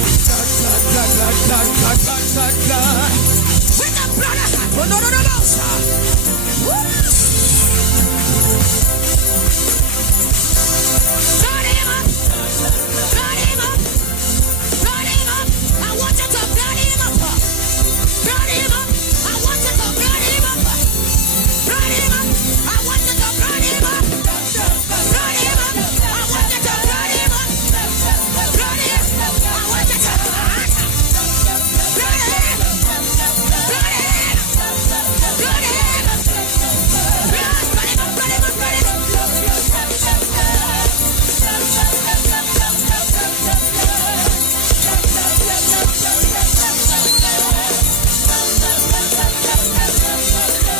With the blood of God. No. Blood him up. Blood him up. Blood him up. I want you to blood him up. Blood him up. I want you to blood him up. Blood him up. I want you to blood him up. Blood him up. I want you to blood him up. Blood him. I want you to blood him. Blood him. Blood him. Blood him.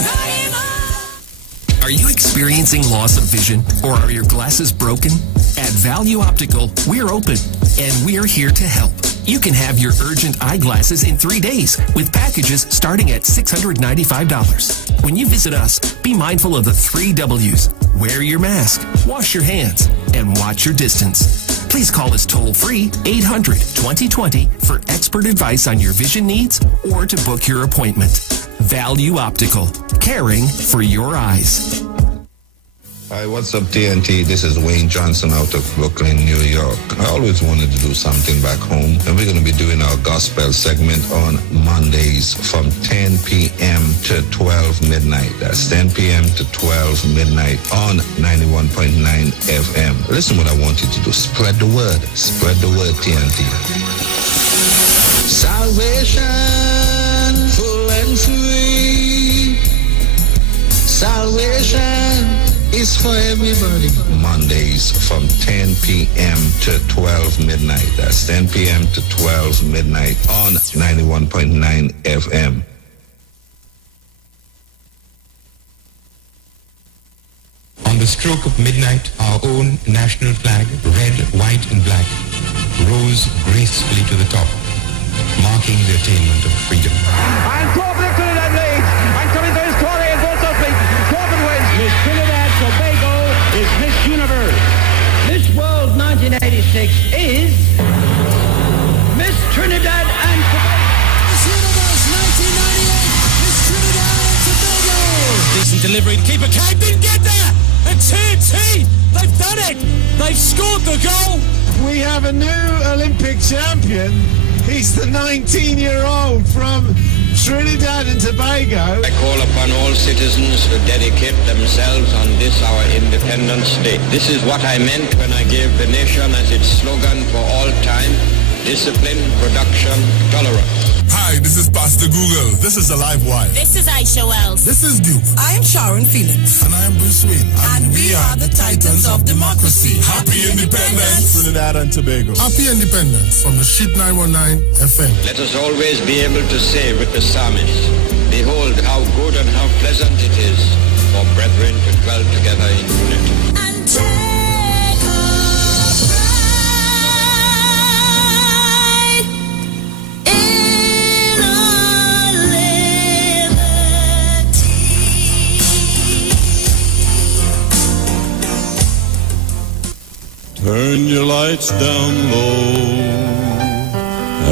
Blood him up. Are you experiencing loss of vision, or are your glasses broken? At Value Optical, we're open, and we're here to help. You can have your urgent eyeglasses in 3 days with packages starting at $695. When you visit us, be mindful of the 3 W's. Wear your mask, wash your hands, and watch your distance. Please call us toll-free 800-2020 for expert advice on your vision needs or to book your appointment. Value Optical, caring for your eyes. Hi, what's up, TNT? This is Wayne Johnson out of Brooklyn, New York. I always wanted to do something back home, and we're going to be doing our gospel segment on Mondays from 10 p.m. to 12 midnight. That's 10 p.m. to 12 midnight on 91.9 FM. Listen what I want you to do. Spread the word. Spread the word, TNT. Salvation, full and free. Salvation is for everybody. Mondays from 10 p.m. to 12 midnight. That's 10 p.m. to 12 midnight on 91.9 FM. On the stroke of midnight, our own national flag, red, white, and black, rose gracefully to the top, marking the attainment of freedom. And Corbyn to that lead, and coming to his quarry and goes up big. Corbyn wins. Miss Trinidad Tobago is Miss Universe. Miss World 1986 is Miss Trinidad and Tobago. Miss Universe 1998, Miss Trinidad and Tobago. Decent delivery, the keeper didn't get there. And TNT, they've done it. They've scored the goal. We have a new Olympic champion. He's the 19-year-old from Trinidad and Tobago. I call upon all citizens to dedicate themselves on this our Independence Day. This is what I meant when I gave the nation as its slogan for all time: discipline, production, tolerance. Hi, this is Pastor Google. This is Alive Wire. This is Aisha Wells. This is Duke. I am Sharon Felix. And I am Bruce Wayne. And we are the Titans of Democracy. Happy Independence. Trinidad and Tobago. Happy Independence from the Shit 919 FM. Let us always be able to say with the psalmist, behold how good and how pleasant it is for brethren to dwell together in unity. And take a pride in our liberty. Turn your lights down low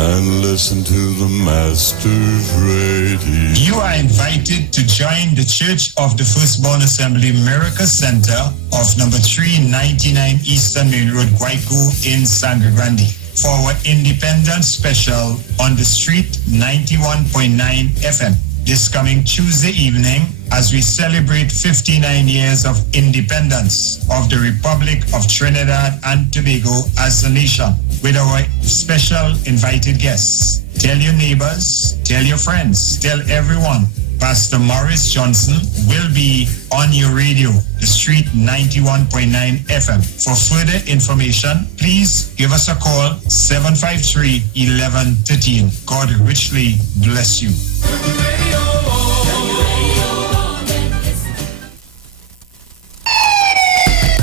and listen to the Master's radio. You are invited to join the Church of the Firstborn Assembly Miracle Center of number 399 Eastern Main Road, Guayco in Sangre Grande for our Independence Special on the Street 91.9 FM. This coming Tuesday evening as we celebrate 59 years of independence of the Republic of Trinidad and Tobago as a nation with our special invited guests. Tell your neighbors, tell your friends, tell everyone. Pastor Morris Johnson will be on your radio, the Street 91.9 FM. For further information, please give us a call, 753-1113. God richly bless you.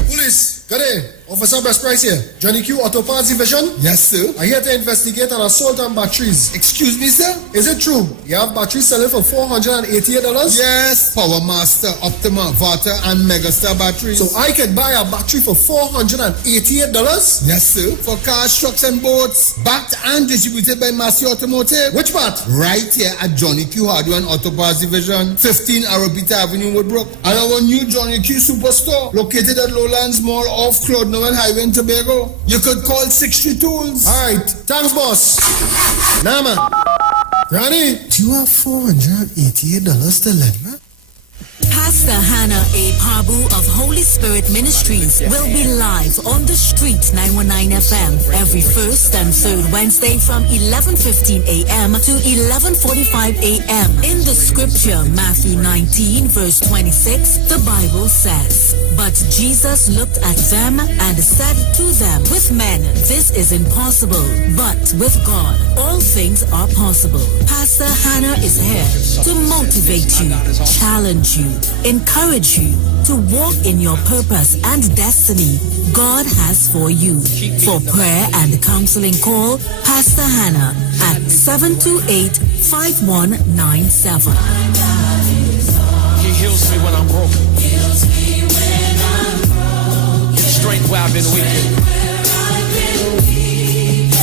Police, Gade, Officer Best Price here. Johnny Q, Auto Parts Division. Yes, sir. I'm here to investigate an assault on batteries. Excuse me, sir? Is it true? You have batteries selling for $488? Yes. Power Master, Optima, Vata, and Megastar batteries. So I can buy a battery for $488? Yes, sir. For cars, trucks, and boats. Backed and distributed by Massey Automotive. Which part? Right here at Johnny Q Hardware and Auto Parts Division, 15 Arrowbita Avenue, Woodbrook. And our new Johnny Q Superstore, located at Lowlands Mall off Claude Noel Highway in Tobago. You could call 63 Tools. Alright, thanks boss. Nah man. Ronnie, Do you have $488 to lend, man? Pastor Hannah A. Pabu of Holy Spirit Ministries will be live on the street 919 FM every first and third Wednesday from 11:15 a.m. to 11:45 a.m. In the scripture, Matthew 19 verse 26, the Bible says, "But Jesus looked at them and said to them, with men this is impossible, but with God all things are possible." Pastor Hannah is here to motivate you, challenge you, encourage you to walk in your purpose and destiny God has for you. For prayer and counseling, call Pastor Hannah at 728-5197. He heals me when I'm broken. Strength where I've been weak.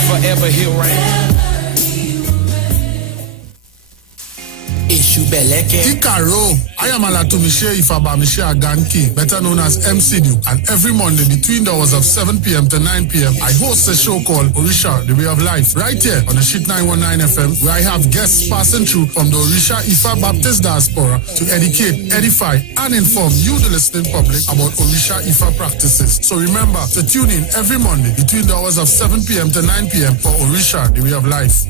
Forever he'll reign. Ikaro, I am Alatumishe Ifaba Mishe Aganki, better known as MCD, and every Monday between the hours of 7 p.m. to 9 p.m. I host a show called Orisha, The Way of Life, right here on the Shit 919 FM, where I have guests passing through from the Orisha Ifa Baptist Diaspora to educate, edify, and inform you, the listening public, about Orisha Ifa practices. So remember to tune in every Monday between the hours of 7 p.m. to 9 p.m. for Orisha, The Way of Life.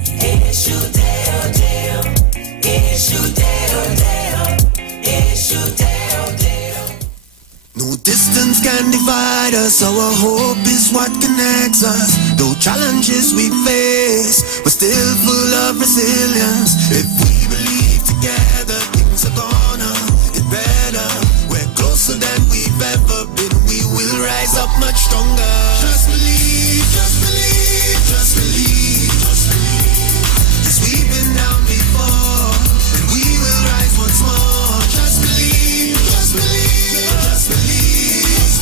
No distance can divide us, our hope is what connects us. Though challenges we face, we're still full of resilience. If we believe together, things are gonna get better. We're closer than we've ever been, we will rise up much stronger. Just believe, just believe, just believe, just believe. 'Cause we've been down before, and we will rise once more. Just believe, just believe, just believe.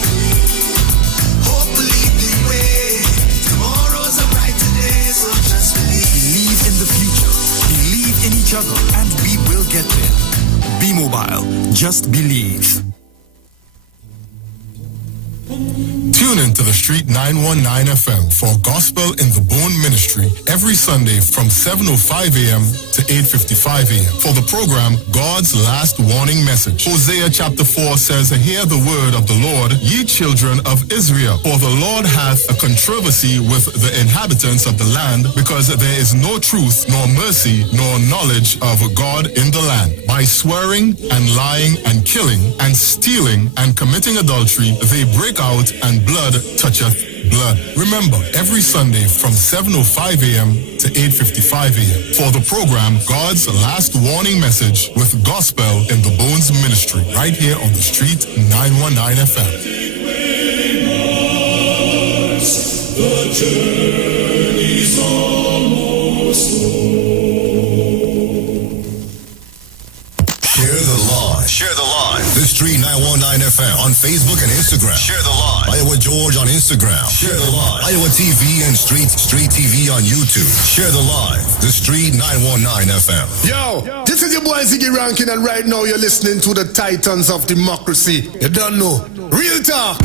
Hope will lead the way. Tomorrow's a brighter day, so just believe. Believe in the future, believe in each other, and we will get there. Be mobile, just believe. Tune in to the Street 919 FM for Gospel in the Bone Ministry every Sunday from 7:05 a.m. to 8:55 a.m. for the program God's Last Warning Message. Hosea chapter 4 says, "Hear the word of the Lord, ye children of Israel, for the Lord hath a controversy with the inhabitants of the land, because there is no truth, nor mercy, nor knowledge of God in the land. By swearing and lying and killing and stealing and committing adultery, they break out, and blood toucheth blood." Remember, every Sunday from 7:05 a.m. to 8:55 a.m. for the program God's Last Warning Message with Gospel in the Bones Ministry, right here on the Street 919 FM. The journey's almost over. Share the live. The Street 919 FM on Facebook and Instagram. Share the live. Iowa George on Instagram. Share the live. Iowa TV and Street TV on YouTube. Share the live. The Street 919 FM. Yo, this is your boy Ziggy Rankin, and right now you're listening to the Titans of Democracy. You don't know. Real talk.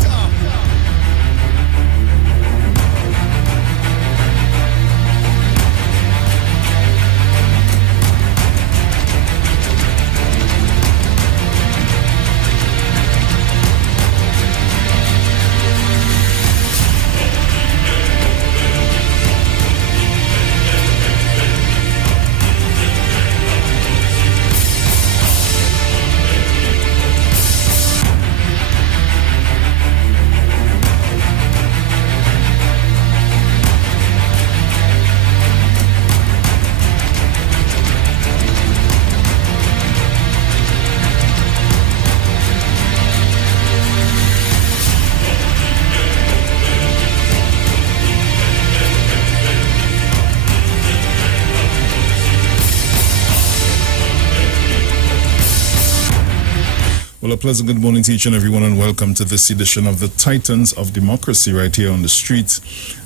Well, a pleasant good morning to each and everyone, and welcome to this edition of the Titans of Democracy right here on the street,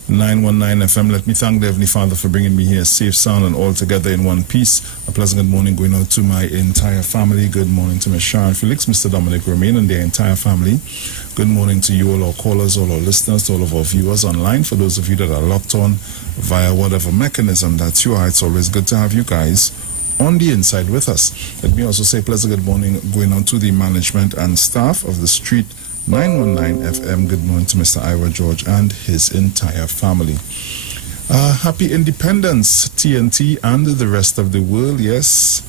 919 FM. Let me thank the Heavenly Father for bringing me here safe, sound, and all together in one piece. A pleasant good morning going out to my entire family. Good morning to Ms. Sharon Felix, Mr. Dominic Romain, and their entire family. Good morning to you, all our callers, all our listeners, to all of our viewers online. For those of you that are locked on via whatever mechanism that you are, it's always good to have you guys on the inside with us. Let me also say pleasant good morning going on to the management and staff of the Street 919 FM. Good morning to Mr. Iwer George and his entire family. Happy Independence, TNT, and the rest of the world. Yes.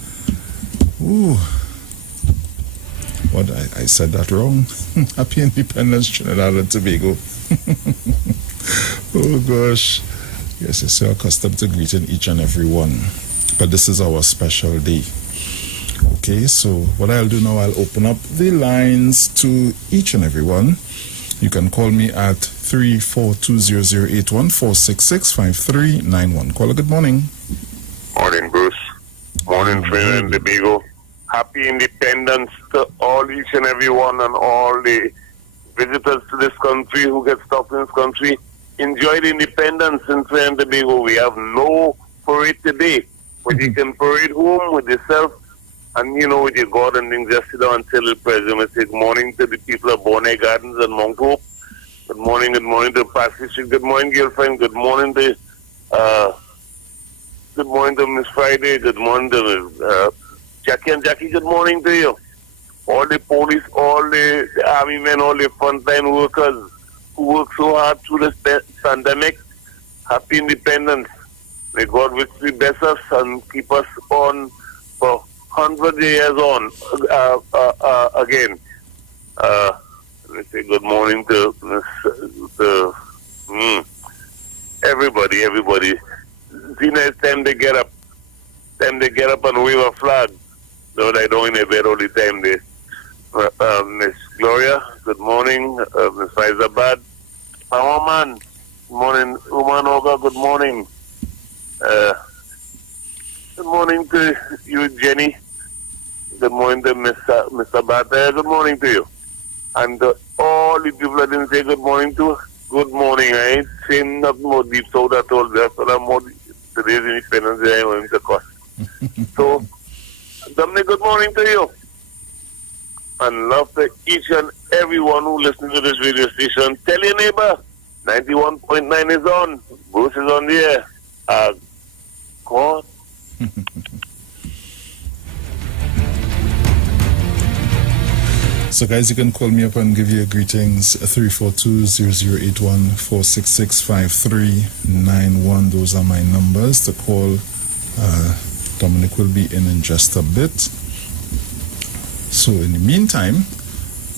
Ooh. What, I said that wrong. Happy Independence, Trinidad and Tobago. Oh gosh. Yes, you're so accustomed to greeting each and every one. But this is our special day. Okay, so what I'll do now, I'll open up the lines to each and every one. You can call me at 3420081-466-5391. Caller, good morning. Morning, Bruce. Morning, Trinidad and Tobago. Happy Independence to all, each and every one, and all the visitors to this country who get stuck in this country. Enjoy the independence in Trinidad and Tobago. We have no parade today. But you can parade home with yourself and, with your God and things. Just sit down and tell the president, good morning to the people of Bonnet Gardens and Mount Hope. Good morning to Passy Street. Good morning, girlfriend. Good morning to Miss Friday. Good morning to Jackie and Jackie. Good morning to you. All the police, all the army men, all the frontline workers who work so hard through this pandemic. Happy Independence. May God richly bless us and keep us on for 100 years on again. Let me say good morning to everybody. Zina, it's time they get up. And wave a flag. Though they don't in their bed all the time. Miss Gloria, good morning. Miss Faizabad. Power man, good morning. Uman Oga, good morning. Good morning to you, Jenny. Good morning to Mr. Bata. Good morning to you. And all the people that didn't say good morning to, good morning. I ain't saying nothing more deep south at all. That's what I'm more today's Independence Day. I want to cost. So, Dominic, good morning to you. And love to each and everyone who listens to this radio station. Tell your neighbor, 91.9 is on. Bruce is on the air. God. So guys, you can call me up and give you greetings. 342-008-146-5391. Those are my numbers to call. Dominic will be in just a bit. So in the meantime,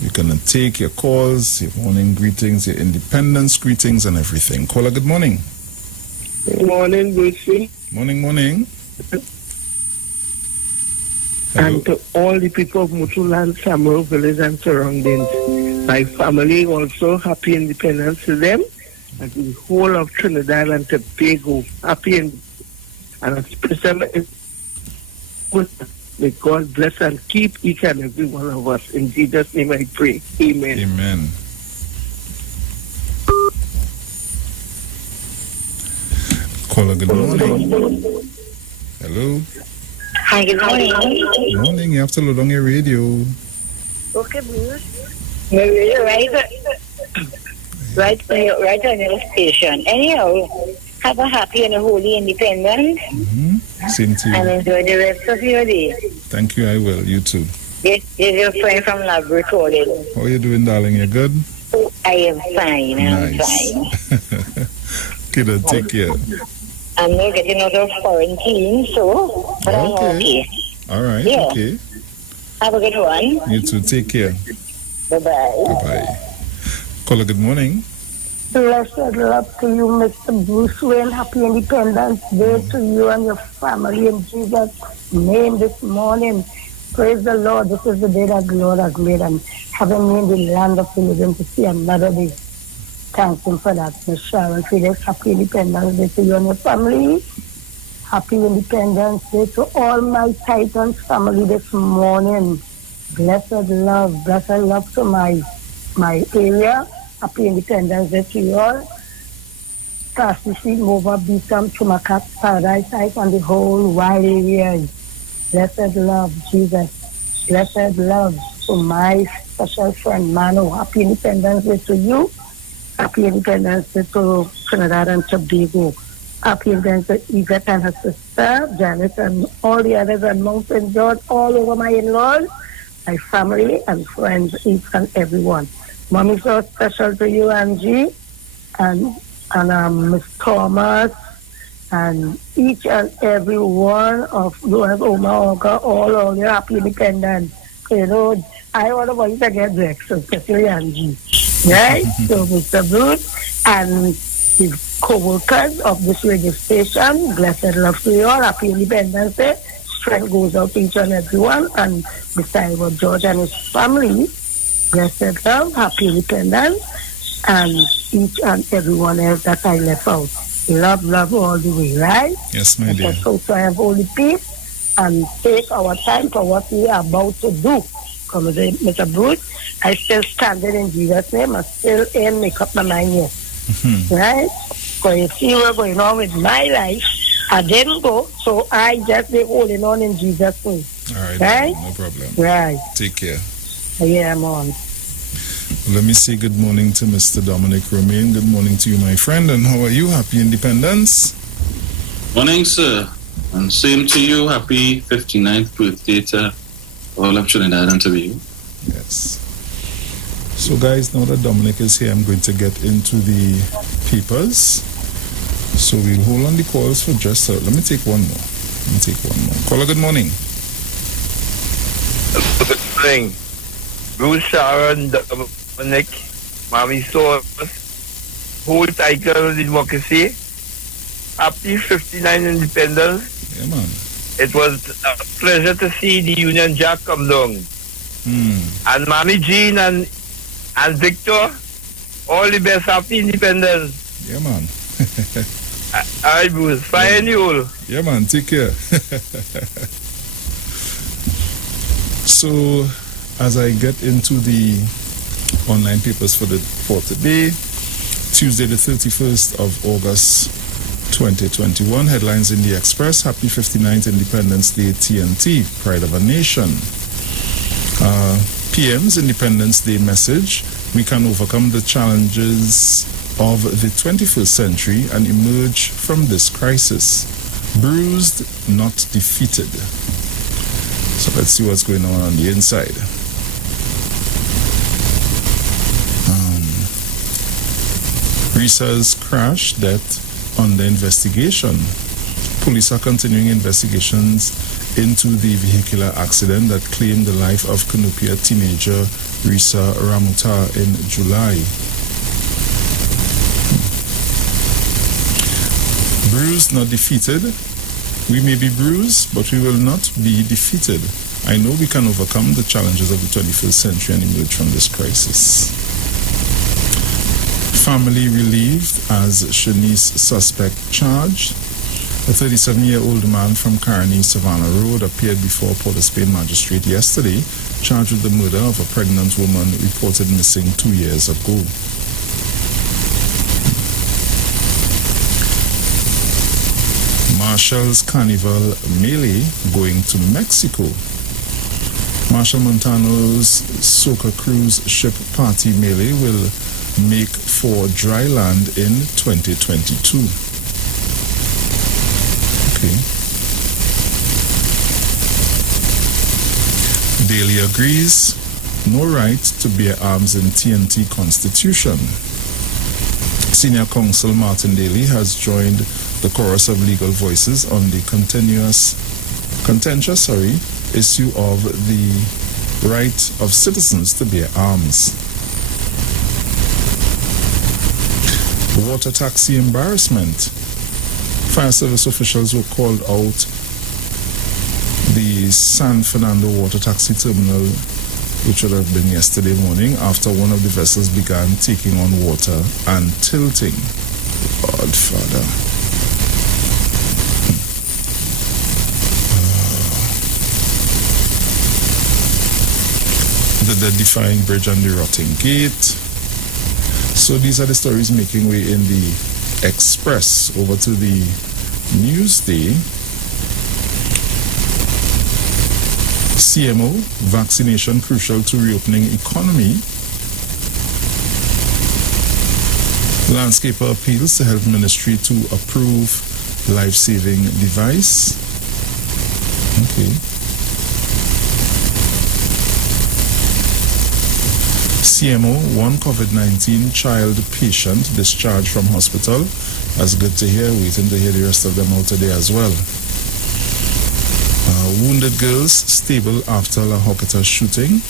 you can take your calls, your morning greetings, your independence greetings, and everything. Caller, good morning. Good morning, Brucey. Morning. And to all the people of Mutuland, Samuel Village and surroundings. My family also, happy independence to them. And to the whole of Trinidad and Tobago, happy and especially may God bless and keep each and every one of us. In Jesus' name I pray. Amen. Amen. Caller, good morning. Hello. Hi, good morning. Good morning. You have to load on your radio. Okay, Bruce. My radio, right on your station. Anyhow, have a happy and a holy independence. Mm-hmm. Same to you. And enjoy the rest of your day. Thank you, I will. You too. Yes, your friend from Labrador. How are you doing, darling? You good? I am fine. I'm fine. Okay, then, take care. I'm not getting out of quarantine, but I'm okay. All right, yeah. Okay. Have a good one. You too, take care. Bye-bye. Bye-bye. Caller, good morning. Blessed love to you, Mr. Bruce Wayne. Happy Independence Day to you and your family in Jesus' name this morning. Praise the Lord. This is the day that the Lord has made, and having me in the land of the living to see another day. Thank Him for that, Miss Sharon Felix. Happy Independence Day to you and your family. Happy Independence Day to all my Titans family this morning. blessed love to my area. Happy Independence Day to you all. Castle Street, Mova, Beacom, Chumakat, Paradise Heights, and the whole wide area. Blessed love, Jesus. Blessed love to my special friend Manu. Happy Independence Day to you. Happy Independence Day to Trinidad and Tobago. Happy Independence Day to Yvette and her sister, Janice, and all the others, and Mount St. George, all over my in-laws, my family and friends, each and everyone. Mommy, so special to you, Angie, and Miss Thomas, and each and every one of you as Omaha, all your happy independence. You know, I want to to get breakfast, especially Angie. Right? So, Mr. Bruce and his co-workers of this radio station, blessed love to you all, happy Independence Day. Strength goes out to each and everyone, and Mr. Iwer George and his family, blessed love, happy Independence, and each and everyone else that I left out. Love all the way, right? Yes, my dear. So have holy peace and take our time for what we are about to do. Come as Mr. Bruce, I still standing in Jesus' name. I still ain't make up my mind yet. Right? Because you see what's going on with my life. I didn't go, so I just be holding on in Jesus' name. All right? Right? No problem. Right. Take care. Yeah, I'm on. Let me say good morning to Mr. Dominic Romain. Good morning to you, my friend. And how are you? Happy Independence? Morning, sir. And same to you. Happy 59th birthday to all of Trinidad and Tobago. Yes. So, guys, now that Dominic is here, I'm going to get into the papers. So we'll hold on the calls for just a... Let me take one more. Caller, good morning. Good morning. Bruce, Sharon, Dominic, Mommy Source, whole title democracy. Happy 59 Independence. Yeah, man. It was a pleasure to see the Union Jack come down. And Mommy Jean and Victor, all the best. Happy Independence. Yeah, man. All right, Bruce. Fire and you. Yeah, man. Take care. So, as I get into the online papers for today, Tuesday the 31st of August 2021, headlines in the Express: Happy 59th Independence Day TNT, Pride of a Nation. PM's Independence Day message: we can overcome the challenges of the 21st century and emerge from this crisis. Bruised, not defeated. So let's see what's going on the inside. Risa's crash death under investigation. Police are continuing investigations into the vehicular accident that claimed the life of Canopia teenager Risa Ramuta in July. Bruised, not defeated. We may be bruised, but we will not be defeated. I know we can overcome the challenges of the 21st century and emerge from this crisis. Family relieved as Shanice suspect charged. A 37-year-old man from Carney, Savannah Road appeared before Port of Spain magistrate yesterday, charged with the murder of a pregnant woman reported missing 2 years ago. Marshall's Carnival Melee going to Mexico. Marshall Montano's Soca Cruise Ship Party Melee will make for dry land in 2022. Okay. Daly agrees, no right to bear arms in TNT Constitution. Senior Counsel Martin Daly has joined the chorus of legal voices on the contentious issue of the right of citizens to bear arms. Water taxi embarrassment. Fire service officials were called out the San Fernando water taxi terminal, which would have been yesterday morning, after one of the vessels began taking on water and tilting. Godfather. the Defying Bridge and the Rotting Gate. So these are the stories making way in the Express. Over to the Newsday. CMO, vaccination crucial to reopening economy. Landscaper appeals to Health Ministry to approve life-saving device. Okay. CMO, one COVID-19 child patient discharged from hospital. That's good to hear. Waiting to hear the rest of them out today as well. Wounded girls stable after La Hocata shooting.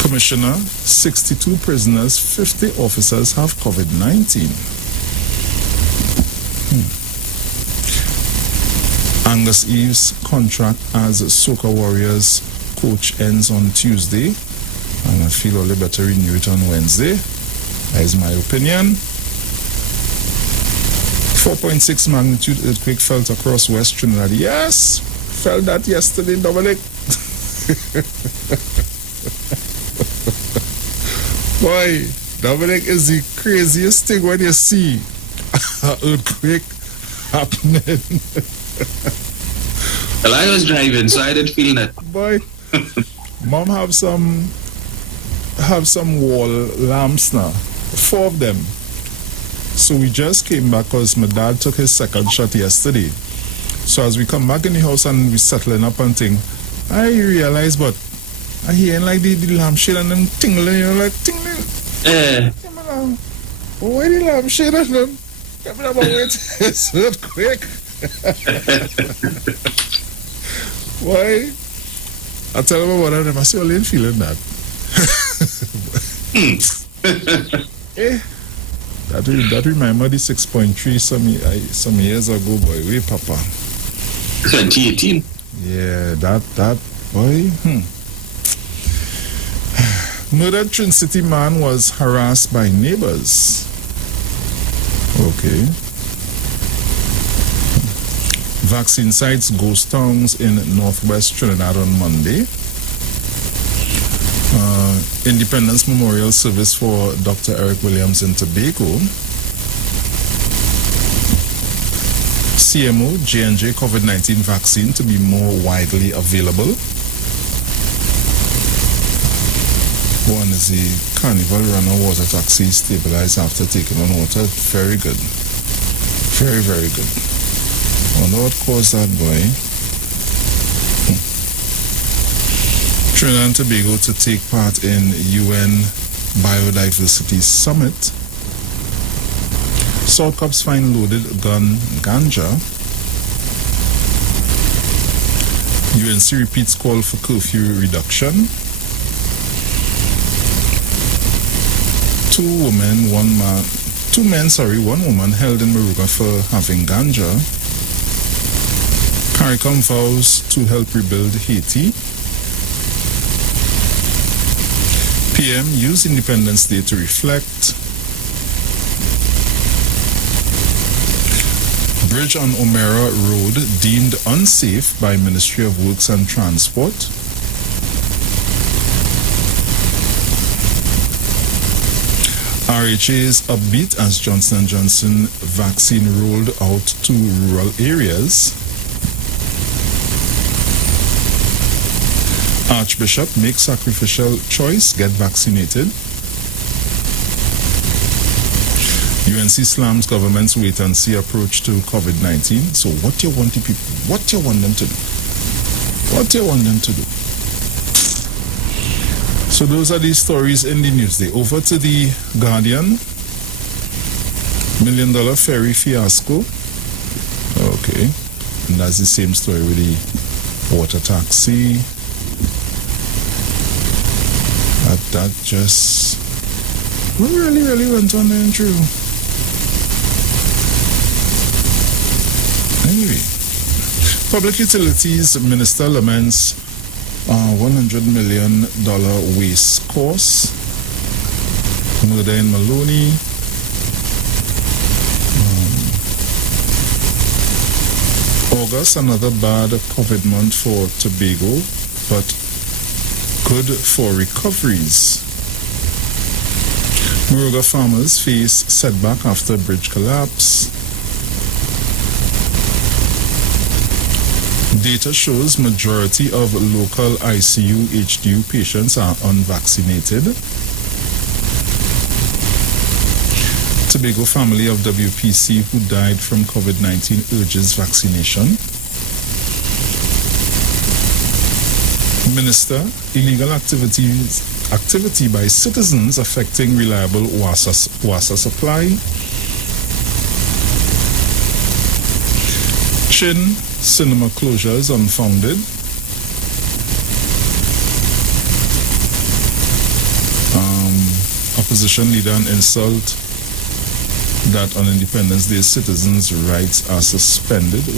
Commissioner, 62 prisoners, 50 officers have COVID-19. Angus Eves' contract as Soca Warriors coach ends on Tuesday, and I feel all the better renew it on Wednesday. That is my opinion. 4.6 magnitude earthquake felt across West Trinidad. Yes, felt that yesterday, Dominic. Boy, Dominic is the craziest thing when you see an earthquake happening. Well, I was driving, so I didn't feel that. Boy, Mom have some wall lamps now, 4 of them. So we just came back because my dad took his second shot yesterday. So as we come back in the house and we settling up and thing, I realize, but I hearing like the lampshade and them tingling, you know, like tingling. Why the lampshade and them? Coming up wait, it's earthquake. Why? I tell them about them, I say, I ain't feeling that. That remember the 6.3 some years ago, boy. Way, Papa. 2018. Yeah, that boy. Murdered Trin City man was harassed by neighbors. Okay. Vaccine sites ghost towns in northwest Trinidad on Monday. Independence Memorial Service for Dr. Eric Williams in Tobago. CMO, J&J COVID-19 vaccine to be more widely available. One is the Carnival Runner water taxi stabilized after taking on water. Very good. Very, very good. I wonder what caused that, boy. Trinidad and Tobago to take part in UN Biodiversity Summit. Salt Cups find loaded gun ganja. UNC repeats call for curfew reduction. 2 men, 1 woman held in Moruga for having ganja. CARICOM vows to help rebuild Haiti. PM use Independence Day to reflect. Bridge on Omera Road deemed unsafe by Ministry of Works and Transport. RHA is upbeat as Johnson & Johnson vaccine rolled out to rural areas. Archbishop makes sacrificial choice, get vaccinated. UNC slams government's wait-and-see approach to COVID-19. So what do you want the people, what do you want them to do? What do you want them to do? So those are the stories in the Newsday. Over to the Guardian. $1 million ferry fiasco. Okay. And that's the same story with the water taxi. That just really went on there and true. Anyway, Public Utilities Minister laments $100 million waste course. Murder in Maloney. August, another bad COVID month for Tobago, but good for recoveries. Moruga farmers face setback after bridge collapse. Data shows majority of local ICU HDU patients are unvaccinated. Tobago family of WPC who died from COVID-19 urges vaccination. Minister, illegal activity by citizens affecting reliable water supply. Chin cinema closures unfounded. Opposition leader an insult that on Independence Day citizens' rights are suspended. What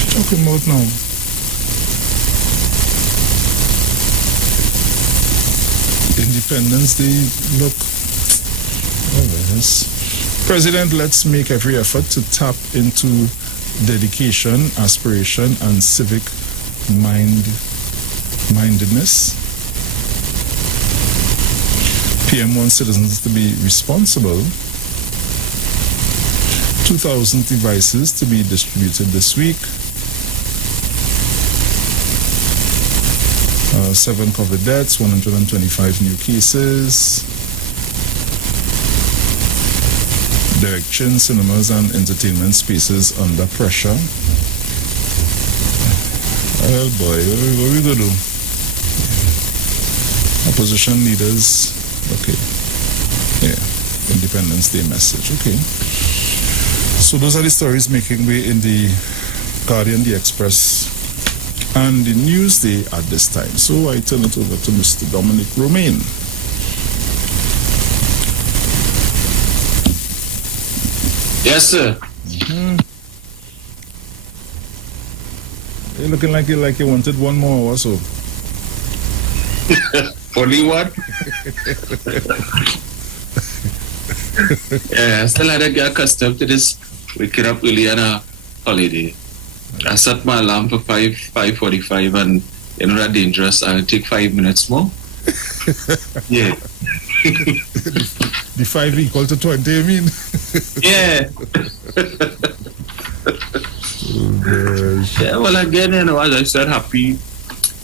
you talking about now? Independence Day, look. Oh, yes. President, let's make every effort to tap into dedication, aspiration, and civic mindedness. PM wants citizens to be responsible. 2,000 devices to be distributed this week. 7 COVID deaths, 125 new cases. Direct Chin cinemas and entertainment spaces under pressure. Well, boy, what are we going to do? Opposition leaders, okay. Yeah, Independence Day message, okay. So those are the stories making way in the Guardian, the Express, and the Newsday at this time. So I turn it over to Mr. Dominic Romain. Yes, sir. Mm-hmm. You're looking like you wanted one more or so. Only one? Yeah, I still had to get accustomed to this waking up early on a holiday. I set my alarm for 5:45 and you know that dangerous. I'll take 5 minutes more. Yeah. The 5 equal to 20, you mean? Yeah. Yeah, well again, you know, as I said, happy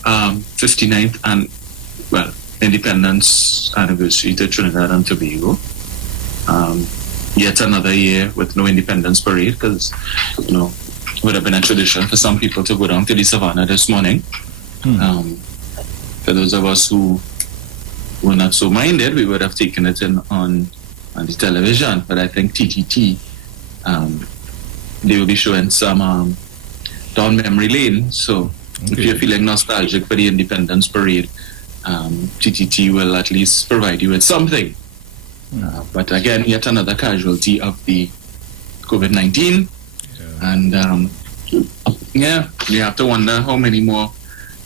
59th and well, independence anniversary to Trinidad and Tobago. Yet another year with no independence parade because, you know, it would have been a tradition for some people to go down to the savannah this morning. For those of us who were not so minded, we would have taken it in on the television. But I think TTT, they will be showing some down memory lane. So if you're feeling nostalgic for the independence parade, TTT will at least provide you with something. But again, yet another casualty of the COVID-19. And yeah, we have to wonder how many more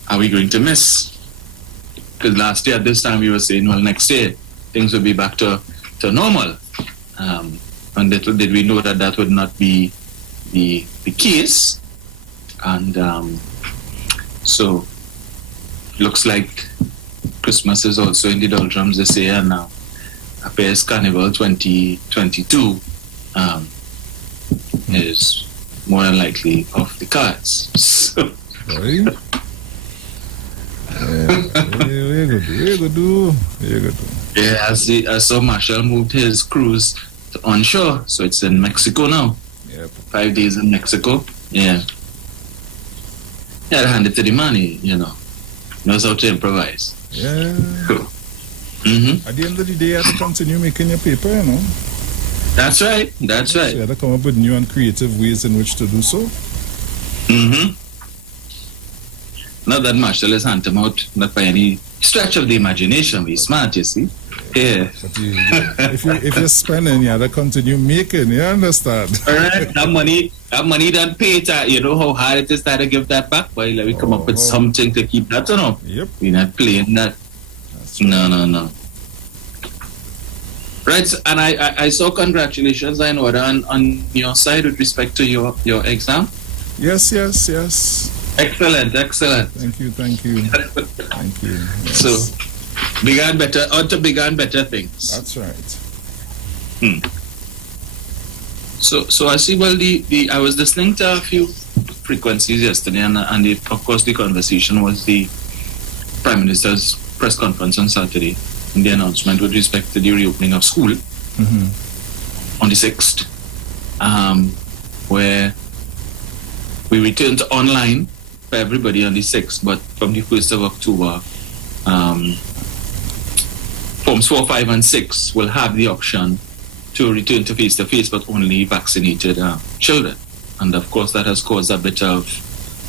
are we going to miss. Because last year at this time we were saying, well, next year things will be back to normal. And did we know that would not be the case? And so looks like Christmas is also in the doldrums this year now. Appears Carnival 2022 is more than likely off the cards. So. Right. Yeah, I saw Marshall moved his cruise to onshore, so it's in Mexico now. Yep. 5 days in Mexico. Yeah. Yeah, hand it to the man, you know. Knows how to improvise. Yeah. Cool. At the end of the day, you have to continue making your paper, you know. That's right. That's right. So you have to come up with new and creative ways in which to do so. Not that Marshall is hand him out, not by any stretch of the imagination. He's smart, you see. Yeah. But if you're spending, you have to continue making. You understand? All right. That money that paid, you know how hard it is to give that back. Well, let me come up with something to keep that, you know. Yep. We're not playing that. Right. No. Right, and I saw congratulations, I know, on your side with respect to your exam. Yes. Excellent. Thank you. Thank you. Yes. So, ought to bigger and better things. That's right. So I see. Well, I was listening to a few frequencies yesterday, and of course the conversation was the Prime Minister's press conference on Saturday, and the announcement with respect to the reopening of school on the 6th, where we return to online for everybody on the 6th, but from the 1st of October, forms 4, 5, and 6 will have the option to return to face-to-face, but only vaccinated children. And of course, that has caused a bit of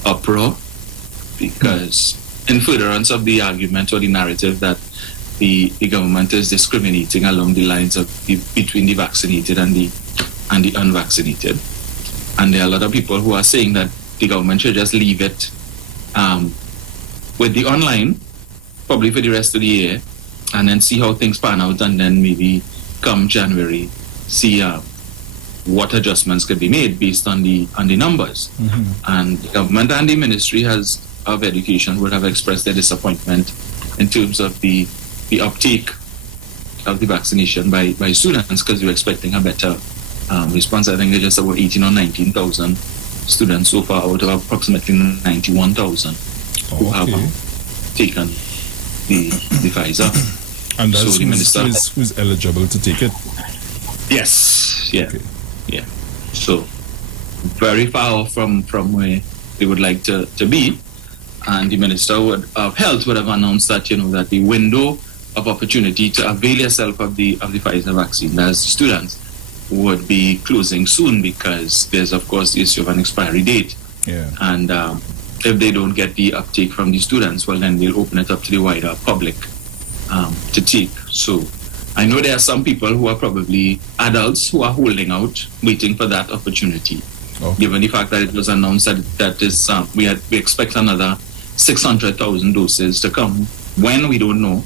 uproar, because in furtherance of the argument or the narrative that the government is discriminating along the lines of between the vaccinated and the unvaccinated. And there are a lot of people who are saying that the government should just leave it with the online, probably for the rest of the year, and then see how things pan out, and then maybe come January, see what adjustments could be made based on the numbers. And the government and the Ministry of Education would have expressed their disappointment in terms of the uptake of the vaccination by students, because we were expecting a better response. I think they're just about 18 or 19,000 students so far out of approximately 91,000 who have taken the Pfizer. And that's so the minister who's eligible to take it? Yes, yeah. So very far off from where they would like to be. And the Minister of Health would have announced that, that the window of opportunity to avail yourself of the Pfizer vaccine as students would be closing soon, because there's of course the issue of an expiry date. And if they don't get the uptake from the students, well, then they'll open it up to the wider public to take. So I know there are some people who are probably adults who are holding out, waiting for that opportunity. Given the fact that it was announced that is we expect another 600,000 doses to come. When, we don't know.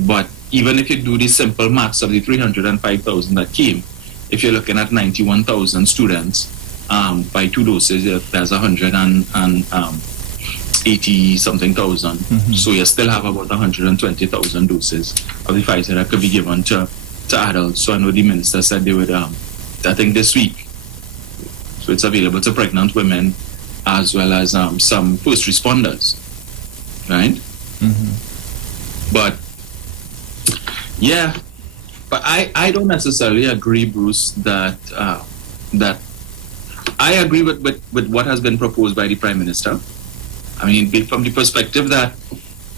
But even if you do the simple maths of the 305,000 that came, if you're looking at 91,000 students by 2 doses, there's 180 something thousand. So you still have about 120,000 doses of the Pfizer that could be given to adults. So I know the minister said they would, I think this week. So it's available to pregnant women as well as some first responders, right? But I don't necessarily agree, Bruce, that I agree with what has been proposed by the Prime Minister. I mean, from the perspective that,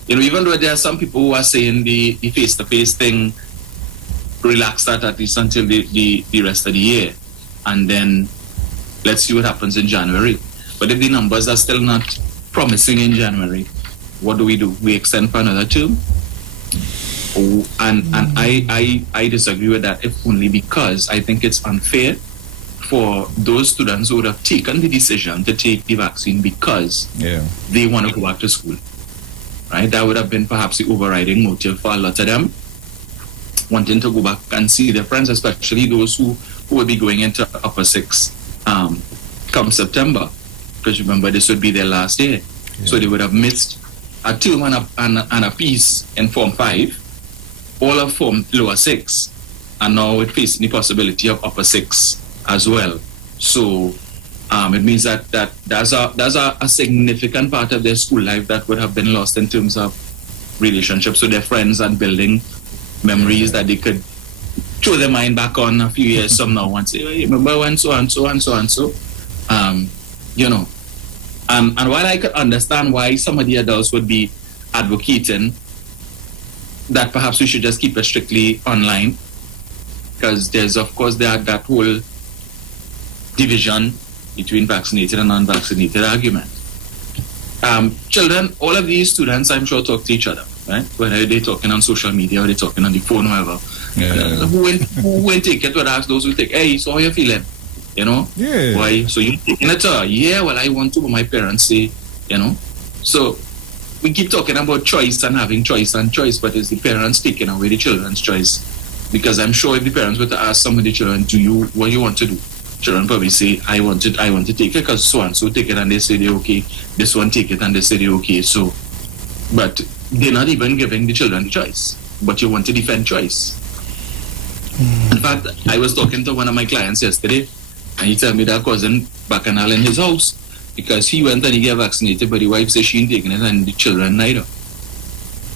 even though there are some people who are saying the face-to-face thing, relax that at least until the rest of the year, and then let's see what happens in January. But if the numbers are still not promising in January, what do? We extend for another term? And I disagree with that, if only because I think it's unfair for those students who would have taken the decision to take the vaccine because they want to go back to school. Right? That would have been perhaps the overriding motive for a lot of them, wanting to go back and see their friends, especially those who will be going into upper 6 come September. Because remember, this would be their last year. So they would have missed a term and a piece in Form 5, all of Form lower 6, and now it facing the possibility of upper 6 as well. So it means that there's a significant part of their school life that would have been lost in terms of relationships with their friends and building memories that they could throw their mind back on a few years from now and say, hey, remember when so and so and so and so. And while I could understand why some of the adults would be advocating that perhaps we should just keep it strictly online, because there's of course that whole division between vaccinated and unvaccinated argument. Children, all of these students, I'm sure, talk to each other, right? Whether they're talking on social media or they're talking on the phone, whoever. Who won't take it would ask those who take, hey, so how you feeling? Why? So you taking it? Well, I want to, but my parents say, So we keep talking about choice and having choice and choice, but is the parents taking away the children's choice? Because I'm sure if the parents were to ask some of the children, what do you want to do? children probably say, I want to take it because so and so take it and they say they're okay. This one take it and they say they're okay. So, but they're not even giving the children the choice. But you want to defend choice. In fact, I was talking to one of my clients yesterday, and he told me that cousin bacchanal in his house because he went and he got vaccinated, but the wife said she ain't taking it and the children neither.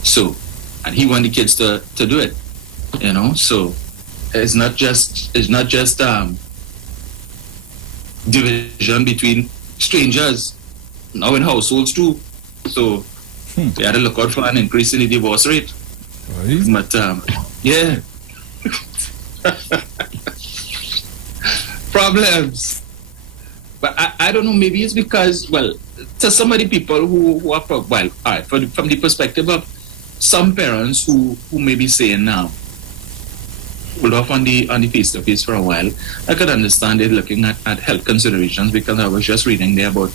So, and he wanted the kids to do it, you know. So it's not just division between strangers, now in households too. So they had to look out for an increase in the divorce rate. Right. But yeah. Problems. But I don't know, maybe it's because, well, to some of the people who are, well, all right, from the perspective of some parents who may be saying now, hold off on the face-to-face for a while, I could understand it looking at health considerations, because I was just reading there about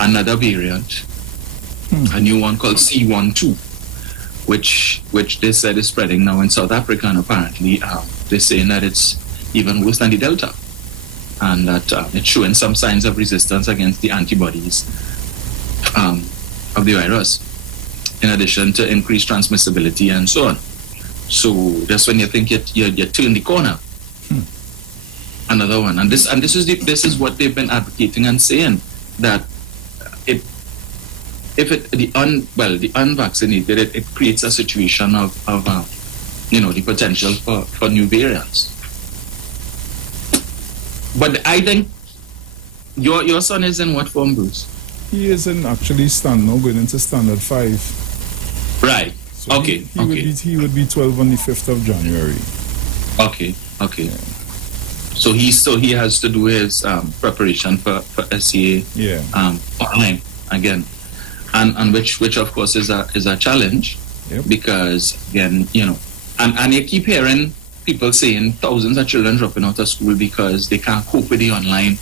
another variant, a new one called C12, which they said is spreading now in South Africa, and apparently they're saying that it's even worse than the Delta, and that it's showing some signs of resistance against the antibodies of the virus, in addition to increased transmissibility and so on. So that's when you think you turn the corner. Another one, and this is what they've been advocating and saying, that the unvaccinated, it creates a situation of the potential for new variants. But I think your son is in what form, Bruce? He is in actually going into standard 5. Right. So okay. He would be 12 on the 5th of January. Okay. Yeah. So he has to do his preparation for SCA. Yeah. Online again, and which of course is a challenge. Yep. Because again, and you keep hearing people saying thousands of children dropping out of school because they can't cope with the online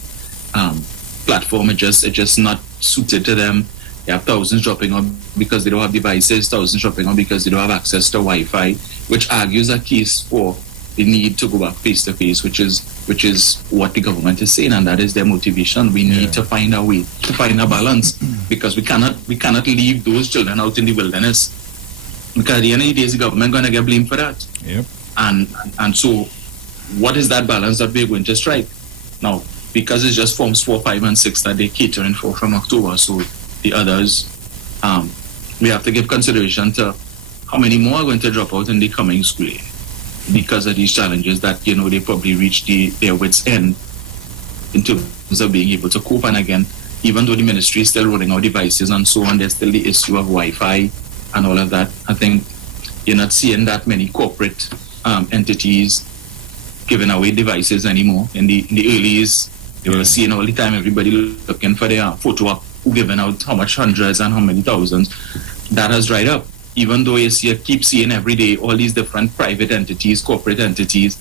platform. It's just not suited to them. You have thousands dropping out because they don't have devices, thousands dropping out because they don't have access to Wi-Fi, which argues a case for the need to go back face-to-face, which is what the government is saying, and that is their motivation. We need to find a way to find a balance, because we cannot leave those children out in the wilderness, because at the end of the day, the government going to get blamed for that. Yep. And so what is that balance that we're going to strike? Now, because it's just forms 4, 5, and 6 that they're catering for from October, so the others, we have to give consideration to how many more are going to drop out in the coming school year because of these challenges that, they probably reach their wits' end in terms of being able to cope. And again, even though the ministry is still rolling out devices and so on, there's still the issue of Wi-Fi and all of that. I think you're not seeing that many corporate entities giving away devices anymore. In the earlies, you were seeing all the time everybody looking for their photo op, who giving out how much hundreds and how many thousands. That has dried up. Even though you keep seeing every day all these different private entities, corporate entities,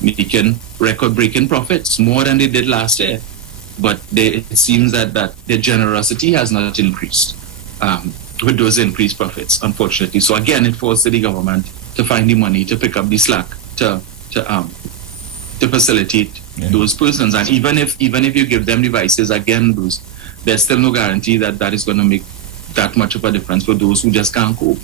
making record-breaking profits, more than they did last year. But it seems that their generosity has not increased with those increased profits, unfortunately. So again, it falls to the government to find the money to pick up the slack to facilitate those persons. And even if you give them devices, again, there's still no guarantee that is going to make that much of a difference for those who just can't cope.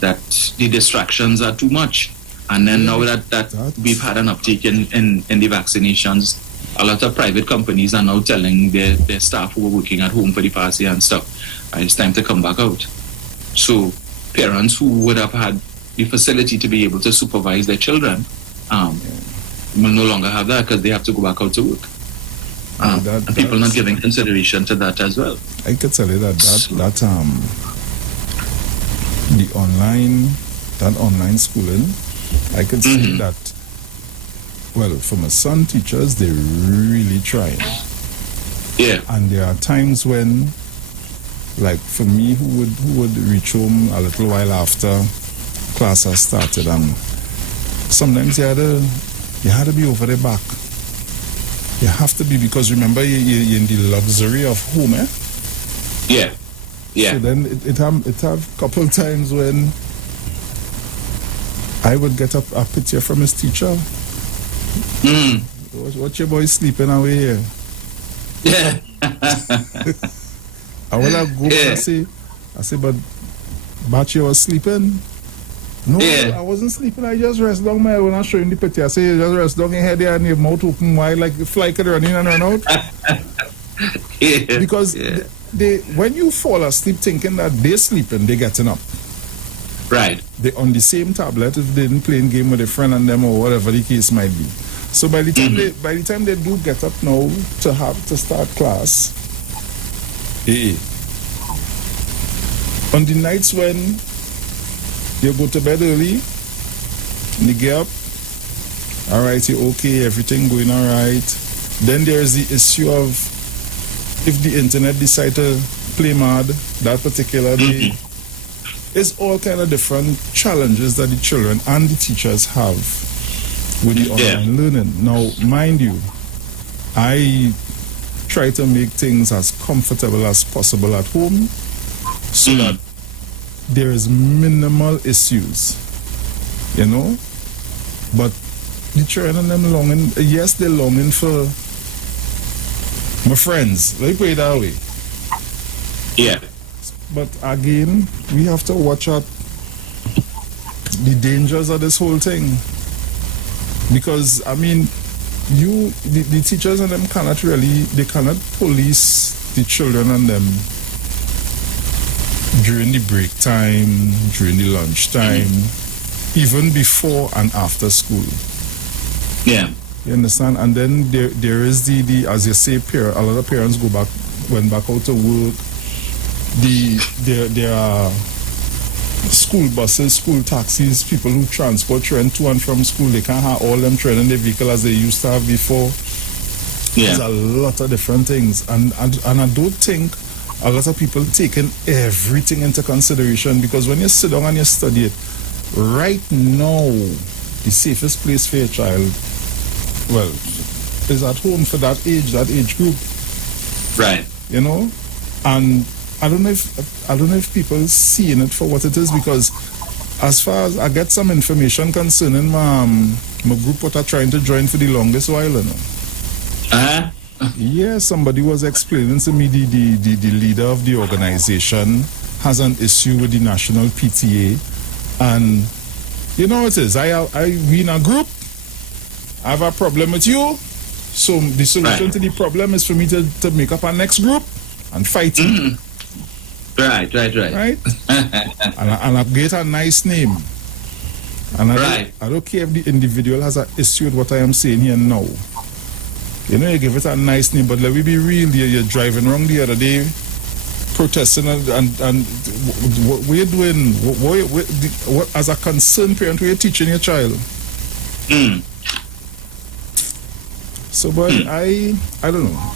That the distractions are too much. And then now that we've had an uptake in the vaccinations, a lot of private companies are now telling their staff who are working at home for the past year and stuff, it's time to come back out. So parents who would have had the facility to be able to supervise their children will no longer have that because they have to go back out to work. And people not giving consideration to that as well. I could tell you that the online schooling, I could say that, well, for my son teachers, they really try. Yeah. And there are times when, like for me, who would reach home a little while after class has started, and sometimes you had to be over their back. You have to be, because remember you're in the luxury of home, eh? Yeah. So then it have a couple times when I would get a picture from his teacher. What your boy sleeping away here? Yeah. I will have go and say, but Bachi was sleeping. No, I wasn't sleeping. I just rest down my when I show him the picture. I say you just rest down your head there and your mouth open wide like the fly could run in and run out. Because they when you fall asleep thinking that they're sleeping, they're getting up. Right. They on the same tablet if they didn't playing game with a friend and them or whatever the case might be. So by the time they do get up now to start class, on the nights when you go to bed early, you get up, alright, you're okay, everything going alright. Then there's the issue of if the internet decide to play mad that particular day. It's all kind of different challenges that the children and the teachers have with the online learning. Now, mind you, I try to make things as comfortable as possible at home so that there is minimal issues, you know. But the children and them longing, yes, they're longing for my friends. Let me put it that way. Yeah. But again, we have to watch out the dangers of this whole thing. Because, I mean, the teachers and them cannot police the children and them during the break time, during the lunch time, even before and after school. Yeah. You understand? And then there is the as you say, a lot of parents went back out to work. There are school buses, school taxis, people who transport children to and from school. They can't have all them children in the vehicle as they used to have before. Yeah. There's a lot of different things. And I don't think a lot of people taking everything into consideration, because when you sit down and you study it, right now, the safest place for your child, well, is at home for that age group. Right. You know? And I don't know if people seeing it for what it is, because as far as I get some information concerning my group what are trying to join for the longest while, you know. Yeah, somebody was explaining to me the leader of the organization has an issue with the national PTA, and you know what it is. We in a group. I have a problem with you, so the solution to the problem is for me to make up our next group and fight it. Right. And I get a nice name. And I don't care if the individual has an issue with what I am saying here now. You know, you give it a nice name, but let me be real. You're driving around the other day, protesting, and what are you doing? What as a concerned parent, what are you teaching your child? So, but I don't know.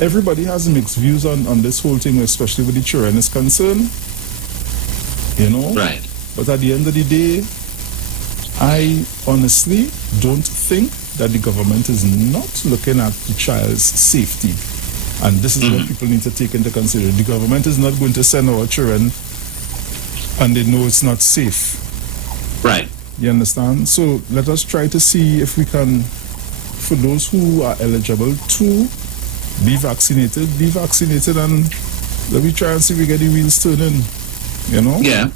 Everybody has mixed views on this whole thing, especially with the children is concerned. You know? Right. But at the end of the day, I honestly don't think that the government is not looking at the child's safety. And this is what people need to take into consideration. The government is not going to send our children and they know it's not safe. Right. You understand? So let us try to see if we can, for those who are eligible to be vaccinated, and let me try and see if we get the wheels turning. You know? Yeah.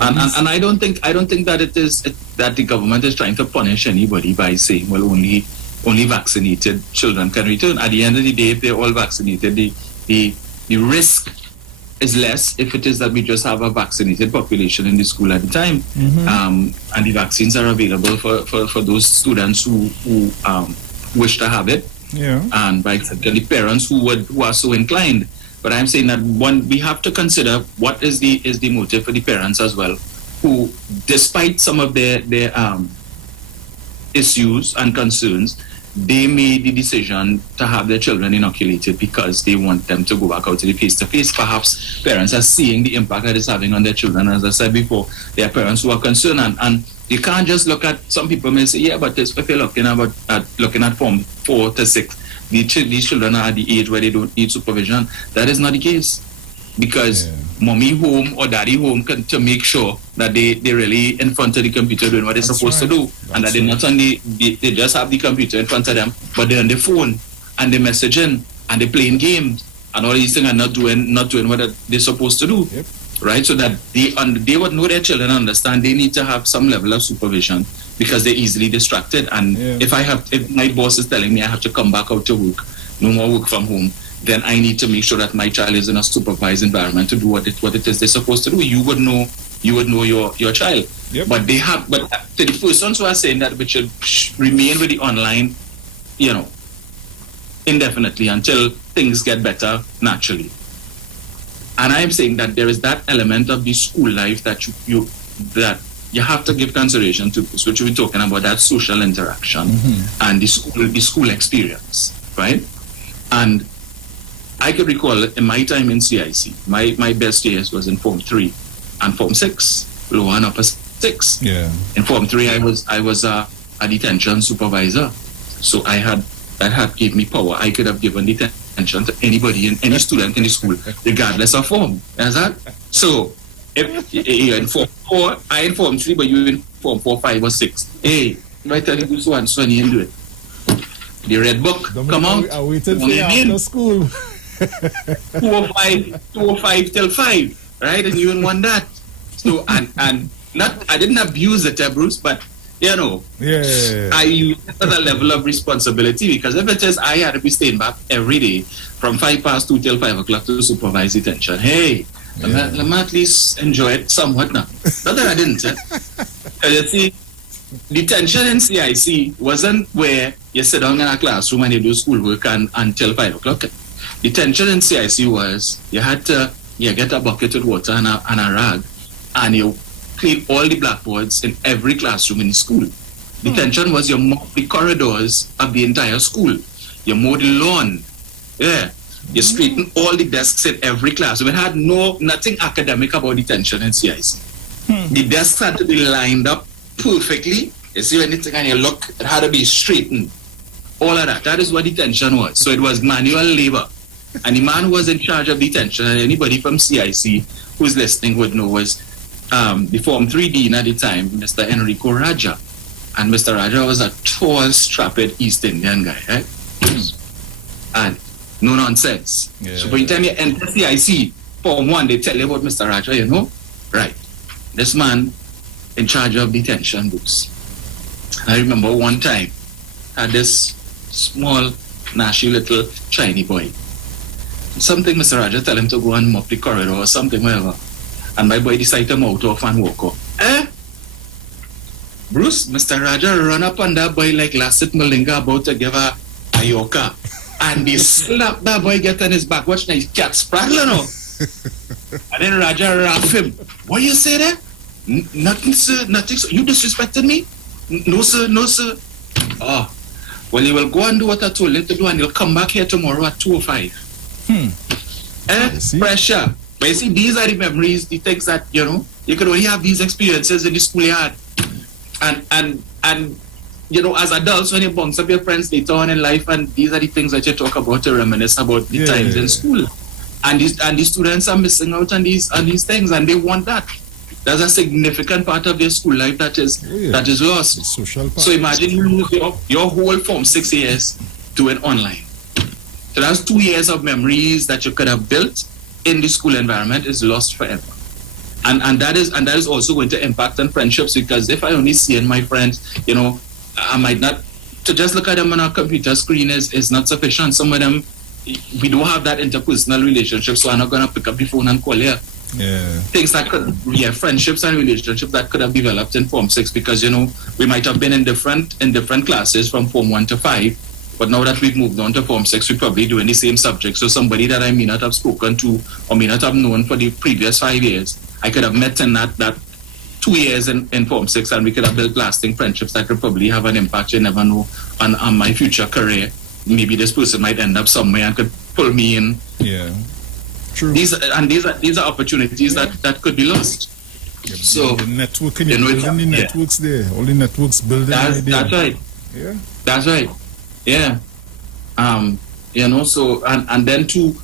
And I don't think that it is that the government is trying to punish anybody by saying, well, only vaccinated children can return. At the end of the day, if they're all vaccinated, the risk is less if it is that we just have a vaccinated population in the school at the time. And the vaccines are available for those students who wish to have it. Yeah. And by the parents who are so inclined. But I'm saying that we have to consider what is the motive for the parents as well, who, despite some of their issues and concerns, they made the decision to have their children inoculated because they want them to go back out to the face-to-face. Perhaps parents are seeing the impact that it's having on their children. As I said before, there are parents who are concerned, and you can't just look at, some people may say, yeah, but if you're looking at Form 4 to 6, these children are at the age where they don't need supervision. That is not the case, because mommy home or daddy home to make sure that they really in front of the computer doing what they're supposed to do, and that they're not only they just have the computer in front of them, but they're on the phone and they're messaging and they're playing games and all these things are not doing what they're supposed to do. Yep. Right, so that they would know their children, understand they need to have some level of supervision because they're easily distracted. And if my boss is telling me I have to come back out to work, no more work from home, then I need to make sure that my child is in a supervised environment to do what it is they're supposed to do. You would know your child. Yep. But to the persons who are saying that we should remain with the online, indefinitely until things get better naturally. And I am saying that there is that element of the school life that you have to give consideration to, which we're talking about, that social interaction and the school experience, right? And I could recall in my time in CIC, my best years was in Form 3 and Form 6, lower and upper 6. Yeah. In Form 3, I was a detention supervisor, so that gave me power. I could have given detention to anybody, any student in the school, regardless of form. Is that? So, if you're in Form 4, I in Form 3, but you in Form 4, 5, or 6. Hey, if I tell you this one, son, you do it. The red book, come on. I waited for you after school. 2:05 till 5, right? And you didn't want that. So, and I didn't abuse it, Bruce, but I use it at a level of responsibility, because if it is I had to be staying back every day from 2:05 till 5 o'clock to supervise detention, hey, let me at least enjoy it somewhat now. Not that I didn't. You see, detention in CIC wasn't where you sit down in a classroom and you do schoolwork until 5 o'clock. Detention in CIC was you had to get a bucket with water and a rag, and you clean all the blackboards in every classroom in the school. Detention was you mop the corridors of the entire school. You mow the lawn. Yeah. You straighten all the desks in every class. We had nothing academic about detention in CIC. The desks had to be lined up perfectly. You see anything and you look, it had to be straightened. All of that. That is what detention was. So it was manual labor. And the man who was in charge of detention, and anybody from CIC who's listening would know, was the Form 3 Dean at the time, Mr. Enrico Raja. And Mr. Raja was a tall, strapped East Indian guy, right? And no nonsense. Yeah. So by the time you enter CIC, Form 1, they tell you about Mr. Raja, right. This man in charge of detention books. I remember one time, had this small, nasty little shiny boy. Something Mr. Raja tell him to go and mop the corridor or something, whatever. And my boy decided to mount off and walk off. Bruce, Mr. Raja run up on that boy like Lassit Malinga about to give a yoka. And he slapped that boy, get on his back. Watch now, his cat spraddle, And then Raja raff him. What you say there? Nothing, sir, nothing, sir. You disrespected me? No, sir, no, sir. Oh, well, he will go and do what I told him to do, and he'll come back here tomorrow at 2:05. Pressure. But you see, these are the memories, the things that, you could only have these experiences in the schoolyard. And as adults, when you bounce up your friends later on in life, and these are the things that you talk about to reminisce about the times in school. And the students are missing out on these things, and they want that. There's a significant part of their school life that is lost. So imagine you lose your whole Form 6 years doing online. So that's 2 years of memories that you could have built in the school environment is lost forever. And that is also going to impact on friendships, because if I only see in my friends, I might not, to just look at them on a computer screen is not sufficient. Some of them, we don't have that interpersonal relationship, so I'm not going to pick up the phone and call you. Yeah. Things that friendships and relationships that could have developed in Form 6, because, we might have been in different classes from Form 1 to 5, but now that we've moved on to Form 6, we're probably doing the same subject. So somebody that I may not have spoken to or may not have known for the previous 5 years, I could have met in that 2 years in Form 6, and we could have built lasting friendships that could probably have an impact, you never know, on my future career. Maybe this person might end up somewhere and could pull me in. Yeah. True. These are opportunities that could be lost. Yeah, so the networking, building the networks there. All the networks building. That's right. Yeah. That's right. Yeah. So and then too,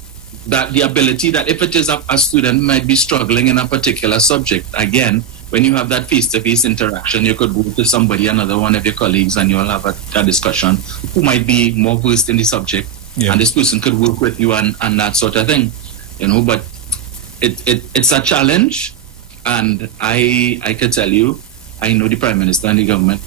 that the ability that if it is a student might be struggling in a particular subject, again, when you have that face-to-face interaction, you could go to somebody, another one of your colleagues, and you'll have a discussion who might be more versed in the subject, and this person could work with you and that sort of thing, but it's a challenge, and I can tell you, I know the Prime Minister and the government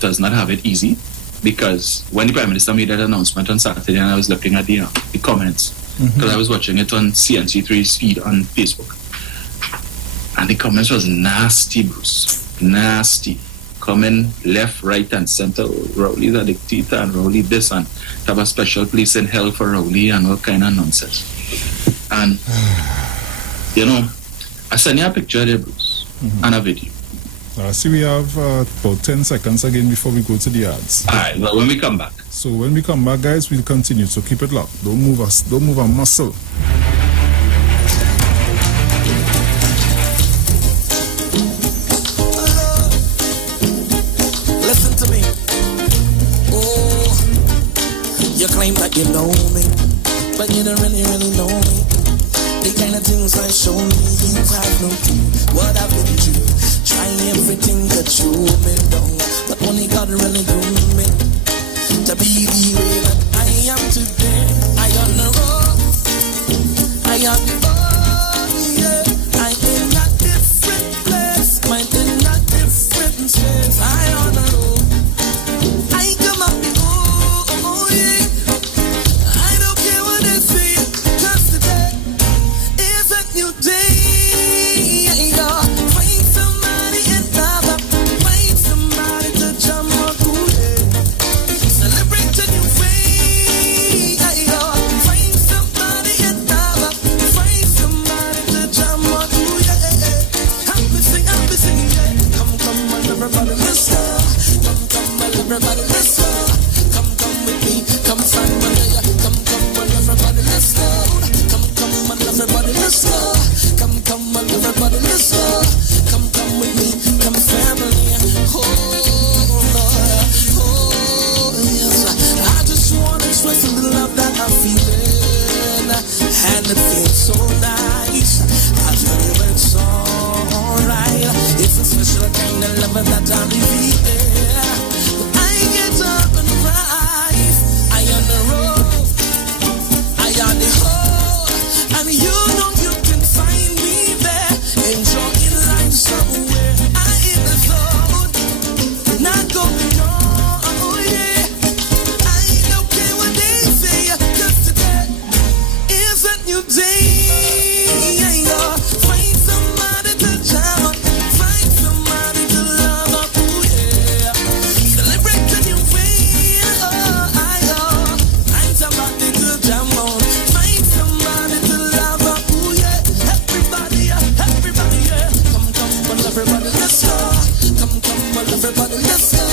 does not have it easy, because when the Prime Minister made that announcement on Saturday, and I was looking at the comments, because I was watching it on CNC3's feed on Facebook, and the comments was nasty, Bruce. Nasty. Coming left, right, and center. Rowley's a dictator, and Rowley this, and have a special place in hell for Rowley, and all kind of nonsense. And, I sent you a picture there, Bruce, and a video. I see we have about 10 seconds again before we go to the ads. All right, well, when we come back. So when we come back, guys, we'll continue. So keep it locked. Don't move us. Don't move a muscle. Listen to me. Oh, you claim that you know me, but you don't really know me. The kind of things I show me, you have no clue what I've been through. Try everything to show me down, but only God really do me to be the way that I am today. I on the road, I on the road, yeah. I in a different place, mine in a different space. I on the road, I come up the oh yeah. I don't care what they say, 'cause today is a new day. Find somebody and love up, find somebody to jump up, celebrate a new way. Find somebody and love up, find somebody to jump up, happy sing, yeah. Come on, everybody, let's go. Come on, everybody, let's go. Come with me, come family, come on, everybody, let's go. Come on, everybody, let's go. Come on, everybody, let's go. Come with me, come family. Oh Lord, oh yes. I just wanna express the love that I'm feeling, and it feels so nice. I tell you it's alright. It's a special kind of love that I'm revealing. I get up and rise. I on the road, I on the hole, and you know you can find me there, enjoying life somewhere. I in the zone, not going on, oh yeah. I don't care what they say, 'cause today is a new day. Find somebody to jam up, find somebody to love up, oh yeah. Celebrate a new way, find somebody to jam on, find somebody to love up, oh yeah. Everybody, yeah. Come on, everybody, let's go. Come on, everybody, let's go.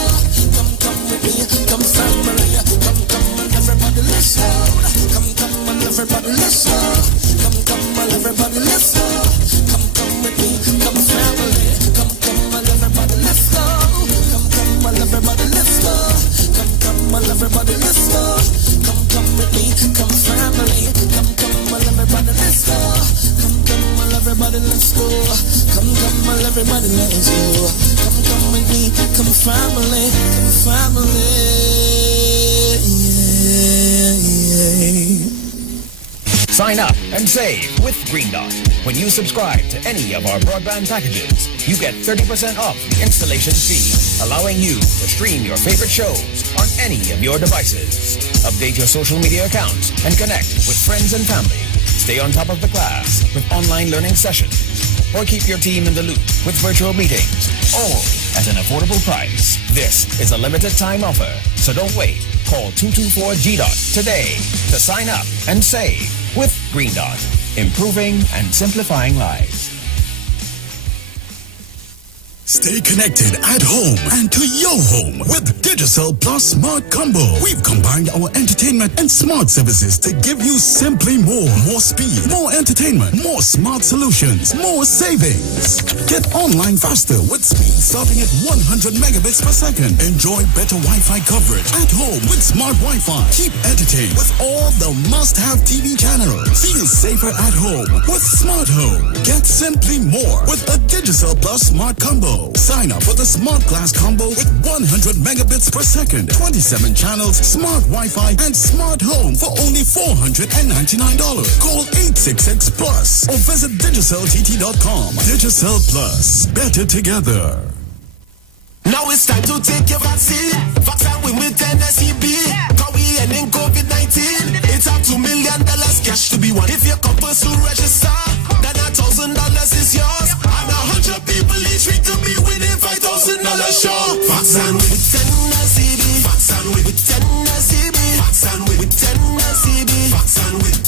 Come with me, come family. Come on, everybody, let's go. Come on, everybody, let's go. Come on, everybody, let's go. Come with me, come family. Come on, everybody, let's go. Come on, everybody, let's go. Come on, everybody, let's go. Come with me, come family. Come on, everybody, let's go. Come on, everybody, let's go. Come on, everybody, let's go. Come with me, come family. Yeah. Sign up and save with Green Dot. When you subscribe to any of our broadband packages, you get 30% off the installation fee, allowing you to stream your favorite shows on any of your devices. Update your social media accounts and connect with friends and family. Stay on top of the class with online learning sessions, or keep your team in the loop with virtual meetings, all at an affordable price. This is a limited time offer, so don't wait. Call 224-GDOT today to sign up and save with Green Dot, improving and simplifying lives. Stay connected at home and to your home with Digicel Plus Smart Combo. We've combined our entertainment and smart services to give you simply more. More speed, more entertainment, more smart solutions, more savings. Get online faster with speed starting at 100 megabits per second. Enjoy better Wi-Fi coverage at home with smart Wi-Fi. Keep entertained with all the must-have TV channels. Feel safer at home with Smart Home. Get simply more with a Digicel Plus Smart Combo. Sign up for the Smart Glass Combo with 100 megabits per second, 27 channels, smart Wi-Fi, and Smart Home for only $499. Call 866-PLUS or visit DigicelTT.com. Digicel Plus. Better together. Now it's time to take your vaccine. Vaccine with NSEB. Cause we ending COVID-19. It's up to $1 million cash to be won. If your compass to register, then $1,000 is yours. And 100 people each week to be winning $5,000 sure. Vaccine with NSEB. Vaccine with NSEB. Vaccine with NSEB. Vaccine with.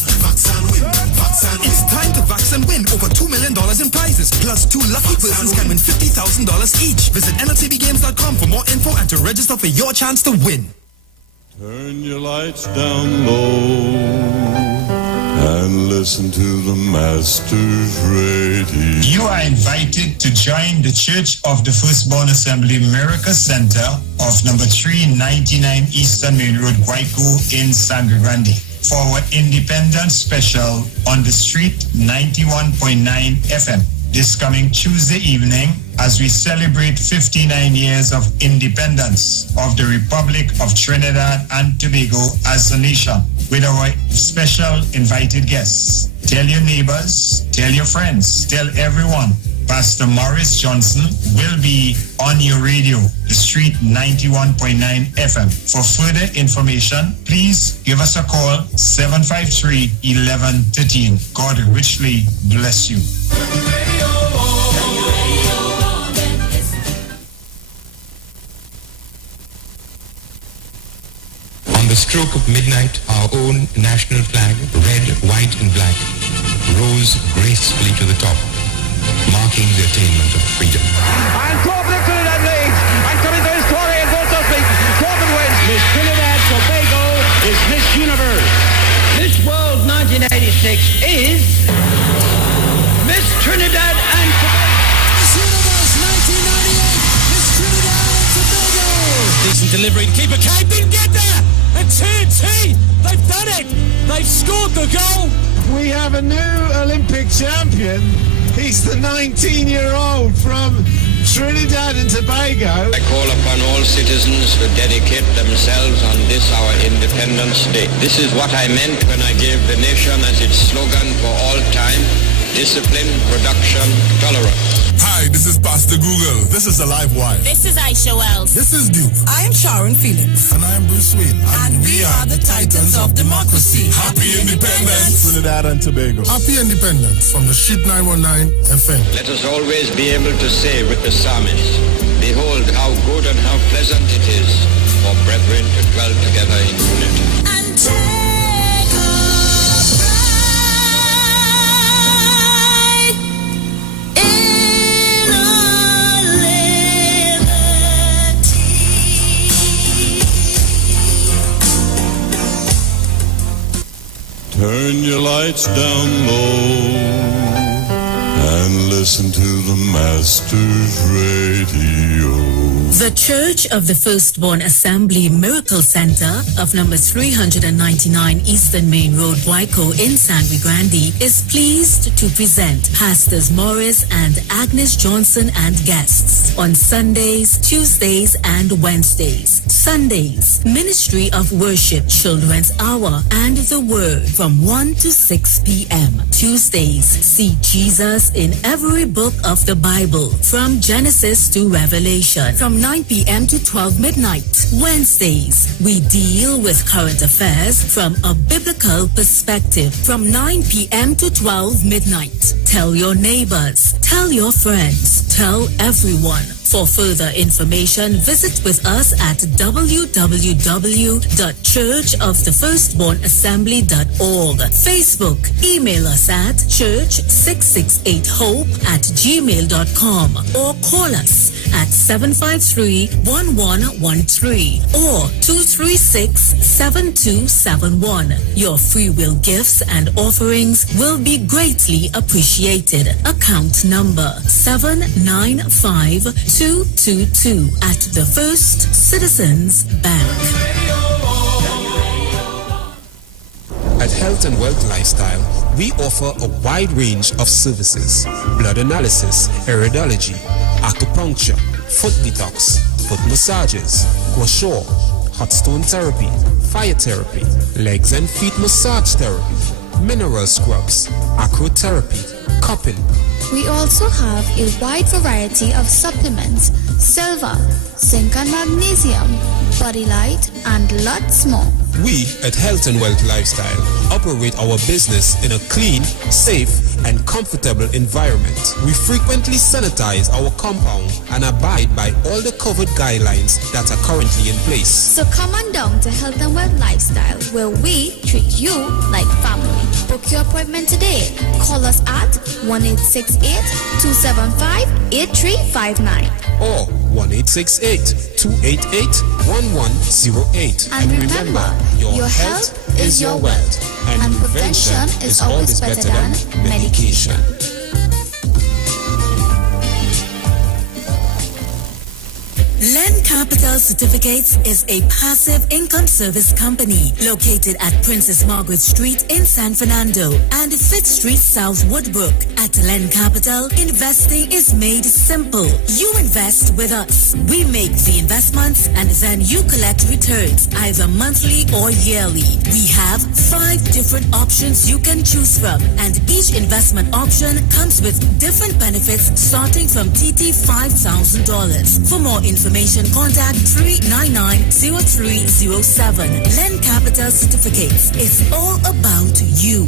It's time to vaccine win over $2 million in prizes. Plus 2 lucky persons can win $50,000 each. Visit MLTBgames.com for more info and to register for your chance to win. Turn your lights down low and listen to the Master's Radio. You are invited to join the Church of the Firstborn Assembly Miracle Center of number 399 Eastern Main Road, Guayco in Sangre Grande for our Independence Special on the Street 91.9 FM this coming Tuesday evening as we celebrate 59 years of independence of the Republic of Trinidad and Tobago as a nation with our special invited guests. Tell your neighbors, tell your friends, tell everyone. Pastor Morris Johnson will be on your radio, the Street 91.9 FM. For further information, please give us a call, 753-1113. God richly bless you. On the stroke of midnight, our own national flag, red, white, and black, rose gracefully to the top, marking the attainment of freedom. And Corbin Trinidad leads, and coming to his quarry and goes to speak. Corbin wins. Miss Trinidad Tobago is Miss Universe. Miss World 1986 is Miss Trinidad and Tobago. Miss Universe 1998, Miss Trinidad and Tobago. Decent delivery to keeper Kane, didn't get there. And TNT, they've done it. They've scored the goal. We have a new Olympic champion. He's the 19-year-old from Trinidad and Tobago. I call upon all citizens to dedicate themselves on this our Independence Day. This is what I meant when I gave the nation as its slogan for all time: discipline, production, tolerance. Hi, this is Pastor Google. This is Alive Wire. This is Aisha Wells. This is Duke. I am Sharon Felix. And I am Bruce Wayne. And we are the Titans of Democracy. Happy Independence. Trinidad and Tobago. Happy Independence from the Street 919 FM. Let us always be able to say with the psalmist, behold how good and how pleasant it is for brethren to dwell together in unity. And take a pride in our liberty. Turn your lights down low and listen to the Master's Radio. The Church of the Firstborn Assembly Miracle Center of number 399 Eastern Main Road, Guayco in Sangre Grande is pleased to present Pastors Morris and Agnes Johnson and guests on Sundays, Tuesdays, and Wednesdays. Sundays, Ministry of Worship Children's Hour and the Word from 1 to 6 p.m. Tuesdays, see Jesus in every book of the Bible from Genesis to Revelation from 9 p.m. to 12 midnight. Wednesdays, we deal with current affairs from a biblical perspective from 9 p.m. to 12 midnight. Tell your neighbors, tell your friends, tell everyone. For further information, visit with us at www.churchofthefirstbornassembly.org. Facebook, email us at church668hope@gmail.com or call us at 753-1113 or 236-7271. Your free will gifts and offerings will be greatly appreciated. Account number 795222 at the First Citizens Bank. At Health and Wealth Lifestyle, we offer a wide range of services: blood analysis, iridology, acupuncture, foot detox, foot massages, gua sha, hot stone therapy, fire therapy, legs and feet massage therapy, mineral scrubs, acrotherapy, cupping. We also have a wide variety of supplements: silver, zinc and magnesium, body light, and lots more. We at Health and Wealth Lifestyle operate our business in a clean, safe, and comfortable environment. We frequently sanitize our compound and abide by all the COVID guidelines that are currently in place. So come on down to Health and Wealth Lifestyle, where we treat you like family. Book your appointment today. Call us at 1-868-275-8359 or 1-868-288-1108. And remember, your health is your wealth, and prevention is always better than medication. Len Capital Certificates is a passive income service company located at Princess Margaret Street in San Fernando and Fifth Street South Woodbrook. At Len Capital, investing is made simple. You invest with us. We make the investments and then you collect returns either monthly or yearly. We have 5 different options you can choose from, and each investment option comes with different benefits starting from TT $5,000. For more information, contact 399-0307. Len Capital Certificates. It's all about you.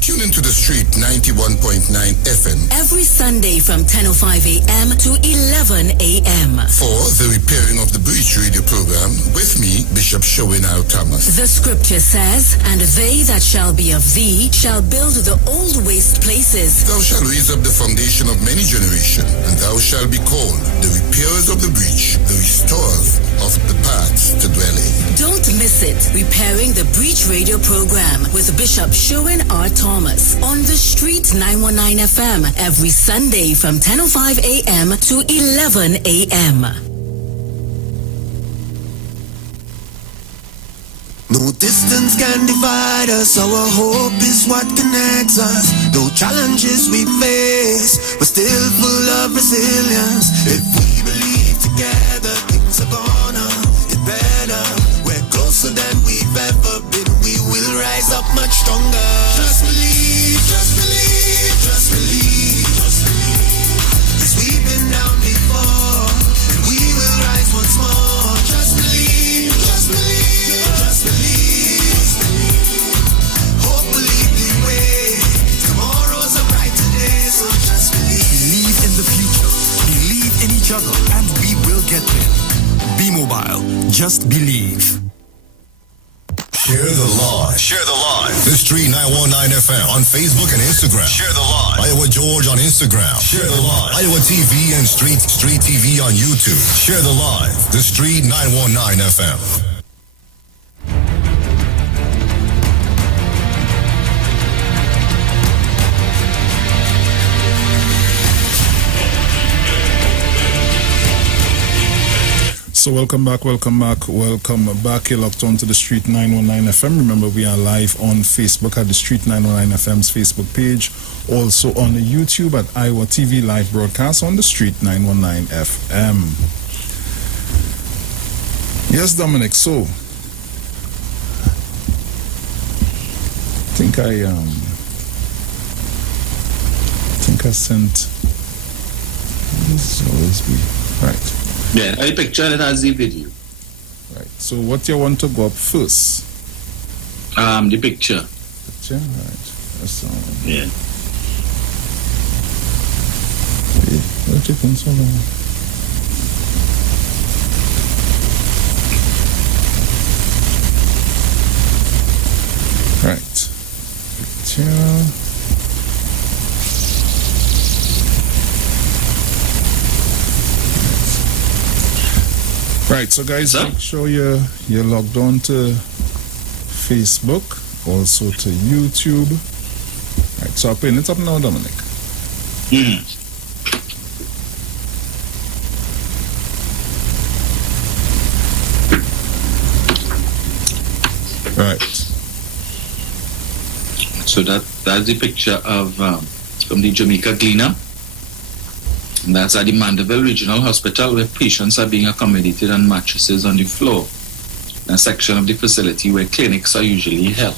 Tune into the street 91.9 FM every Sunday from 10:05 a.m. to 11 a.m. for the Repairing of the Breach radio program with me, Bishop Showinal Thomas. The scripture says, "And they that shall be of thee shall build the old waste places. Thou shalt raise up the foundation of many generations, and thou shalt be called the repairers of the breach, the restorers of the paths to dwell in." Don't miss it. Repairing the Breach radio program with Bishop Sherwin R. Thomas on the street 919 FM every Sunday from 10:05 a.m. to 11 a.m. No distance can divide us, our hope is what connects us. Though challenges we face, we're still full of resilience. If we believe together, things are gonna get better. We're closer than we've ever been, we will rise up much stronger. Just believe, just believe, just believe, just believe. 'Cause we've been down before, and we will rise once more. Just believe, just believe, just believe, just believe. Hope will lead the way. Tomorrow's a brighter day, so just believe. Believe in the future, believe in each other, and we will get there. Be mobile, just believe. Share the live. Share the live. The Street 919 FM on Facebook and Instagram. Share the live. Iowa George on Instagram. Share the live. Iowa TV and Street TV on YouTube. Share the live. The Street 919 FM. So welcome back. You're locked on to the Street 919 FM. Remember, we are live on Facebook at the Street 919 FM's Facebook page. Also on YouTube at Iowa TV live broadcast on the Street 919 FM. Yes, Dominic. So, I think I sent. This will always be right. Yeah, I picture it as the video. Right. So what you want to go up first? The picture. Picture, right. That's yeah. Why taking so long? Right. Picture. Right, so guys, make sure you're logged on to Facebook, also to YouTube. Right, so I'll pin it up now, Dominic. Right. So that's the picture of from the Jamaica Gleaner. And that's at the Mandeville Regional Hospital, where patients are being accommodated on mattresses on the floor, in a section of the facility where clinics are usually held.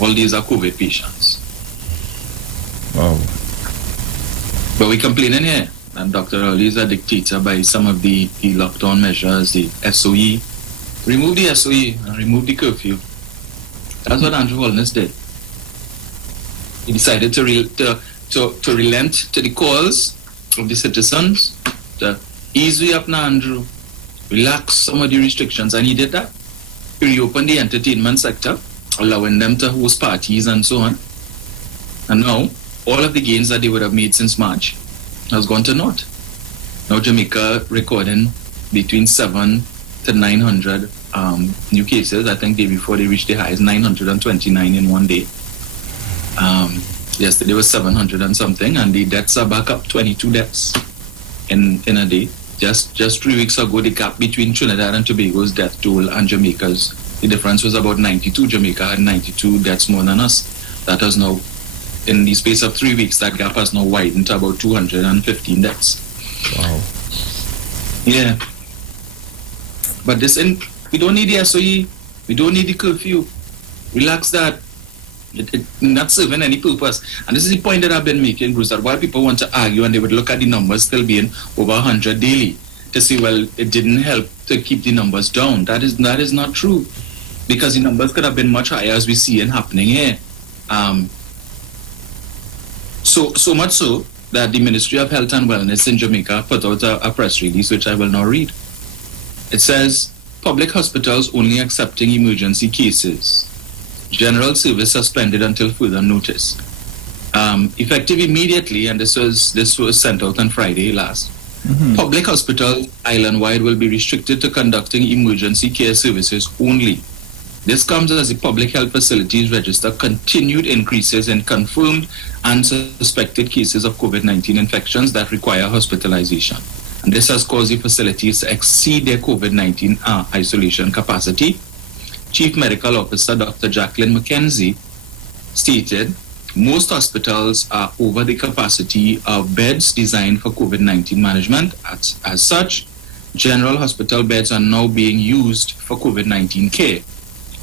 All these are COVID patients. Wow. But we're complaining here, and Dr. Rowley is a dictator by some of the lockdown measures, the SOE. Remove the SOE and remove the curfew. That's what Andrew Holness did. He decided to relent to the calls of the citizens, to ease way up now, Andrew, relax some of the restrictions, and he did that. He reopened the entertainment sector, allowing them to host parties and so on. And now, all of the gains that they would have made since March has gone to naught. Now Jamaica recording between 7 to 900 new cases. I think day before they reached the highs, 929 in one day. Yesterday was 700 and something, and the deaths are back up 22 deaths in a day. Just 3 weeks ago, the gap between Trinidad and Tobago's death toll and Jamaica's, the difference was about 92. Jamaica had 92 deaths more than us. That has now, in the space of 3 weeks, that gap has now widened to about 215 deaths. Wow. Yeah. But we don't need the SOE. We don't need the curfew. Relax that. It's not serving any purpose. And this is the point that I've been making, Bruce, that while people want to argue and they would look at the numbers still being over 100 daily to say, well, it didn't help to keep the numbers down. That is not true. Because the numbers could have been much higher, as we see it happening here. So much so that the Ministry of Health and Wellness in Jamaica put out a press release, which I will now read. It says, public hospitals only accepting emergency cases. General service suspended until further notice. Effective immediately, and this was sent out on Friday last. Public hospitals island-wide will be restricted to conducting emergency care services only. This comes as the public health facilities register continued increases in confirmed and suspected cases of COVID-19 infections that require hospitalization. And this has caused the facilities to exceed their COVID-19 isolation capacity. Chief Medical Officer Dr. Jacqueline McKenzie stated, most hospitals are over the capacity of beds designed for COVID-19 management. As such, general hospital beds are now being used for COVID-19 care.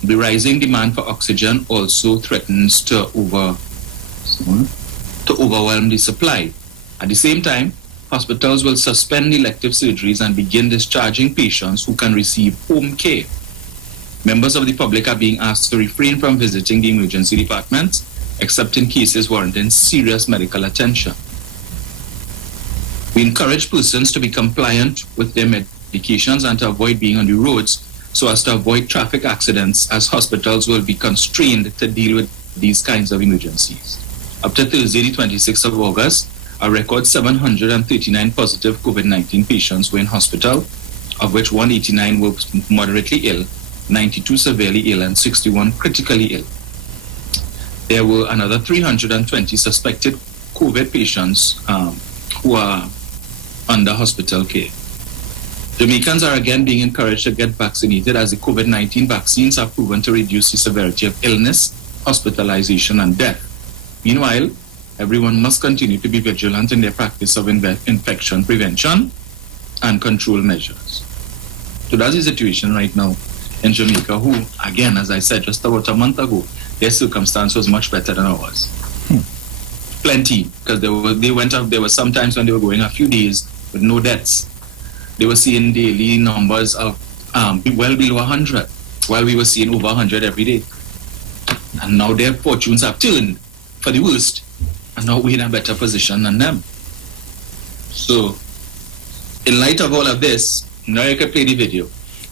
The rising demand for oxygen also threatens to overwhelm the supply. At the same time, hospitals will suspend elective surgeries and begin discharging patients who can receive home care. Members of the public are being asked to refrain from visiting the emergency departments, except in cases warranting serious medical attention. We encourage persons to be compliant with their medications and to avoid being on the roads so as to avoid traffic accidents, as hospitals will be constrained to deal with these kinds of emergencies. Up to Thursday, the 26th of August, a record 739 positive COVID-19 patients were in hospital, of which 189 were moderately ill, 92 severely ill, and 61 critically ill. There were another 320 suspected COVID patients who are under hospital care. Jamaicans are again being encouraged to get vaccinated, as the COVID-19 vaccines have proven to reduce the severity of illness, hospitalization, and death. Meanwhile, everyone must continue to be vigilant in their practice of infection prevention and control measures. So that's the situation right now in Jamaica, who, again, as I said just about a month ago, their circumstance was much better than ours. Plenty, because there were some times when they were going a few days with no deaths. They were seeing daily numbers of well below 100, while we were seeing over 100 every day. And now their fortunes have turned for the worst. and now we're in a better position than them. So, in light of all of this, now you can play the video.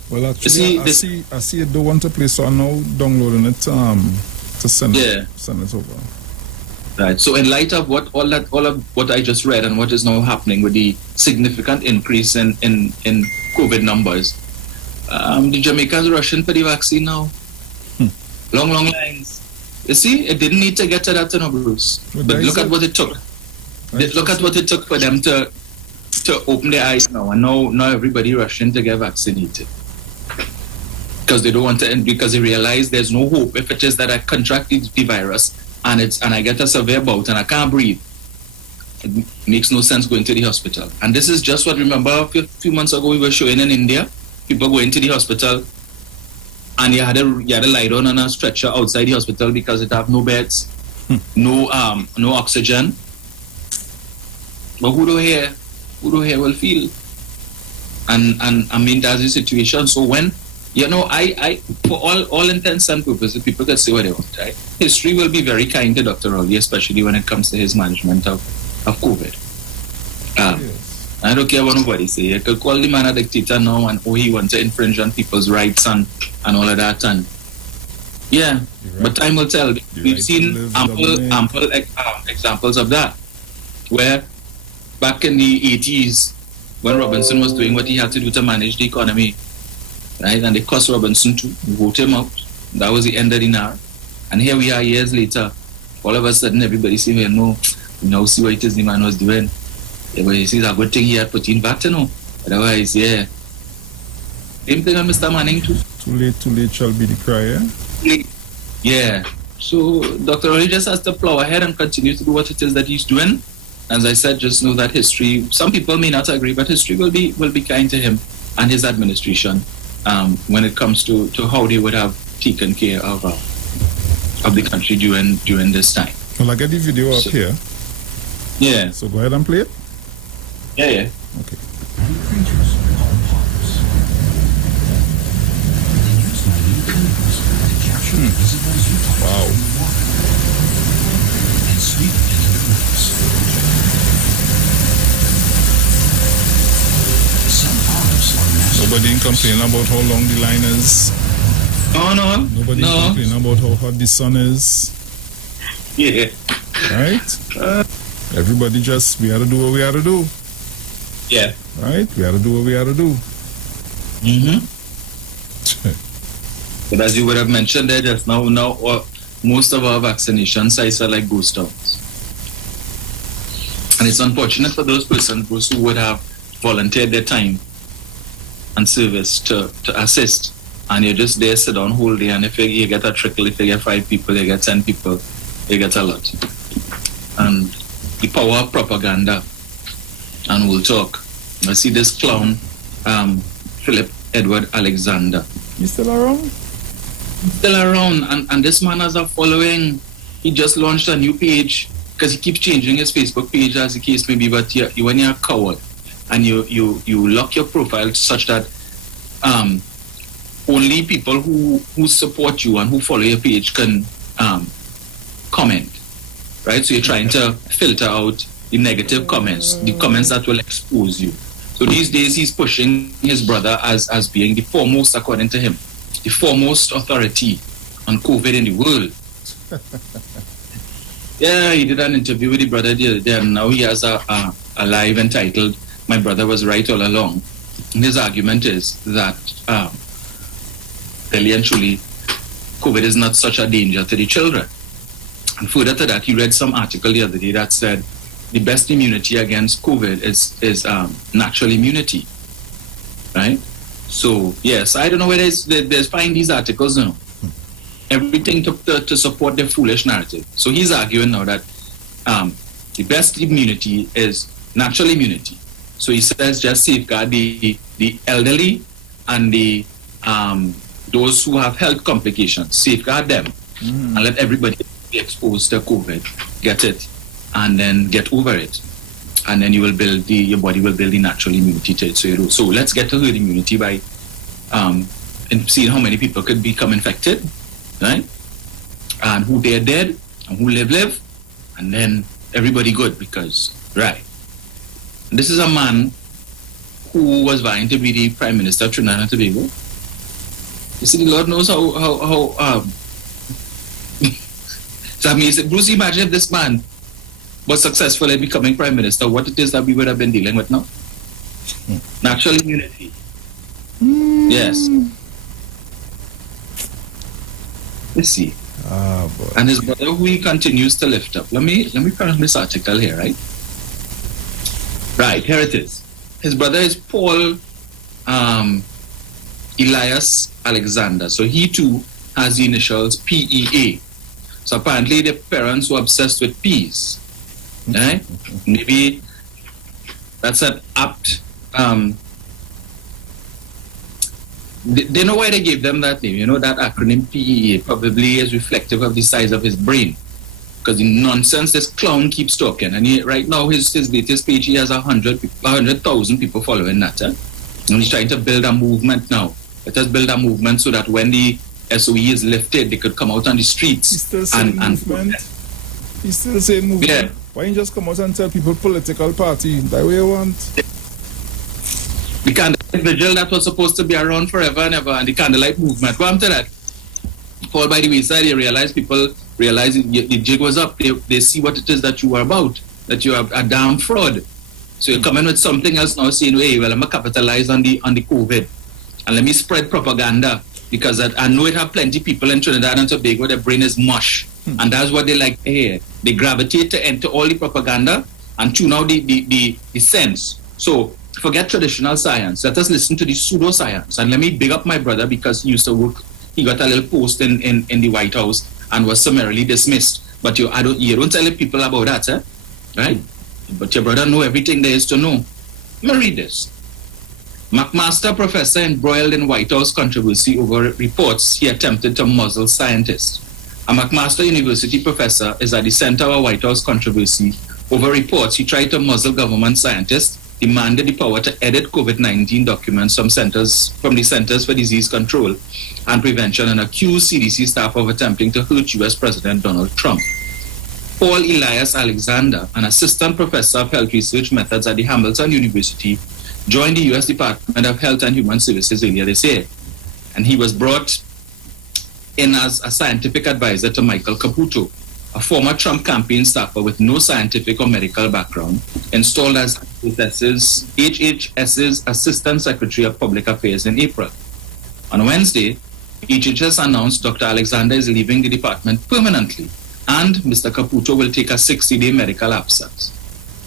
Well, actually, I see you don't want to play, so I'm now downloading it to send it over. Right. So, in light of all of what I just read and what is now happening with the significant increase in COVID numbers, the Jamaicans rushing for the vaccine now. Long lines. You see, it didn't need to get to that, Bruce. But look at what it took. Look at what it took for them to open their eyes now, and now everybody rushing to get vaccinated because they don't want to, because they realize there's no hope. If it is that I contract the virus and I get a severe bout and I can't breathe, it makes no sense going to the hospital. And this is just what, remember a few months ago we were showing in India, people going to the hospital and you had to lie down on a stretcher outside the hospital because it have no beds, no oxygen. But who do here will feel? And I mean, that's the situation. So when, I for all intents and purposes, people can say what they want, right? History will be very kind to Dr. Rowley, especially when it comes to his management of COVID. I don't care what nobody say. You could call the man a dictator now and he wants to infringe on people's rights and all of that. And yeah, but time will tell. We've seen ample examples of that, where back in the 80s, when Robinson was doing what he had to do to manage the economy, right, and they cost Robinson to vote him out. That was the end of the narrative. And here we are years later, all of a sudden everybody's saying, no, you now see what it is the man was doing. Yeah, but you see, it's a good thing he had put in back, Otherwise, yeah. Same thing on Mr. Manning too. Too late shall be the cry, yeah? Yeah. So Dr. Rowley just has to plow ahead and continue to do what it is that he's doing. As I said, just know that history, some people may not agree, but history will be kind to him and his administration when it comes to how they would have taken care of the country during this time. Well, I get the video up here. Yeah. So go ahead and play it. Yeah. Okay. Wow. Nobody complaining about how long the line is. No. Nobody complaining about how hot the sun is. Yeah. Right? Everybody just, we had to do what we had to do. Yeah. Right? We had to do what we had to do. But as you would have mentioned there just now, most of our vaccination sites are like ghost towns. And it's unfortunate for those persons who would have volunteered their time and service to assist. And you're just there, sit down whole day, and if you get a trickle, if you get 5 people, you get 10 people, you get a lot. And the power of propaganda, and we'll talk. I see this clown, Philip Edward Alexander. He's still around? Still around, and this man has a following. He just launched a new page, because he keeps changing his Facebook page as the case may be, but when you're a coward, and you lock your profile such that only people who support you and who follow your page can comment, right? So you're trying to filter out the negative comments, the comments that will expose you. So these days he's pushing his brother as being the foremost, according to him, the foremost authority on COVID in the world. Yeah, he did an interview with the brother the other day, and now he has a live entitled "My Brother Was Right All Along." And his argument is that really and truly, COVID is not such a danger to the children. And further to that, he read some article the other day that said the best immunity against COVID is natural immunity, right? So yes, I don't know where there's find these articles now. Everything to support the foolish narrative. So he's arguing now that the best immunity is natural immunity. So he says just safeguard the elderly and the those who have health complications, safeguard them and let everybody be exposed to COVID, get it, and then get over it. And then you will build your body will build the natural immunity to it. So let's get to herd immunity by and seeing how many people could become infected, right? And who they're dead and who live, and then everybody good because, right. This is a man who was vying to be the Prime Minister of Trinidad and Tobago. You see, the Lord knows how so I mean, Bruce, imagine if this man was successful in becoming Prime Minister, what it is that we would have been dealing with now? Natural immunity. Yes. Let's see. And his brother, who he continues to lift up. Let me find this article here, right? Right, here it is. His brother is Paul Elias Alexander. So he too has the initials PEA. So apparently the parents were obsessed with peas. Right? Maybe that's an apt they know why they gave them that name. You know, that acronym PEA probably is reflective of the size of his brain. Because the nonsense this clown keeps talking. And right now, his latest page, he has 100,000 people following that. And he's trying to build a movement now. Let us build a movement so that when the SOE is lifted, they could come out on the streets. He's still saying movement. He's still saying movement. Yeah. Why don't you just come out and tell people political party? That way you want. The candlelight vigil that was supposed to be around forever and ever, and the candlelight movement. Go on to that. Fall by the wayside, you realize people realize the jig was up. They see what it is that you are about, that you are a damn fraud. So you're coming with something else now saying, hey, well, I'm going to capitalize on the COVID. And let me spread propaganda. Because I know it have plenty people in Trinidad and Tobago, their brain is mush. And that's what they like to hear. They gravitate to enter all the propaganda and tune out the sense. So forget traditional science. Let us listen to the pseudoscience. And let me big up my brother because he used to work. He got a little post in the White House and was summarily dismissed. But you don't tell people about that, eh? Right? But your brother know everything there is to know. Let me read this. McMaster professor embroiled in White House controversy over reports he attempted to muzzle scientists. A McMaster University professor is at the center of a White House controversy over reports he tried to muzzle government scientists, demanded the power to edit COVID-19 documents from the Centers for Disease Control and Prevention, and accused CDC staff of attempting to hurt U.S. President Donald Trump. Paul Elias Alexander, an assistant professor of health research methods at the Hamilton University, joined the U.S. Department of Health and Human Services earlier this year. And he was brought in as a scientific advisor to Michael Caputo, a former Trump campaign staffer with no scientific or medical background, installed as HHS's Assistant Secretary of Public Affairs in April. On Wednesday, HHS announced Dr. Alexander is leaving the department permanently, and Mr. Caputo will take a 60-day medical absence.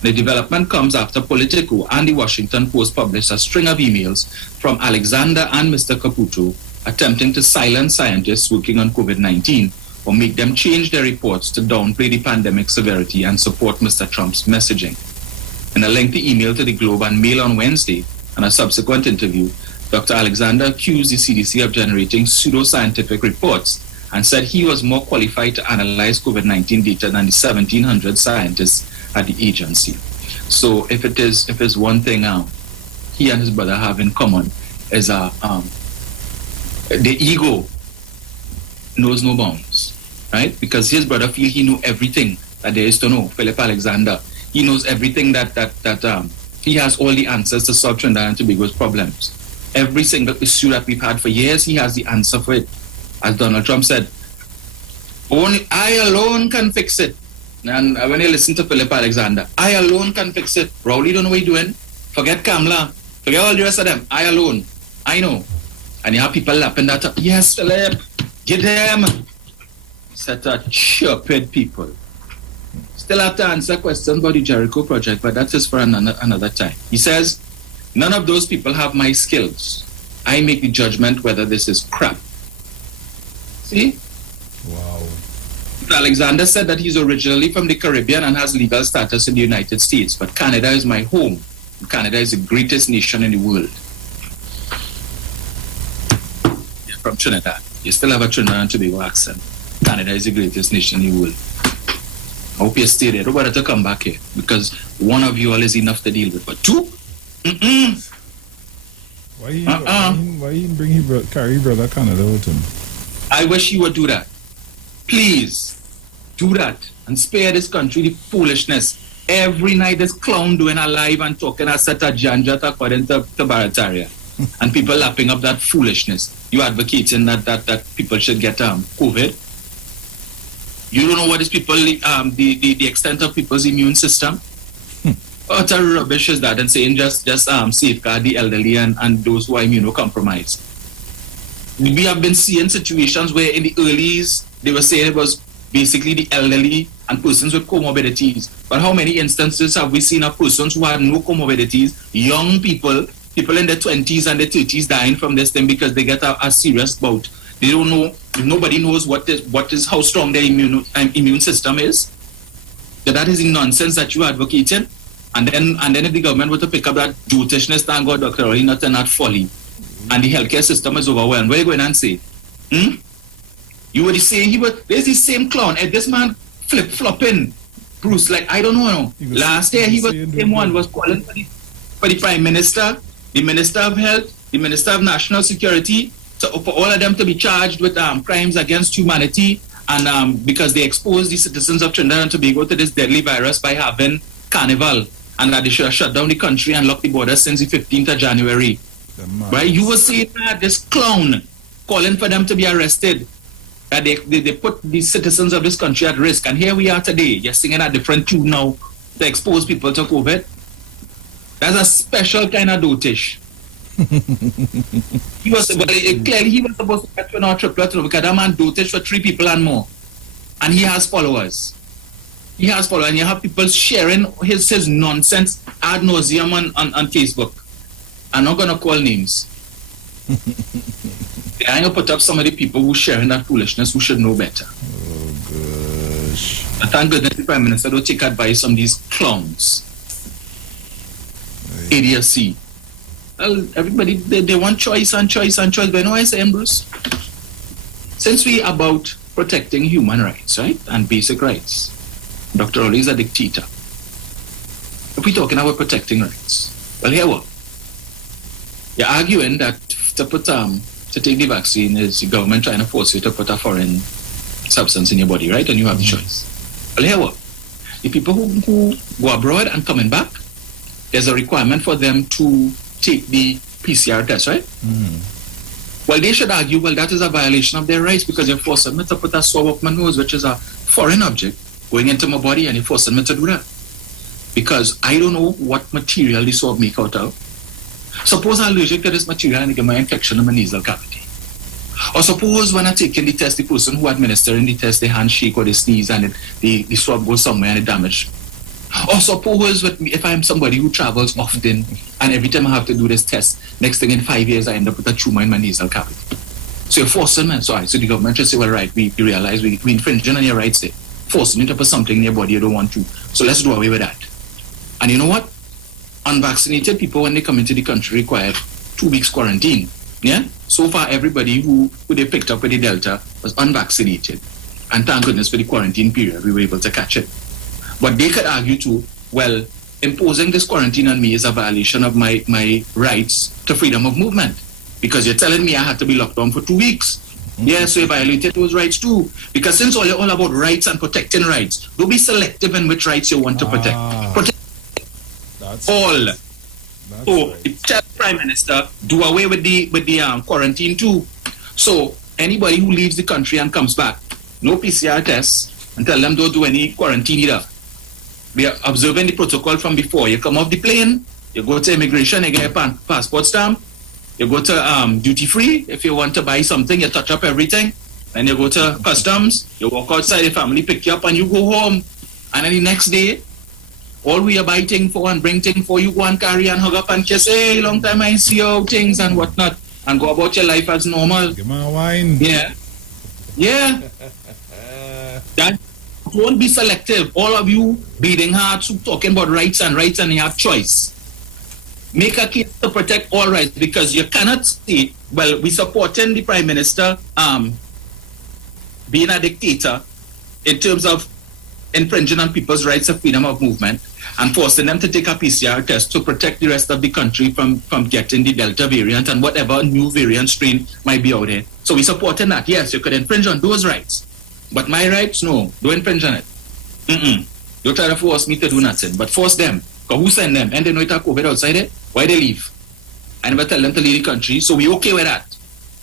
The development comes after Politico and the Washington Post published a string of emails from Alexander and Mr. Caputo attempting to silence scientists working on COVID-19 or make them change their reports to downplay the pandemic severity and support Mr. Trump's messaging. In a lengthy email to the Globe and Mail on Wednesday and a subsequent interview, Dr. Alexander accused the CDC of generating pseudoscientific reports and said he was more qualified to analyze COVID-19 data than the 1,700 scientists at the agency. So if it's one thing he and his brother have in common is the ego knows no bounds, right? Because his brother feels he knows everything that there is to know. Philip Alexander, he knows everything that he has all the answers to solve Trinidad and Tobago's problems. Every single issue that we've had for years, he has the answer for it. As Donald Trump said, only I alone can fix it. And when you listen to Philip Alexander, I alone can fix it. Rowley don't know what he's doing. Forget Kamala. Forget all the rest of them. I alone. I know. And you have people lapping that up. Yes, Philip. Get them. Set of stupid people. Still have to answer questions about the Jericho project, but that is for another time. He says, none of those people have my skills. I make the judgment whether this is crap. See? Wow. Alexander said that he's originally from the Caribbean and has legal status in the United States, but Canada is my home. Canada is the greatest nation in the world. You're from Trinidad. You still have a Trinidad and Tobago accent. Canada is the greatest nation in the world. I hope you stay there. Don't bother to come back here, because one of you all is enough to deal with. But two? Why he bring his carry brother Canada with him? I wish he would do that. Please. do that and spare this country the foolishness. Every night this clown doing a live and talking a set of janjat according to Barataria. And people lapping up that foolishness. You advocating that people should get COVID. You don't know what is people the extent of people's immune system. What a rubbish is that? And saying just safeguard the elderly and those who are immunocompromised. We have been seeing situations where in the earlys they were saying it was basically the elderly and persons with comorbidities. But how many instances have we seen of persons who had no comorbidities, young people in their 20s and their 30s dying from this thing because they get a serious bout? They don't know. Nobody knows what is how strong their immune system is. That is the nonsense that you are advocating. And then if the government were to pick up that dotishness, thank God, Dr. Rolly, not folly, and the healthcare system is overwhelmed, what are you going and say? You were saying there's the same clown. And this man flip-flopping, Bruce, like, I don't know. Last year, he was the same one, was calling for the Prime Minister, the Minister of Health, the Minister of National Security, for all of them to be charged with crimes against humanity, and because they exposed the citizens of Trinidad and Tobago to this deadly virus by having carnival, and that they should have shut down the country and locked the border since the 15th of January. Right? You were saying that this clown calling for them to be arrested, that they put the citizens of this country at risk, and here we are today. You're singing a different tune now to expose people to COVID. That's a special kind of dotish. Clearly he was supposed to get an triplet because that man dotish for 3 people and more, and he has followers. He has followers, and you have people sharing his nonsense ad nauseum on Facebook. I'm not going to call names. I'm going to put up some of the people who sharing that foolishness who should know better. Oh, gosh. I thank goodness the Prime Minister don't take advice from these clowns. Idiocy. Well, everybody, they want choice and choice and choice. But you know what I say, Bruce? Since we are about protecting human rights, right, and basic rights, Dr. Oli is a dictator. If we're talking about protecting rights, well, here what? You're arguing that to take the vaccine is the government trying to force you to put a foreign substance in your body, right? And you have the choice. Well, here what? The people who go abroad and coming back, there's a requirement for them to take the PCR test, right? Well, they should argue, well, that is a violation of their rights because you're forcing me to put a swab up my nose, which is a foreign object, going into my body, and you're forcing me to do that. Because I don't know what material the swab make out of. Suppose I'm allergic to this material and I get my infection in my nasal cavity. Or suppose when I take in the test, the person who administering the test, they handshake or they sneeze and the swab goes somewhere and it damaged. Or suppose if I'm somebody who travels often and every time I have to do this test, next thing in 5 years I end up with a tumor in my nasal cavity. So you're forcing me. So the government should say, well, right, we realize we infringing on your rights there. Forcing you to put something in your body you don't want to. So let's do away with that. And you know what? Unvaccinated people, when they come into the country, require 2 weeks quarantine. Yeah? So far, everybody who they picked up with the Delta was unvaccinated. And thank goodness for the quarantine period, we were able to catch it. But they could argue too, well, imposing this quarantine on me is a violation of my rights to freedom of movement. Because you're telling me I had to be locked down for 2 weeks. Yeah, so you violated those rights too. Because since you're all about rights and protecting rights, don't be selective in which rights you want to protect. Protect all. So tell the Prime Minister, do away with the quarantine too. So anybody who leaves the country and comes back, no PCR tests, and tell them don't do any quarantine either. We are observing the protocol from before. You come off the plane, you go to immigration, you get your passport stamp, you go to duty free. If you want to buy something, you touch up everything. Then you go to customs, you walk outside, your family pick you up and you go home. And then the next day, all we are buy thing for and bring thing for, you go and carry and hug up and kiss, hey, long time I see you, things and whatnot, and go about your life as normal. Give me a wine. Yeah. Yeah. That won't be selective. All of you beating hearts, talking about rights and you have choice. Make a case to protect all rights, because you cannot say, well, we supporting the Prime Minister being a dictator in terms of infringing on people's rights of freedom of movement and forcing them to take a PCR test to protect the rest of the country from getting the Delta variant and whatever new variant strain might be out there. So we supporting that. Yes, you could infringe on those rights. But my rights, no. Don't infringe on it. Don't try to force me to do nothing, but force them. Because who send them? And they know it have COVID outside it? Why they leave? I never tell them to leave the country, so we okay with that.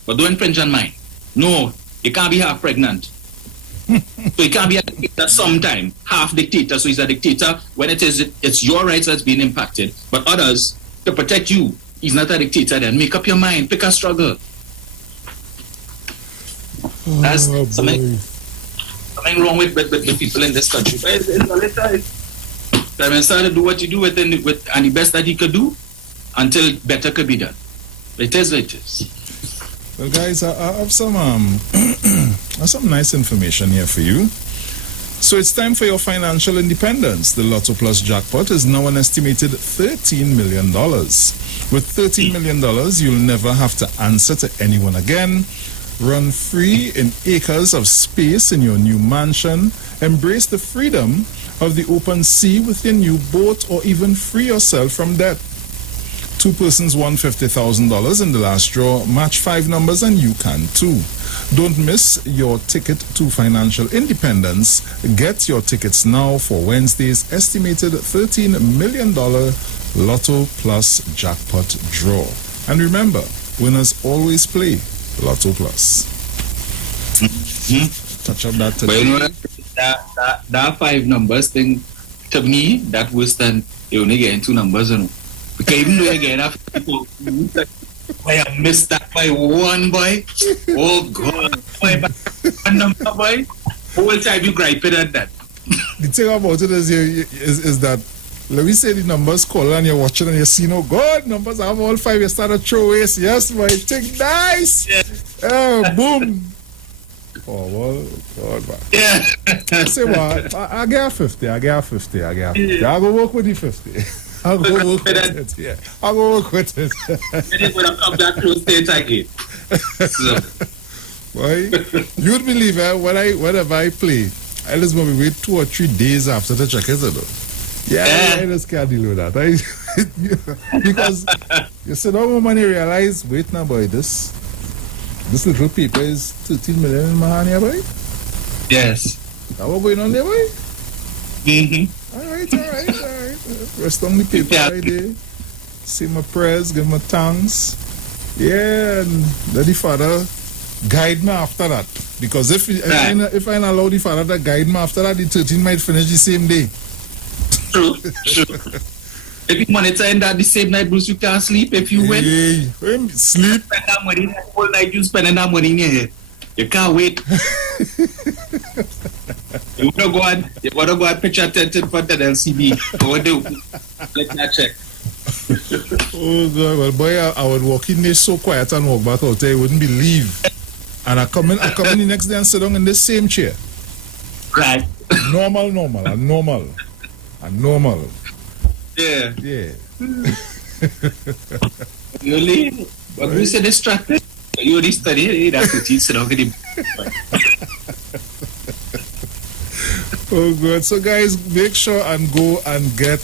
But don't infringe on mine. No, you can't be half pregnant. So you can't be a dictator sometime, half dictator, so he's a dictator when it's your rights that's being impacted. But others, to protect you, he's not a dictator then. Make up your mind, pick a struggle. That's something wrong with people in this country. But it's to do what you do and the best that he could do until better could be done. It is what it is. Well, guys, I have some some nice information here for you. So it's time for your financial independence. The Lotto Plus jackpot is now an estimated $13 million. With $13 million, you'll never have to answer to anyone again. Run free in acres of space in your new mansion. Embrace the freedom of the open sea with your new boat, or even free yourself from debt. 2 persons won $50,000 in the last draw. Match 5 numbers and you can too. Don't miss your ticket to financial independence. Get your tickets now for Wednesday's estimated $13 million Lotto Plus jackpot draw. And remember, winners always play Lotto Plus. Touch up that today. But you know, that 5 numbers thing, to me, that worse than you only getting 2 numbers, you know. Because even though you get enough people, I missed that by 1, boy. Oh, God. Boy, by 1 number, boy. Whole time you griping at that. The thing about it is that, let me say the numbers call and you're watching and you see, no, God, numbers have all 5. You start to throw away. Yes, boy, think nice. Yeah. Boom. Oh, well, God, man. Yeah. Say what? I get 50. I go work with the 50. I'll go work with it. Yeah, I'll go work with it. And then when I come back close to it again. Boy, you would believe whenever I play, I just want to wait 2 or 3 days after the check is done. Yeah, I just can't deal with that. Because you sit down when you realize, wait now, boy, this little paper is 13 million in my hand here, boy. Yes. That what going on there, boy? Mm-hmm. All right. Rest on the paper right there. Say my prayers, give my thanks. Yeah, and let the Father guide me after that. Because if I allow the Father to guide me after that, the 13 might finish the same day. True. If you monitor in that the same night, Bruce, you can't sleep. If you win, sleep. Spend that money the whole night. You spending that money in your head. You can't wait. You wanna go and pitch attention for the LCB. What do? Let me check. Oh God, well boy, I would walk in there so quiet and walk back out there, you wouldn't believe. And I come in the next day and sit down in the same chair. Right. Normal. Yeah. You leave. But you say distracted. You already study. That's what you sit down with him. Oh God. So guys, make sure and go and get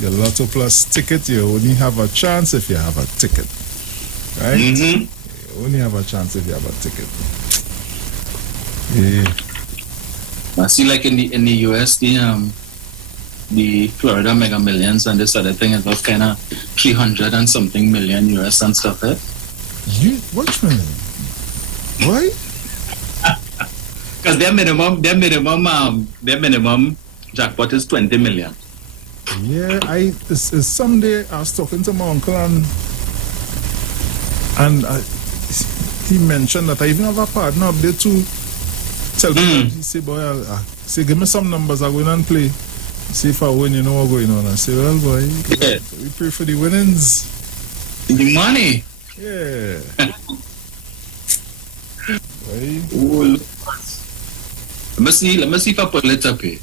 your Lotto Plus ticket. You only have a chance if you have a ticket. Right? Mm-hmm. You only have a chance if you have a ticket. Yeah. I see, like in the US, the Florida Mega Millions and this other thing is about kind of 300 and something million US and stuff, eh? Which million? Why? Because their minimum jackpot is 20 million. Yeah, someday I was talking to my uncle and he mentioned that I even have a partner up there too. Tell me, he said, boy, say, give me some numbers, I'll go in and play. See if I win, you know what's going on. I say, well, boy, we pray for the winnings. The money. Yeah. Let me see if I put it up here.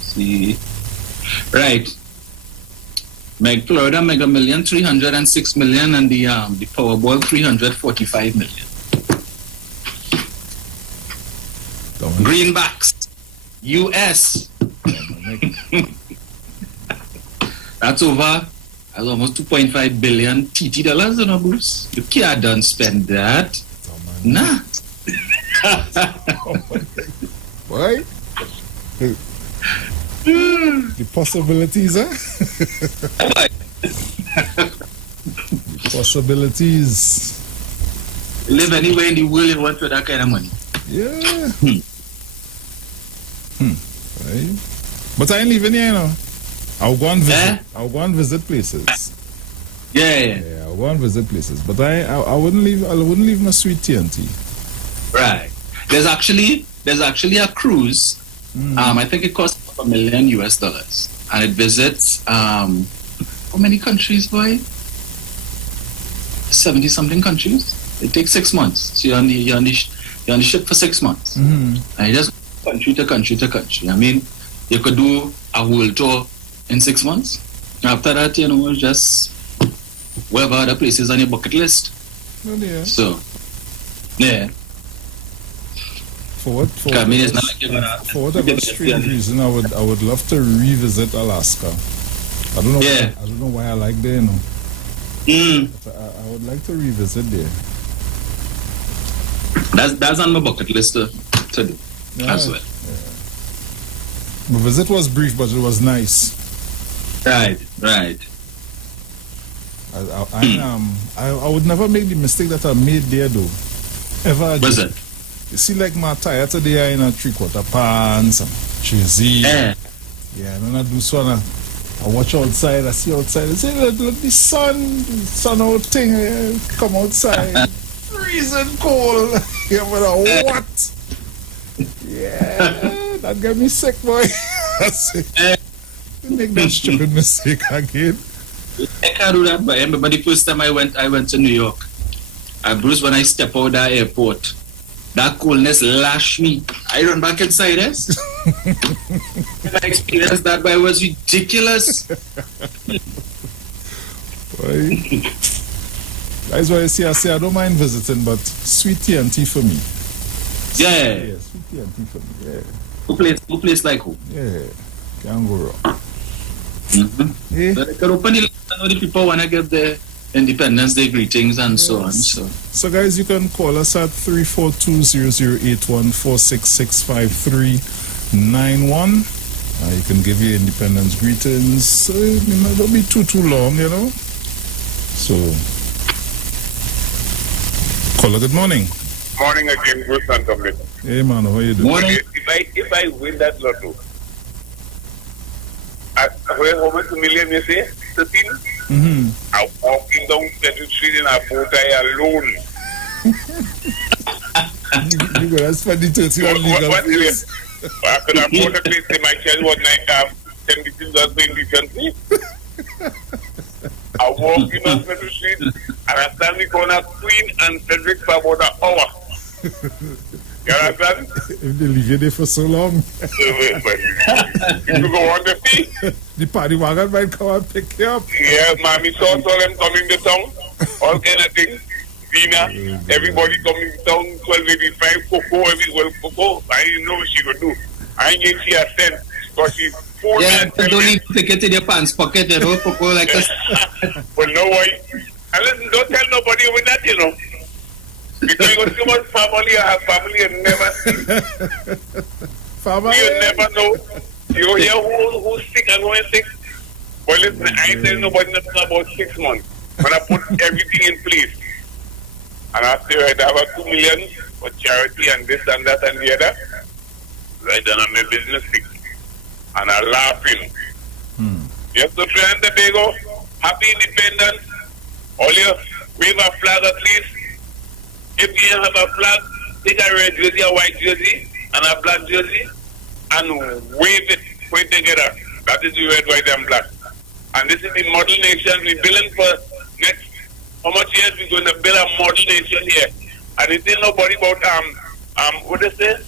See. Right. Florida Mega Million 306 million and the Powerball 345 million. Greenbacks. US. That's almost 2.5 billion TT dollars, you know, Bruce. You can't done spend that. Nah. Why? The possibilities, huh? Possibilities. Live anywhere in the world you want for that kind of money. Yeah. Right. But I ain't leaving here, you know. I'll go and visit. I'll go and visit places. Yeah. I'll go and visit places. But I wouldn't leave. I wouldn't leave my sweet TNT. Right. There's actually a cruise. I think it costs $1 million US, and it visits how many countries, boy? 70-something countries. It takes 6 months. So you're on the ship for 6 months, and you just country to country to country. I mean, you could do a world tour in 6 months. After that, you know, just wherever other places on your bucket list. Oh, yeah. So, yeah. For whatever strange reason, I would love to revisit Alaska. I don't know. I don't know why I like there, you know. But I would like to revisit there. That's on my bucket list to do as well. Yeah. My visit was brief, but it was nice. Right. I would never make the mistake that I made there, though. Ever again. What's that? You see, like my attire today, I in a 3/4 pants, and jersey. Yeah, and I do so. I watch outside. I see outside. I say, look, the sun out thing. Come outside. Freezing cold. Yeah, but what? Yeah, that got me sick, boy. I say, make that stupid mistake again. I can't do that, but I remember the first time I went to New York. Bruce, when I step out that airport, that coolness lashed me. I run back inside us. I experienced that, but it was ridiculous. That's why I say I don't mind visiting, but sweet TNT for me. Yeah, sweet TNT for me. Yeah. Who place like who? Yeah, can't go wrong. Yeah. But I can open the people want to give the Independence Day greetings and so on. So guys, you can call us at 342-008-146-653-91. You can give your Independence greetings. Don't be too long, you know. So, caller, good morning. Morning again, Bruce and Dublin. Hey man, how you doing? Morning. If I win that lotto, how much million you say? 13? I'm walking down Central Street in a boat alone. You go to spend the 30 on legal fees. I could afford a place in my child what night 10 victims are being differently. I walk in on Central Street and I stand in the corner Queen and Frederick for about an hour. You understand? If they leave you there for so long. If you go on the fee. The party wagon might come and pick you up. Yeah, mommy saw them coming to town. All kind of things. Dina, everybody coming to town, 1285, Coco, Coco. I didn't know what she could do. I ain't give she a cent. Because she's poor. Yeah, don't need to take it in your pants pocket, you know, Coco, like this. Well, no way. And listen, don't tell nobody with that, you know. Because you got too much family, you have family you never see. Family? You never know. You hear who's sick and who's sick. Well, listen, I ain't telling nobody nothing about 6 months. When I put everything in place. And after I have 2 million for charity and this and that and the other, I done on my business fix. And I'm laughing. Yes, so Trinidad and Tobago, happy independence. All you wave a flag at least. If you have a flag, take a red jersey, a white jersey, and a black jersey, and wave it, put it together. That is the red, white, and black. And this is the model nation. We're building for next, how much years we're going to build a model nation here. And it ain't nobody about, what is this?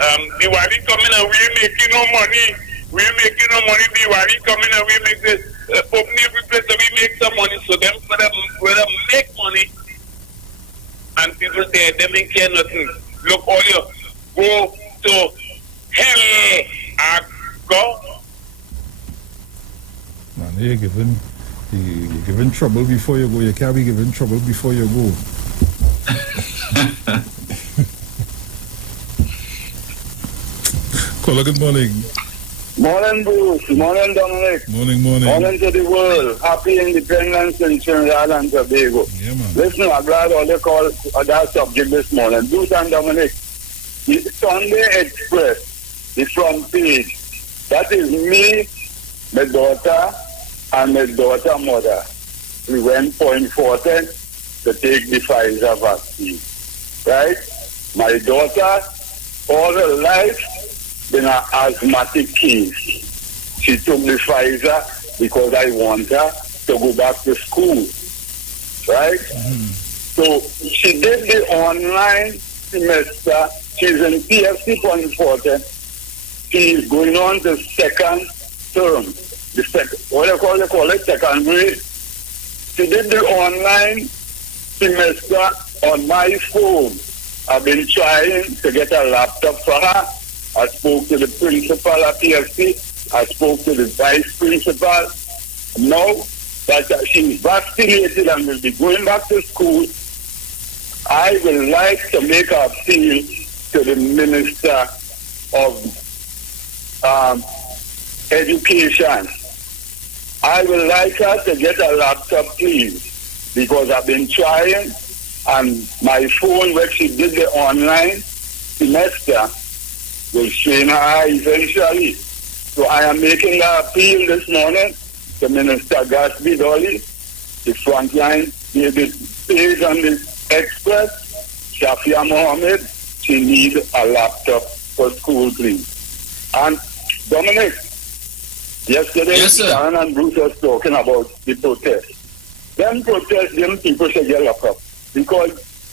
Diwali coming and we're making no money. We're making no money. Diwali coming and we make this, open every place that we make some money. So them, whether make money, and people there, they ain't care nothing. Look, all you go to hell and go. Man, you're giving trouble before you go. You can't be giving trouble before you go. Caller, good morning. Morning, Bruce. Morning, Dominic. Morning. Morning to the world. Happy independence in Trinidad and Tobago. Yeah, man. Listen, I'm glad all they call that subject this morning. Bruce and Dominic, the Sunday Express, the front page, that is me, my daughter, and my daughter's mother. We went Point Fortin to take the Pfizer vaccine. Right? My daughter, all her life, been an asthmatic case. She took the Pfizer because I want her to go back to school. Right? So she did the online semester. She's in PFC Point Fortin. She's going on the second term. The second, what they call it, second grade. She did the online semester on my phone. I've been trying to get a laptop for her. I spoke to the principal at PFC. I spoke to the vice principal. Now that she's vaccinated and will be going back to school, I would like to make an appeal to the Minister of Education. I would like her to get a laptop, please, because I've been trying, and my phone, where she did the online semester, will strain her eye eventually. So I am making an appeal this morning to Minister Gasby Dolly, the frontline, the page on the Express, Shafia Mohammed. She needs a laptop for school, please. And Dominic, yesterday, Sharon and Bruce was talking about the protest. Them protests, them people should get locked up. Because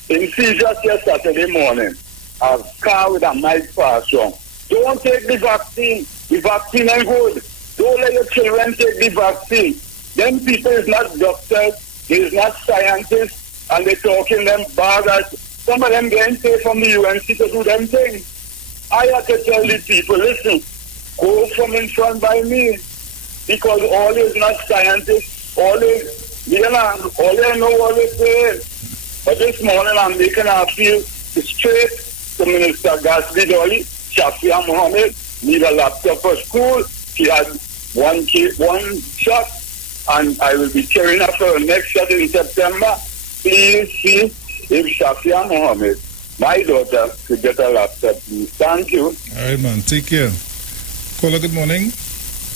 in seizures Saturday morning, a car with a mic pass on. Don't take the vaccine. The vaccine ain't good. Don't let your children take the vaccine. Them people is not doctors, is not scientists, and they talking them bad. Some of them getting paid from the UNC to do them things. I have to tell the people, listen, go from in front by me, because all is not scientists, all is, all they know what they say. But this morning I'm making an appeal straight to Minister Gasby Dolly. Shafia Mohammed need a laptop for school. She had one shot, and I will be carrying her for her next shot in September. Please see if Shafia Mohammed, my daughter, could get a laptop, please. Thank you. All right, man. Take care. Caller, good morning.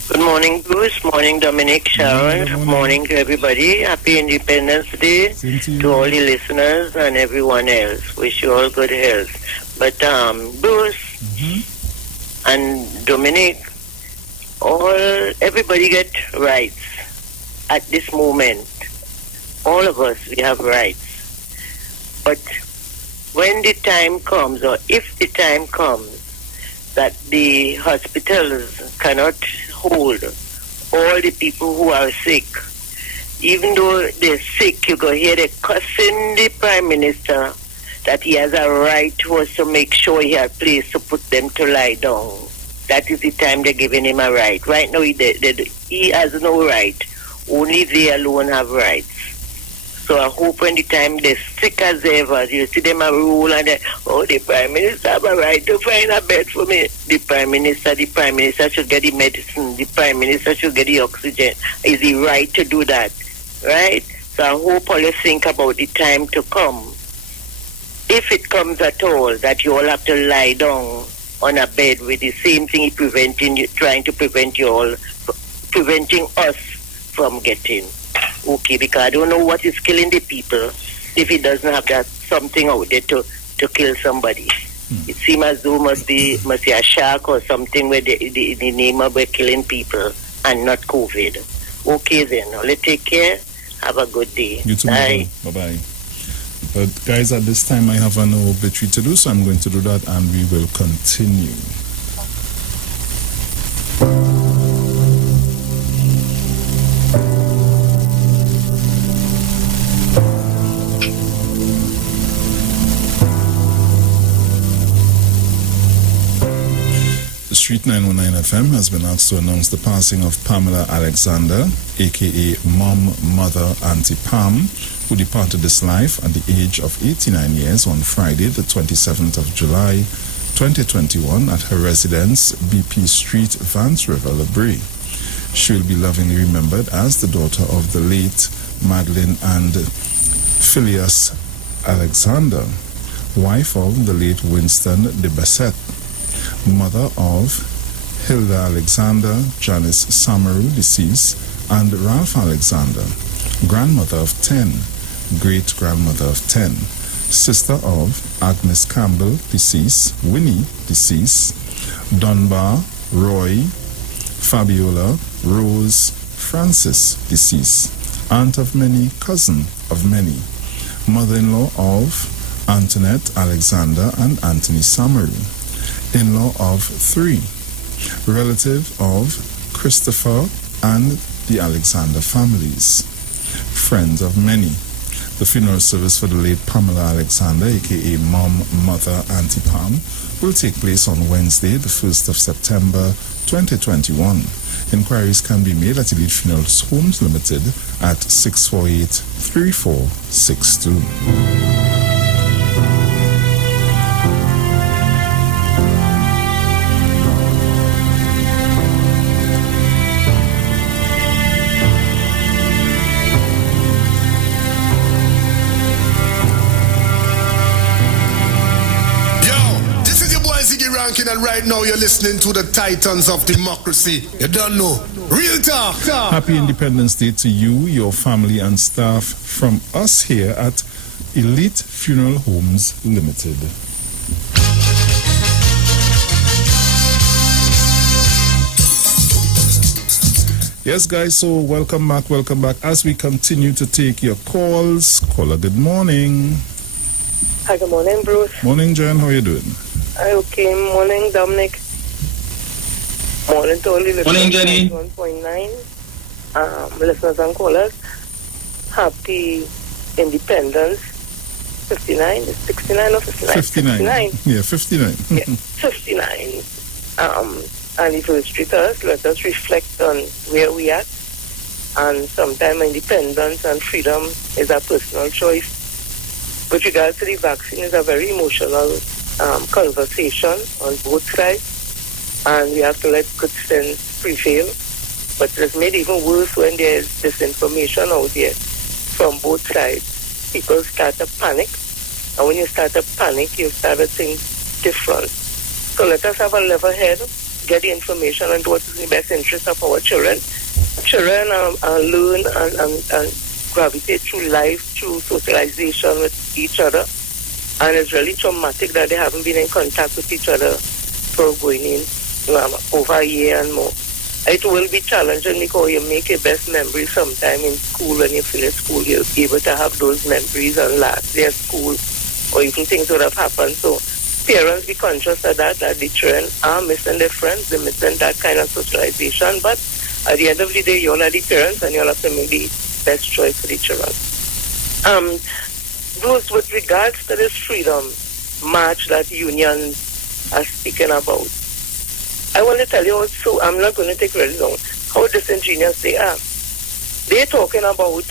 Good morning, Bruce. Morning, Dominic, Sharon. Morning to everybody. Happy Independence Day to all the listeners and everyone else. Wish you all good health. But Bruce and Dominic, everybody get rights at this moment. All of us, we have rights. But when the time comes, or if the time comes, that the hospitals cannot hold all the people who are sick, even though they're sick, you go hear they cussing the Prime Minister that he has a right to make sure he has a place to put them to lie down. That is the time they're giving him a right. Right now, he has no right. Only they alone have rights. So I hope when the time they're sick as ever, you see them a rule and the Prime Minister have a right to find a bed for me. The Prime Minister should get the medicine. The Prime Minister should get the oxygen. Is he right to do that? Right? So I hope all you think about the time to come. If it comes at all, that you all have to lie down on a bed with the same thing trying to prevent you all, preventing us from getting. Okay, because I don't know what is killing the people if it doesn't have that something out there to kill somebody. It seems as though must be a shark or something where the name of killing people and not COVID. Okay then, let's take care. Have a good day. You too. Bye. Bye-bye. But guys, at this time I have an obituary to do, so I'm going to do that and we will continue. Street 919 FM has been asked to announce the passing of Pamela Alexander, aka Mom, Mother, Auntie Pam, who departed this life at the age of 89 years on Friday, the 27th of July, 2021 at her residence, BP Street, Vance River, Labrie. She will be lovingly remembered as the daughter of the late Madeline and Phileas Alexander, wife of the late Winston de Bassett, mother of Hilda Alexander, Janice Samaru, deceased, and Ralph Alexander, grandmother of 10, great-grandmother of 10, sister of Agnes Campbell, deceased, Winnie, deceased, Dunbar, Roy, Fabiola, Rose, Francis, deceased, aunt of many, cousin of many, mother-in-law of Antoinette Alexander and Anthony Samaru, in-law of 3, relative of Christopher and the Alexander families, friends of many. The funeral service for the late Pamela Alexander, aka Mom, Mother, Auntie Pam, will take place on Wednesday, the 1st of September 2021. Inquiries can be made at Elite Funerals Homes Limited at 648-3462. And right now you're listening to the Titans of Democracy. You don't know. Real talk. Happy Independence Day to you, your family and staff from us here at Elite Funeral Homes Limited. Yes, guys, so welcome back as we continue to take your calls. Caller, good morning. Hi, good morning, Bruce. Morning, Jen. How are you doing? Okay, morning, Dominic. Morning to all the listeners. Morning, Jenny. 1.9. Listeners and callers. Happy Independence. 59, 69 or 59? 59. Yeah, 59. Yeah, 59. Anniversary to us. Let us reflect on where we are. And sometimes independence and freedom is a personal choice. With regard to the vaccine, it's a very emotional conversation on both sides, and we have to let good sense prevail. But it's made even worse when there's disinformation out there from both sides. People start to panic, and when you start to panic, you start to think different. So let us have a level head, get the information and do what is in the best interest of our children. Children learn and gravitate through life, through socialization with each other. And it's really traumatic that they haven't been in contact with each other for going in over a year and more. It will be challenging because you make your best memories sometime in school. When you finish school, you're able to have those memories and last day at school, or even things would have happened. So parents be conscious of that the children are missing their friends, they're missing that kind of socialization. But at the end of the day, you all are the parents and you all have to make the best choice for the children. Bruce, with regards to this freedom march that unions are speaking about, I want to tell you also, I'm not going to take very long, how disingenuous they are. They're talking about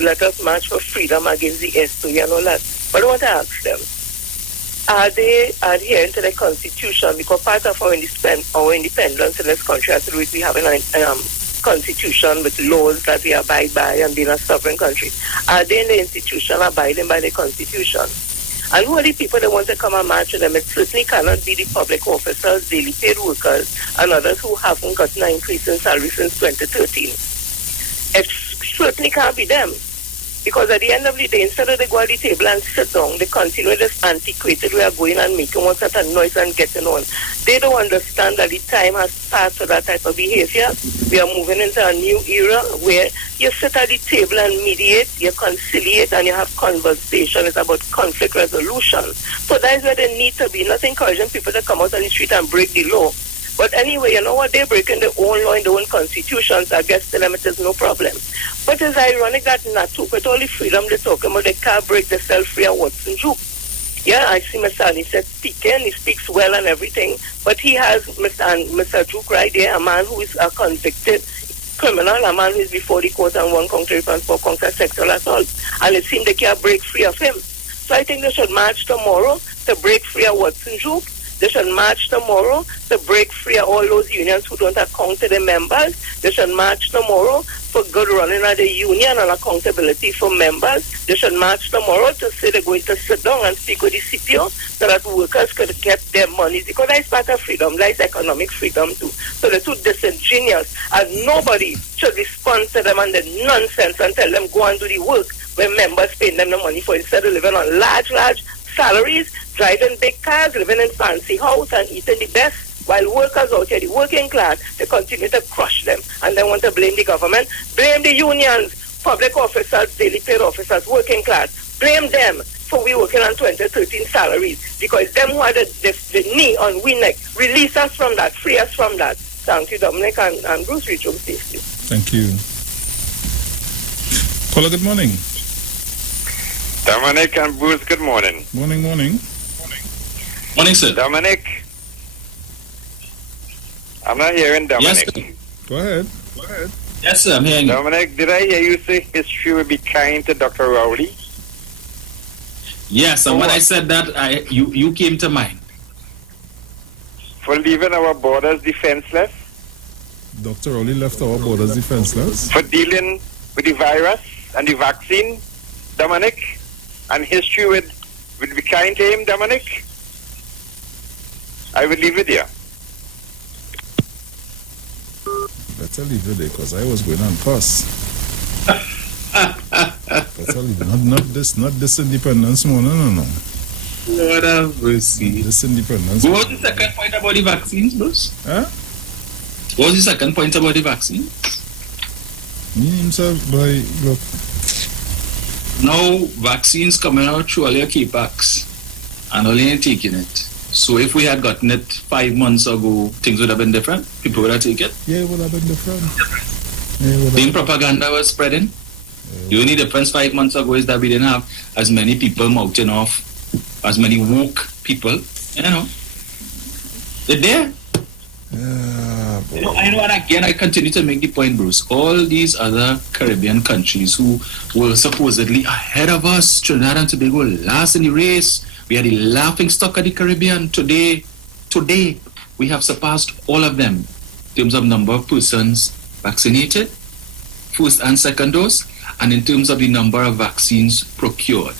let us march for freedom against the SOE and all that. But I want to ask them, are they adhering to the Constitution? Because part of our independence in this country has to do with we have a Constitution with laws that we abide by and being a sovereign country. Are they in the institution abiding by the Constitution? And who are the people that want to come and march with them? It certainly cannot be the public officers, daily paid workers, and others who haven't gotten an increase in salary since 2013. It certainly can't be them. Because at the end of the day, instead of they go at the table and sit down, they continue this antiquated way of going and making one sort of noise and getting on. They don't understand that the time has passed for that type of behavior. We are moving into a new era where you sit at the table and mediate, you conciliate, and you have conversation. It's about conflict resolution. So that is where they need to be, not encouraging people to come out on the street and break the law. But anyway, you know what? They're breaking their own law in their own constitutions. I guess to them it is no problem. But it's ironic that Natuk, with all the freedom they're talking about, they can't break themselves free of Watson Juke. Yeah, I see Mr. Anisette speaking. He speaks well and everything. But he has Mr. Juke right there, a man who is a convicted criminal, a man who is before the court and 1 count rape and 4 counts of sexual assault. And it seems they can't break free of him. So I think they should march tomorrow to break free of Watson Juke. They should march tomorrow to break free of all those unions who don't account to the members. They should march tomorrow for good running of the union and accountability for members. They should march tomorrow to say they're going to sit down and speak with the CPO so that workers could get their money. Because that's part of freedom, that's economic freedom too. So they're too disingenuous, and nobody should respond to them and the nonsense and tell them go and do the work when members paying them the money for, instead of living on large salaries, driving big cars, living in fancy house and eating the best, while workers out here, the working class, they continue to crush them and they want to blame the government, blame the unions, public officers, daily paid officers, working class, blame them for we working on 2013 salaries, because them who had the knee on we neck, release us from that, free us from that. Thank you, Dominic and Bruce. Reach home safely. Thank you. Caller, good morning. Dominic and Bruce, good morning. Morning. Morning, sir. Dominic, I'm not hearing Dominic. Yes, sir. Go ahead. Yes, sir, I'm hearing you. Dominic, did I hear you say history will be kind to Dr. Rowley? Yes, and when I said that, you came to mind. For leaving our borders defenseless? Dr. Rowley left our borders defenseless? For dealing with the virus and the vaccine, Dominic? And history would be kind to him, Dominic? I will leave it there. Better leave it there, because I was going on course. Better leave it. Not this independence more. No. Lord have mercy. This independence. What was the second point about the vaccines, Bruce? Huh? What was the second point about the vaccine? Me himself, boy, look. Now, vaccines coming out through all your key packs, and only ain't taking it. So if we had gotten it 5 months ago, things would have been different. People would have taken it. Yeah, it would have been different. Same propaganda was spreading. The only difference 5 months ago is that we didn't have as many people mouthing off, as many woke people. You know, they're there. I know, and again, I continue to make the point, Bruce. All these other Caribbean countries who were supposedly ahead of us, Trinidad and Tobago, last in the race. We are the laughing stock of the Caribbean. Today, we have surpassed all of them in terms of number of persons vaccinated, first and second dose, and in terms of the number of vaccines procured.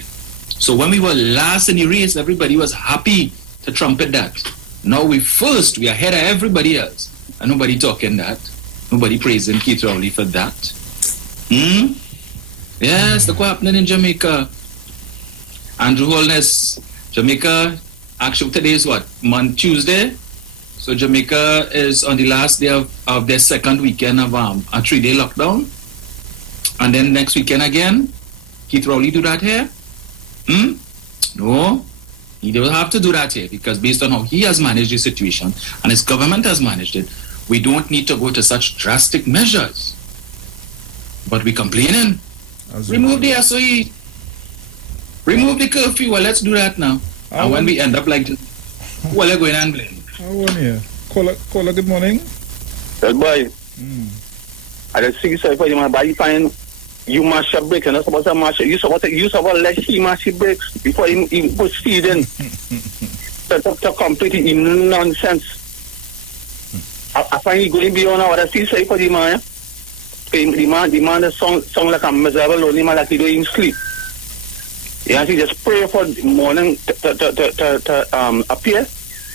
So when we were last in the race, everybody was happy to trumpet that. Now we are ahead of everybody else. And nobody talking that. Nobody praising Keith Rowley for that. Yes, look what happening in Jamaica. Andrew Holness, Jamaica, actually today is what? Tuesday? So Jamaica is on the last day of their second weekend of a 3-day lockdown. And then next weekend again. Keith Rowley do that here? No. He don't have to do that here, because based on how he has managed the situation and his government has managed it, we don't need to go to such drastic measures. But we complaining. Remove the SOE. Remove the curfew. Well, let's do that now. And when we end up like this, well, they're going and blame. I want here. Caller, good morning. Well, boy. I just think so for you, man. But you find you mash your brakes, and that's supposed to mash. You supposed to let he mash his brakes before he put speed in. to completely nonsense. I find he going beyond what I see say for the man. The man sound like a miserable lonely man, like he don't even sleep. Yeah, he just pray for the morning to appear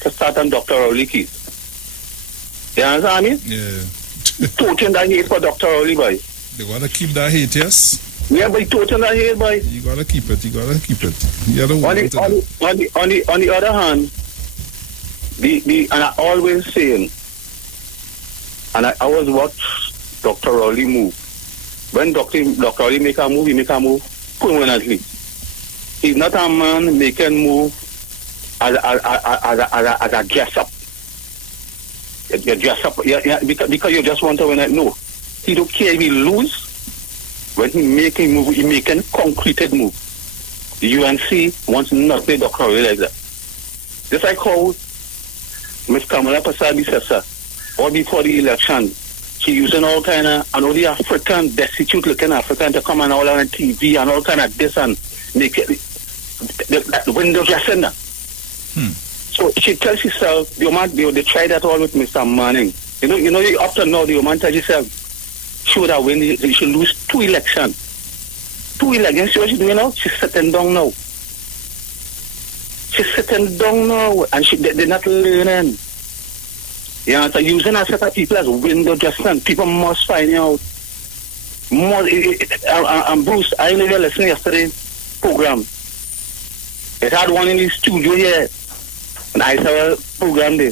to start on Dr. Rowley case. You understand me? Yeah. Toting that hate for Dr. Rowley, boy. They gotta keep that hate, yes? Yeah, but toting that hate, boy. You gotta keep it. You're the one on the other hand, and I always saying, and I always watch Dr. Rowley move. When Dr. Rowley make a move, he make a move permanently. He's not a man making move as a dress up. You dress up, because you just want to win it. No, he don't care if he lose. When he making move, he making concreted move. The UNC wants not play Dr. Rowley like that. Just like how Ms. Kamala Pasabi says, sir, or before the election, she using all kind of, and all the African, destitute looking African to come and all on TV and all kind of this and make it, the window dressing. So she tells herself, the woman, they tried that all with Mr. Manning. You know, up to now, the woman tells herself, she would have win, she should lose 2 elections. 2 elections, see what she's doing now? She's sitting down now. She's sitting down now, and they're not learning. You know, so using a set of people as window dressing, people must find out. And Bruce, I know you listening yesterday program. It had one in the studio here, and I saw a program there.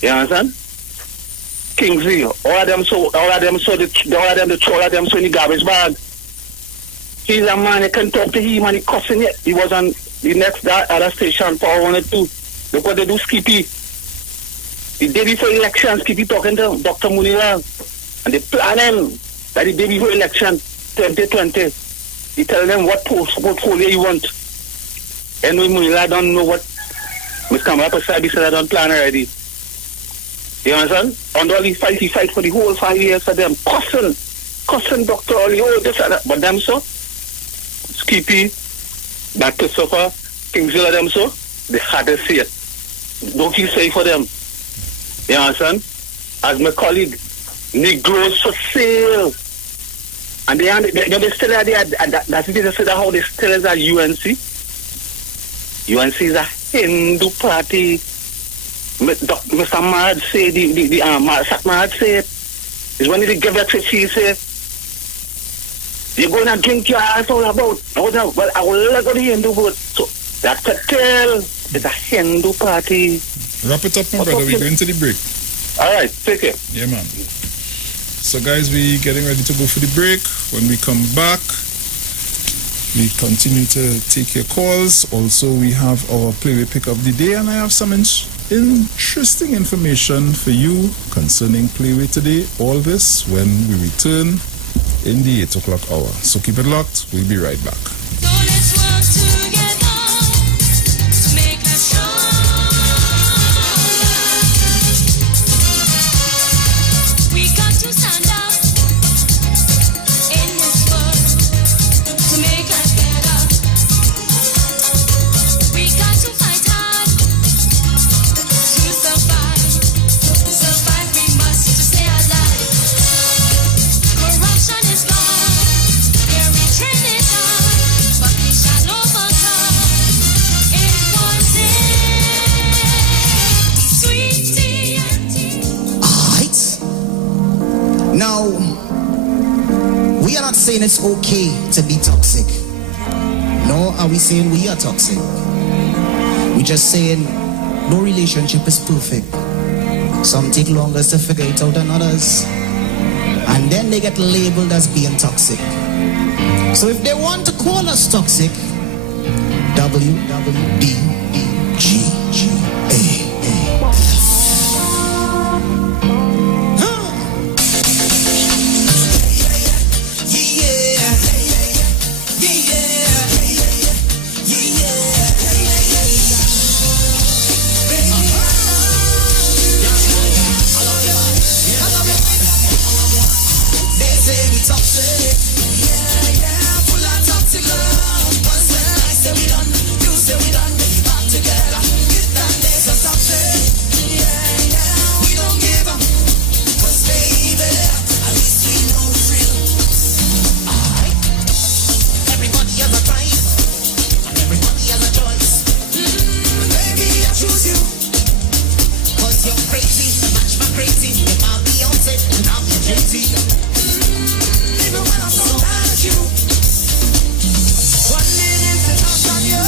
You understand? Kingsley, all of them so in the garbage bag. He's a man, you can talk to him and he cussing it. He was on the next other station, Power 102. Look what they do, Skippy. The day before election, Skippy talking to Dr. Munira. And they plan him that the day before election, 2020, he tell them what portfolio he want. And when Munira don't know what Mr. Kamara said, he said I don't plan already. You understand? And all he fight for the whole 5 years for them. Cussing Dr. Oli, this and that. But them so, Skippy, that Christopher, Kingsley, them so, they had to see it. Don't feel safe for them. You understand? As my colleague, Negroes for sale. And they still are there. That's it, they said how they still is at UNC. UNC is a Hindu party. Mr. Mahad say, Mahad say it. Is when they give that he say, you're going to drink your ass all about. Well, I will let go to Hindu vote. So that cartel is a Hindu party. Wrap it up, my brother. We're going to the break. All right, take care. Yeah, man. So, guys, we getting ready to go for the break. When we come back, we continue to take your calls. Also, we have our playway pick of the day, and I have some interesting information for you concerning playway today. All this when we return in the 8 o'clock hour. So keep it locked. We'll be right back. So let's work together to make us stronger. We got to stand up in this world to make us better. We got to fight hard to survive. Survive we must to stay alive. Corruption is gone, every trend is on, but we shall overcome in one day. Sweet Alright. Now, we are not saying it's okay to be toxic. Nor are we saying we are toxic. We're just saying no relationship is perfect. Some take longer to figure it out than others. And then they get labeled as being toxic. So if they want to call us toxic, WWDGA. They say we toxic, full of toxic love. But when I say we done, you say we done, we back together. If that makes us toxic, we don't give up. 'Cause baby, at least we know it's real. Alright, everybody has a time, and everybody has a choice. Baby, I choose you, 'cause you're crazy, match my crazy. You're my Beyonce, and I'm your Jay-Z. Even when I'm so mad at you, one minute to knock on you,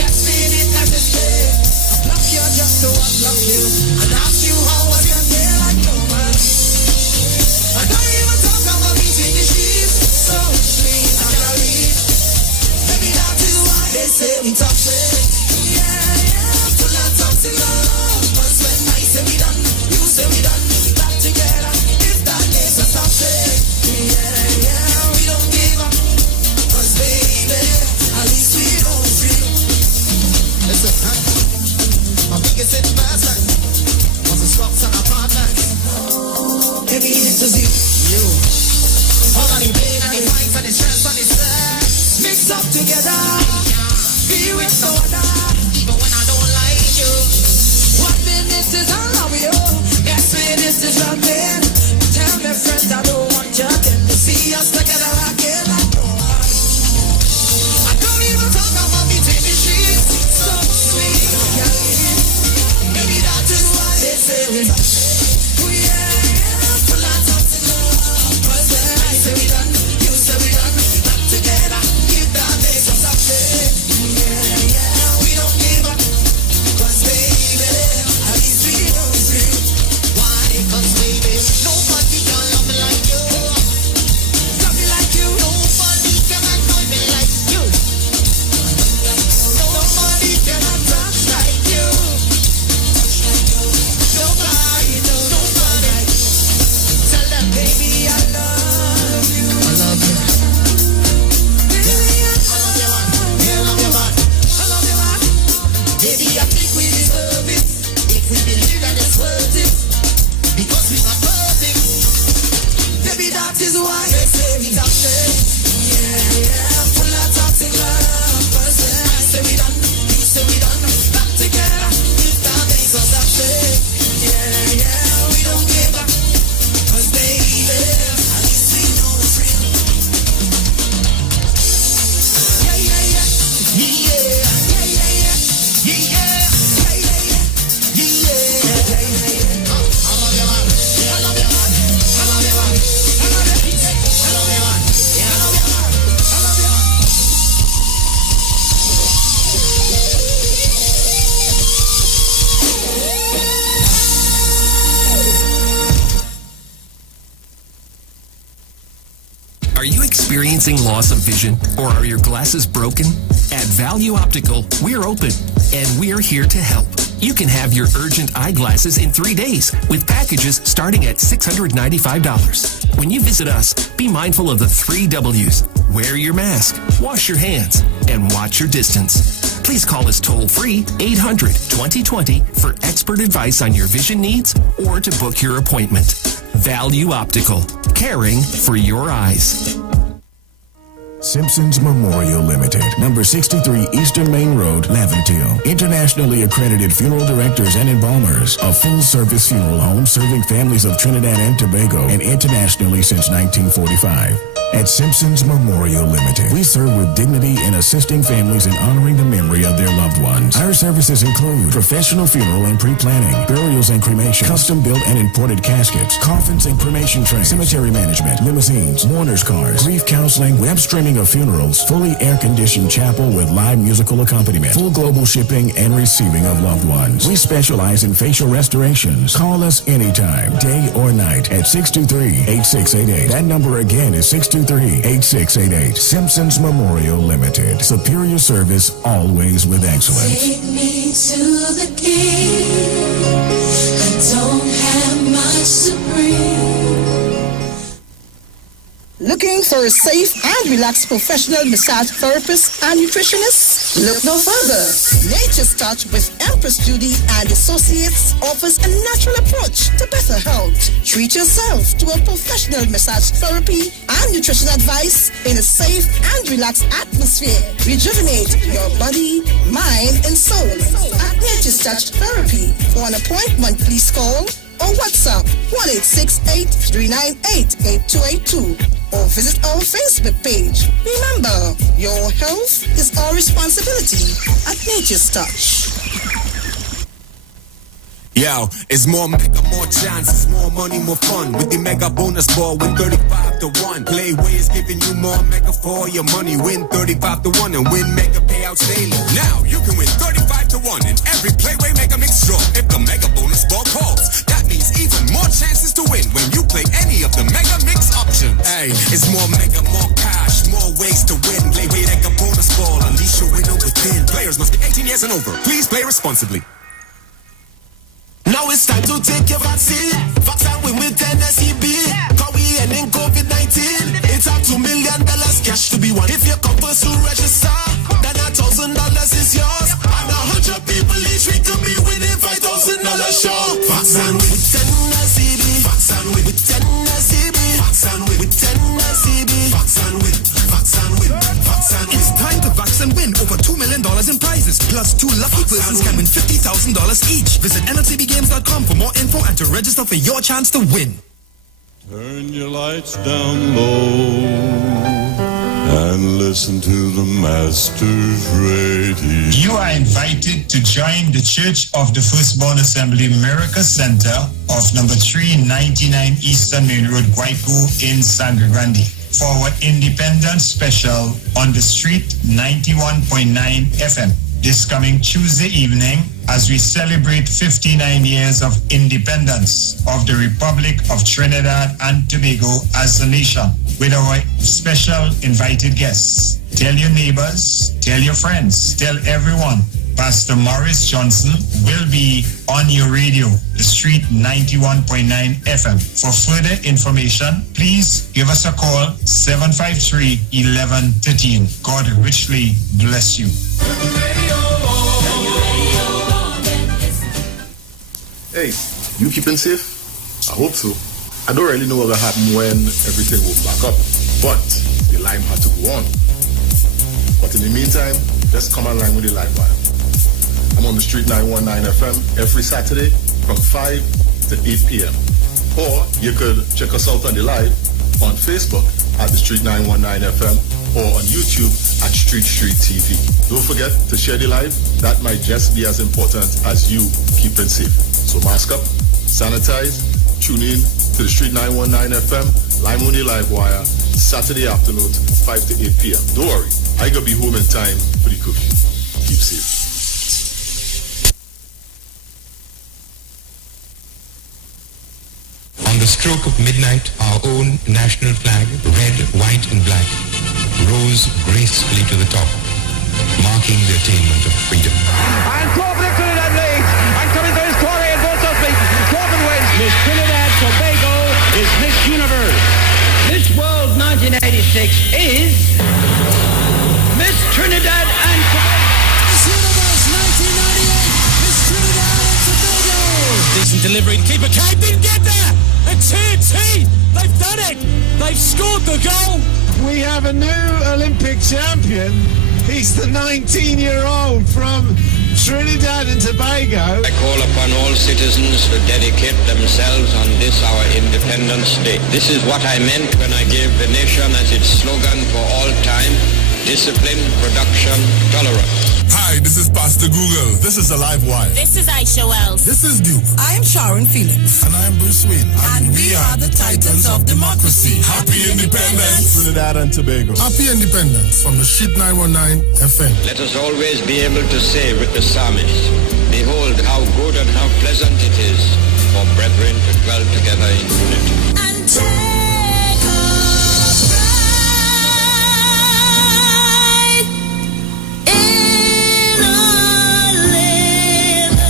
next minute I just say, I block you just to unblock you, and ask you how was your day like no man. I don't even talk about beating the sheets, so please I gotta leave. Maybe that is why they say we toxic. Full of toxic love. 'Cause when I say we done, you say we done, we back together. If that makes us toxic, we don't give up. 'Cause baby, at least we know it's real. Listen, my biggest investment was a stocks and apartments. Baby, it was you. All of the pain and the fights and the stress and the stress mix up together. Be with soda, even when I don't like you. experiencing loss of vision, or are your glasses broken? At Value Optical, we're open, and we're here to help. You can have your urgent eyeglasses in 3 days with packages starting at $695. When you visit us, be mindful of the 3 W's. Wear your mask, wash your hands, and watch your distance. Please call us toll-free 800-2020 for expert advice on your vision needs or to book your appointment. Value Optical, caring for your eyes. Simpson's Memorial Limited, number 63 Eastern Main Road, Laventille. Internationally accredited funeral directors and embalmers. A full-service funeral home serving families of Trinidad and Tobago and internationally since 1945. At Simpson's Memorial Limited, we serve with dignity in assisting families in honoring the memory of their loved ones. Our services include professional funeral and pre-planning, burials and cremation, custom-built and imported caskets, coffins and cremation trays, cemetery management, limousines, mourners cars, grief counseling, web streaming of funerals, fully air-conditioned chapel with live musical accompaniment, full global shipping and receiving of loved ones. We specialize in facial restorations. Call us anytime, day or night, at 623-8688. That number again is 623-8688. Simpsons Memorial Limited. Superior service, always with excellence. Take me to the king. I don't have much to bring. Looking for a safe and relaxed professional massage therapist and nutritionist? Look no further. Nature's Touch with Empress Judy and Associates offers a natural approach to better health. Treat yourself to a professional massage therapy and nutrition advice in a safe and relaxed atmosphere. Rejuvenate your body, mind, and soul at Nature's Touch Therapy. For an appointment, please call or WhatsApp 1-866-398-8282 or visit our Facebook page. Remember, your health is our responsibility at Nature's Touch. Yo, it's more mega, more chances, more money, more fun. With the mega bonus ball, win 35 to 1. Playway is giving you more mega for your money. Win 35 to 1 and win mega payouts daily. Now you can win 35 to 1 in every Playway mega mix draw. If the mega bonus ball calls, that means even more chances to win when you play any of the mega mix options. Hey, it's more mega, more cash, more ways to win. Playway mega bonus ball, unleash your winner within. Players must be 18 years and over. Please play responsibly. Now it's time to take your vaccine. Vaccine win with NSEB. Cause we ending COVID-19. It's up $2 million cash to be won. If you come first to register, then $1,000 is yours. And 100 people each week to be winning $5,000 sure. Vaccine with NSEB. Vaccine with NSEB. Vaccine with NSEB. Vaccine with. It's time to vaccine win over $2 million in prizes. Plus 2 lucky persons can win $50,000 each. Visit NLTBgames.com for more info and to register for your chance to win. Turn your lights down low and listen to the Master's Radio. You are invited to join the Church of the Firstborn Assembly Miracle Center of number 399 Eastern Main Road, Guayco in Sangre Grande for our Independence Special on the Street 91.9 FM this coming Tuesday evening as we celebrate 59 years of independence of the Republic of Trinidad and Tobago as a nation with our special invited guests. Tell your neighbors, tell your friends, tell everyone. Pastor Morris Johnson will be on your radio, the Street 91.9 FM. For further information, please give us a call, 753-1113. God richly bless you. Hey, you keeping safe? I hope so. I don't really know what will happen when everything will back up, but the line had to go on. But in the meantime, let's come online with the live wire. I'm on the Street 919 FM every Saturday from 5 to 8 p.m. Or you could check us out on the live on Facebook at the Street 919 FM or on YouTube at Street TV. Don't forget to share the live. That might just be as important as you keeping safe. So mask up, sanitize, tune in to the Street 919 FM, Lime on the Live Wire, Saturday afternoon, 5 to 8 p.m. Don't worry, I gotta be home in time for the cookie. Keep safe. On the stroke of midnight, our own national flag, red, white, and black, rose gracefully to the top, marking the attainment of freedom. And Corbin and Trinidad leads, and coming to his quarry and both of feet. Corbin wins. Miss Trinidad Tobago is Miss Universe. Miss World 1986 is Miss Trinidad and Tobago. Miss Universe 1998, Miss Trinidad and Tobago. Decent delivery to keeper. Kane didn't get there. And TNT, they've done it. They've scored the goal. We have a new Olympic champion. He's the 19-year-old from Trinidad and Tobago. I call upon all citizens to dedicate themselves on this our Independence Day. This is what I meant when I gave the nation as its slogan for all time: discipline, production, tolerance. Hi, this is Pastor Google. This is Alive Wire. This is Aisha Wells. This is Duke. I am Sharon Felix. And I am Bruce Wayne. And we are the Titans of Democracy. Happy Independence. Trinidad and Tobago. Happy Independence from the Street 919 FM. Let us always be able to say with the psalmist, behold how good and how pleasant it is for brethren to dwell together in unity. And take a pride in our liberty.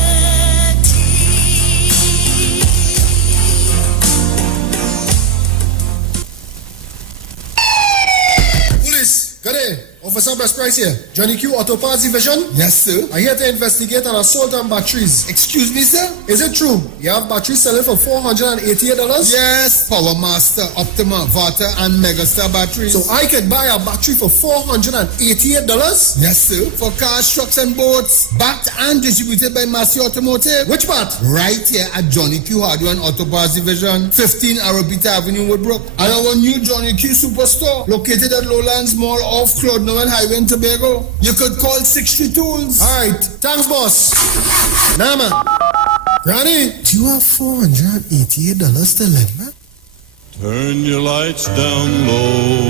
Police, good day. Officer Best Price here. Johnny Q Auto Parts Division? Yes, sir. I'm here to investigate an assault on batteries. Excuse me, sir? Is it true? You have batteries selling for $488? Yes, Power Master, Optima, Vata, and Megastar batteries. So I could buy a battery for $488? Yes, sir. For cars, trucks, and boats. Backed and distributed by Massey Automotive. Which part? Right here at Johnny Q Hardware and Auto Parts Division, 15 Arabita Avenue, Woodbrook. And our new Johnny Q Superstore, located at Lowlands Mall off Claude Noel Highway in Tobago. You could call 60 Tools. Alright, thanks, boss. Nah, man. Ronnie, do you have $488 to lend, man? Turn your lights down low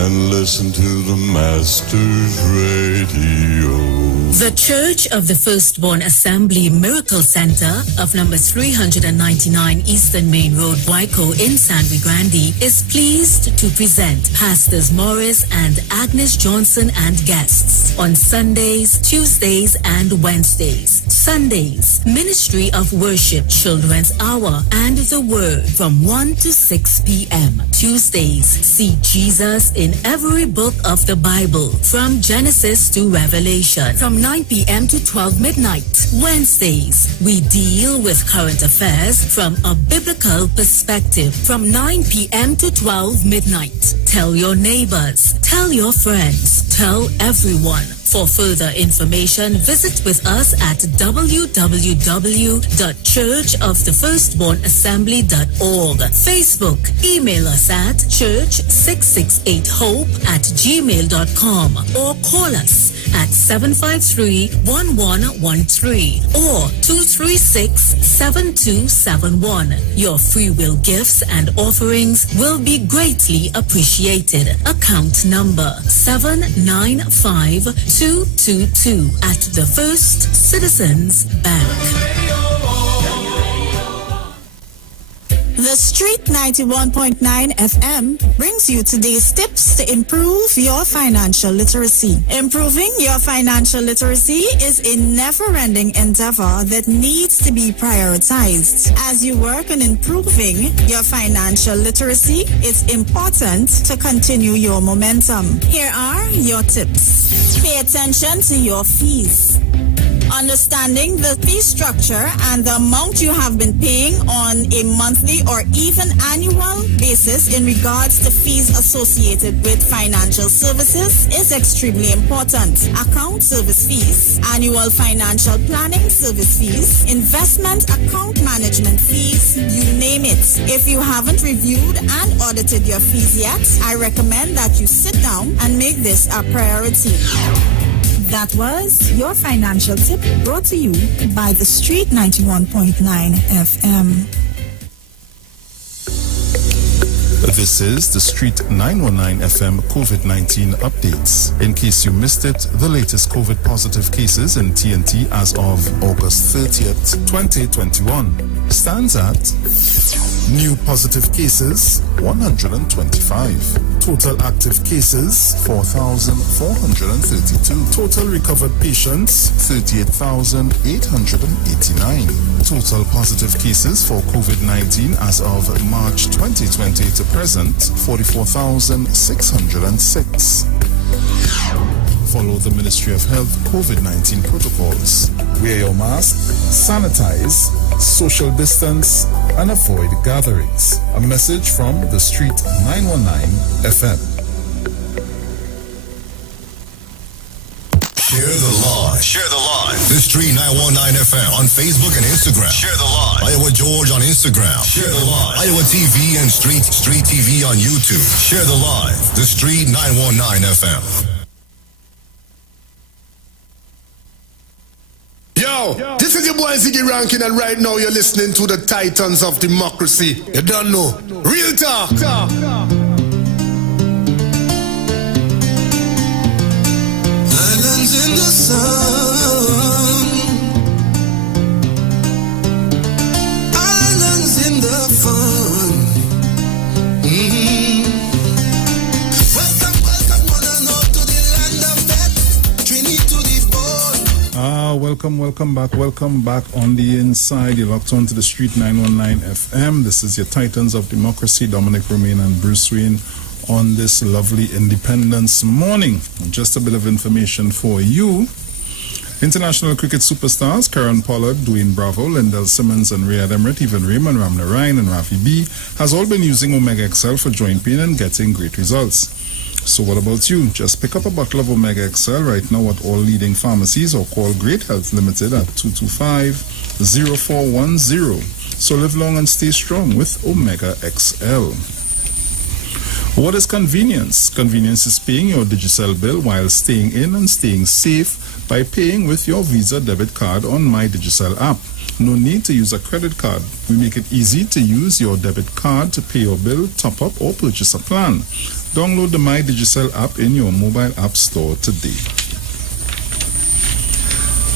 and listen to the Master's Radio. The Church of the Firstborn Assembly Miracle Center of number 399 Eastern Main Road, Waiko in San Luis Grande is pleased to present Pastors Morris and Agnes Johnson and guests on Sundays, Tuesdays, and Wednesdays. Sundays, Ministry of Worship Children's Hour and the Word from 1 to 6 p.m. Tuesdays, see Jesus in every book of the Bible from Genesis to Revelation from 9 p.m. to 12 midnight. Wednesdays, we deal with current affairs from a biblical perspective from 9 p.m. to 12 midnight. Tell your neighbors, tell your friends, tell everyone. For further information, visit with us at www.churchofthefirstbornassembly.org. Facebook, email us at church668hope@gmail.com or call us at 753-1113 or 236-7271. Your free will gifts and offerings will be greatly appreciated. Account number 795222 at the First Citizens Bank. The Street 91.9 FM brings you today's tips to improve your financial literacy. Improving your financial literacy is a never-ending endeavor that needs to be prioritized. As you work on improving your financial literacy, it's important to continue your momentum. Here are your tips. Pay attention to your fees. Understanding the fee structure and the amount you have been paying on a monthly or even annual basis in regards to fees associated with financial services is extremely important. Account service fees, annual financial planning service fees, investment account management fees, you name it. If you haven't reviewed and audited your fees yet, I recommend that you sit down and make this a priority. That was your financial tip brought to you by the Street 91.9 FM. This is the Street 919 FM COVID-19 updates. In case you missed it, the latest COVID positive cases in TNT as of August 30th, 2021 stands at New positive cases, 125. Total active cases, 4,432. Total recovered patients, 38,889. Total positive cases for COVID-19 as of March 2020 to present, 44,606. Follow the Ministry of Health COVID-19 protocols. Wear your mask, sanitize, social distance, and avoid gatherings. A message from the Street 919 FM. Share the live. Share the live. The Street 919 FM on Facebook and Instagram. Share the live. Iowa George on Instagram. Share the live. Iowa TV and Street TV on YouTube. Share the live. The Street 919 FM. Yo, this is your boy Ziggy Rankin, and right now you're listening to the Titans of Democracy. You don't know. Real talk. Islands in the sun, islands in the fun. Welcome, one and all to the land of death, Trinity to the bone. Welcome back on the inside. You're locked on to the Street 919 FM. This is your Titans of Democracy, Dominic Romaine and Bruce Wayne, on this lovely Independence morning. Just a bit of information for you. International cricket superstars Karen Pollard, Dwayne Bravo, Lindell Simmons and Riyad Emirates, even Raymond Ramnarine and Rafi B has all been using Omega XL for joint pain and getting great results. So what about you? Just pick up a bottle of Omega XL right now at all leading pharmacies or call Great Health Limited at 225-0410. So live long and stay strong with Omega XL. What is convenience? Convenience is paying your Digicel bill while staying in and staying safe by paying with your Visa debit card on My Digicel app. No need to use a credit card. We make it easy to use your debit card to pay your bill, top up, or purchase a plan. Download the My Digicel app in your mobile app store today.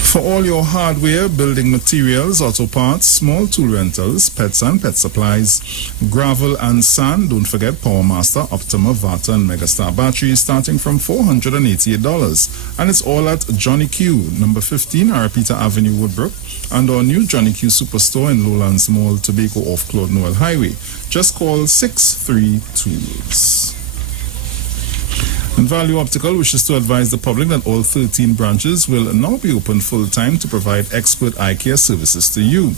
For all your hardware, building materials, auto parts, small tool rentals, pets and pet supplies, gravel and sand, don't forget PowerMaster, Optima, Vata and Megastar batteries starting from $488. And it's all at Johnny Q, number 15, Arapita Avenue, Woodbrook, and our new Johnny Q Superstore in Lowlands Mall, Tobacco off Claude Noel Highway. Just call 632. And Value Optical wishes to advise the public that all 13 branches will now be open full-time to provide expert eye care services to you.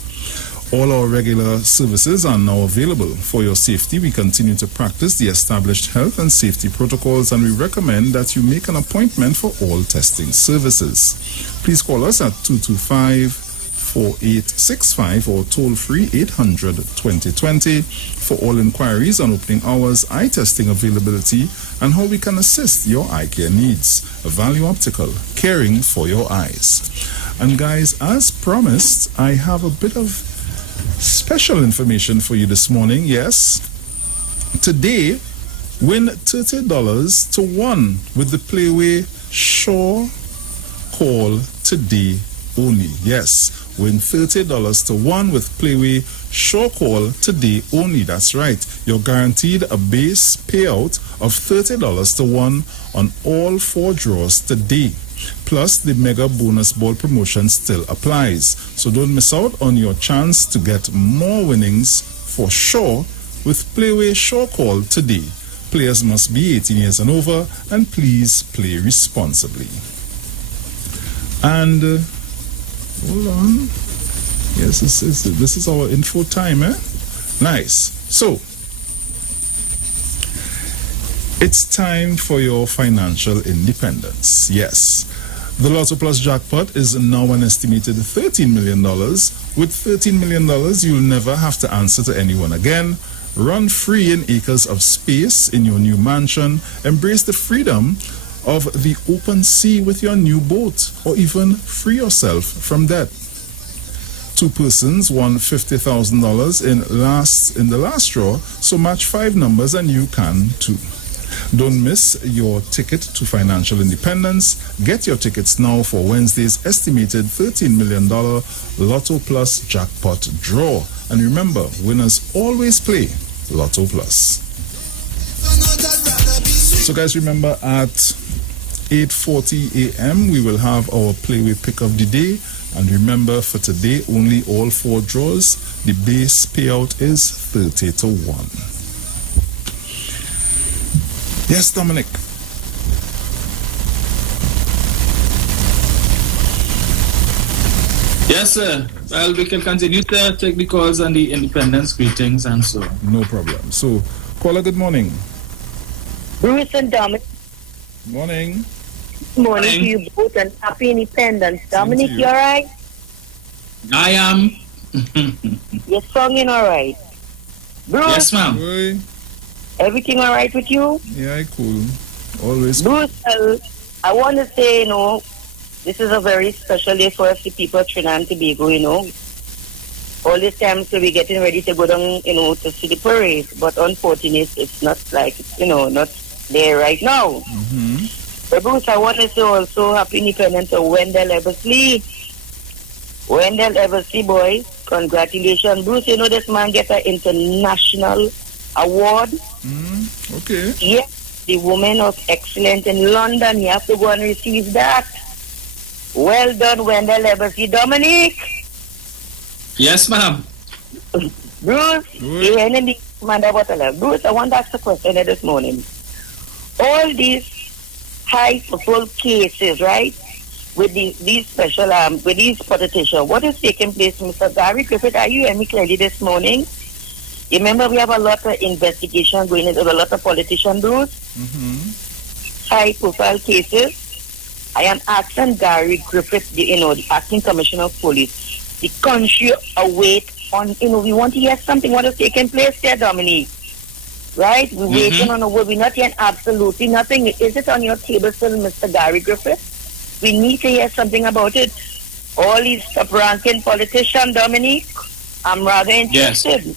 All our regular services are now available. For your safety, we continue to practice the established health and safety protocols, and we recommend that you make an appointment for all testing services. Please call us at 225-4865 or toll free 800-2020 for all inquiries on opening hours, eye testing availability, and how we can assist your eye care needs. Value Optical, caring for your eyes. And guys, as promised, I have a bit of special information for you this morning. Yes, today, win $30 to 1 with the Playway Shaw Call today only. Yes, win $30 to 1 with Playway Shaw Call today only. That's right. You're guaranteed a base payout of $30 to 1 on all 4 draws today. Plus, the mega bonus ball promotion still applies. So don't miss out on your chance to get more winnings for sure with Playway Shaw Call today. Players must be 18 years and over, and please play responsibly. And hold on. Yes, this is our info time, eh? Nice. So, it's time for your financial independence. Yes. The Lotto Plus jackpot is now an estimated $13 million. With $13 million, you'll never have to answer to anyone again. Run free in acres of space in your new mansion. Embrace the freedom of the open sea with your new boat, or even free yourself from debt. 2 persons won $50,000 in the last draw, so match 5 numbers and you can too. Don't miss your ticket to financial independence. Get your tickets now for Wednesday's estimated $13 million Lotto Plus jackpot draw. And remember, winners always play Lotto Plus. So guys, remember at 8:40 a.m. we will have our Playway Pick of the Day. And remember, for today, only all 4 draws. The base payout is 30 to 1. Yes, Dominic. Yes, sir. Well, we can continue to take the calls on the independence greetings and so on. No problem. So, caller, good morning. Bruce and Dominic. Morning. Morning to you both and happy independence. Dominic, you alright? I am. You're singing alright. Bruce? Yes, ma'am. Hey. Everything alright with you? Yeah, cool. Always. Bruce, I want to say, this is a very special day for us, the people of Trinidad and Tobago, All this time, so we're getting ready to go down, to see the parade. But unfortunately, it's not like, not there right now. Mm-hmm. But Bruce, I want to say also happy independence to Wendell Eversley. Wendell Eversley, boy, congratulations. Bruce, this man get an international award. Okay. Yes, the Woman of Excellence in London. You have to go and receive that. Well done, Wendell Eversley. Dominic? Yes, ma'am. Bruce, Bruce, I want to ask a question this morning. All these high-profile cases, right, with these special, with these politicians, what is taking place, Mr. Gary Griffith? Are you hearing me clearly this morning? You remember we have a lot of investigation going into a lot of politicians, Bruce? High-profile cases. I am asking Gary Griffith, the acting commissioner of police, the country await on, we want to hear something, what is taking place there, Dominique. Right? We're waiting on a word. We're not hearing absolutely nothing. Is it on your table still, Mr. Gary Griffith? We need to hear something about it. All these top-ranking politicians, Dominique, I'm rather interested.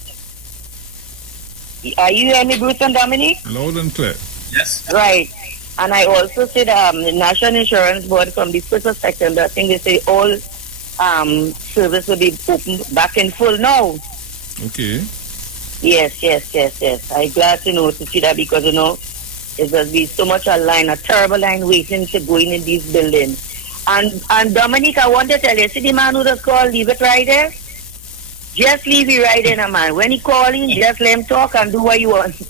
Yes. Are you hearing me, Bruce and Dominique? Loud and clear. Yes. Right. And I also said the National Insurance Board from the 1st of September, I think they say all service will be open back in full now. Okay. Yes. I'm glad to see that because, it will be so much a line, a terrible line waiting to go in these buildings. And Dominic, I want to tell you, see the man who just called, leave it right there. Just leave it right there, man. When he call in, just let him talk and do what you want.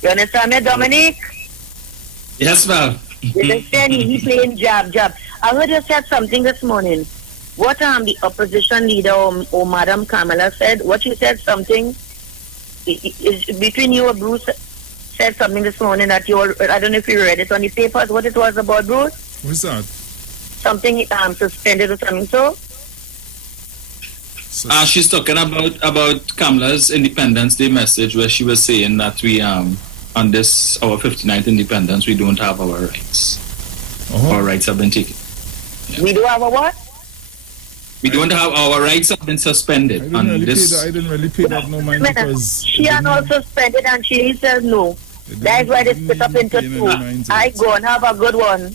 You understand me, Dominic? Yes, ma'am. You understand? He playing jab. I heard you said something this morning. What the opposition leader or Madam Kamala said, what she said something, is between you and Bruce said something this morning that you all, I don't know if you read it on the papers, what it was about, Bruce? What's that? Something suspended or something, so? She's talking about Kamala's Independence Day message where she was saying that we, on this, our 59th independence, we don't have our rights. Our rights have been taken. Yeah. We do have a what? We don't have our rights have been suspended. I didn't really pay that no mind because she had all suspended and she says no. That's why they split up into two. I go and have a good one.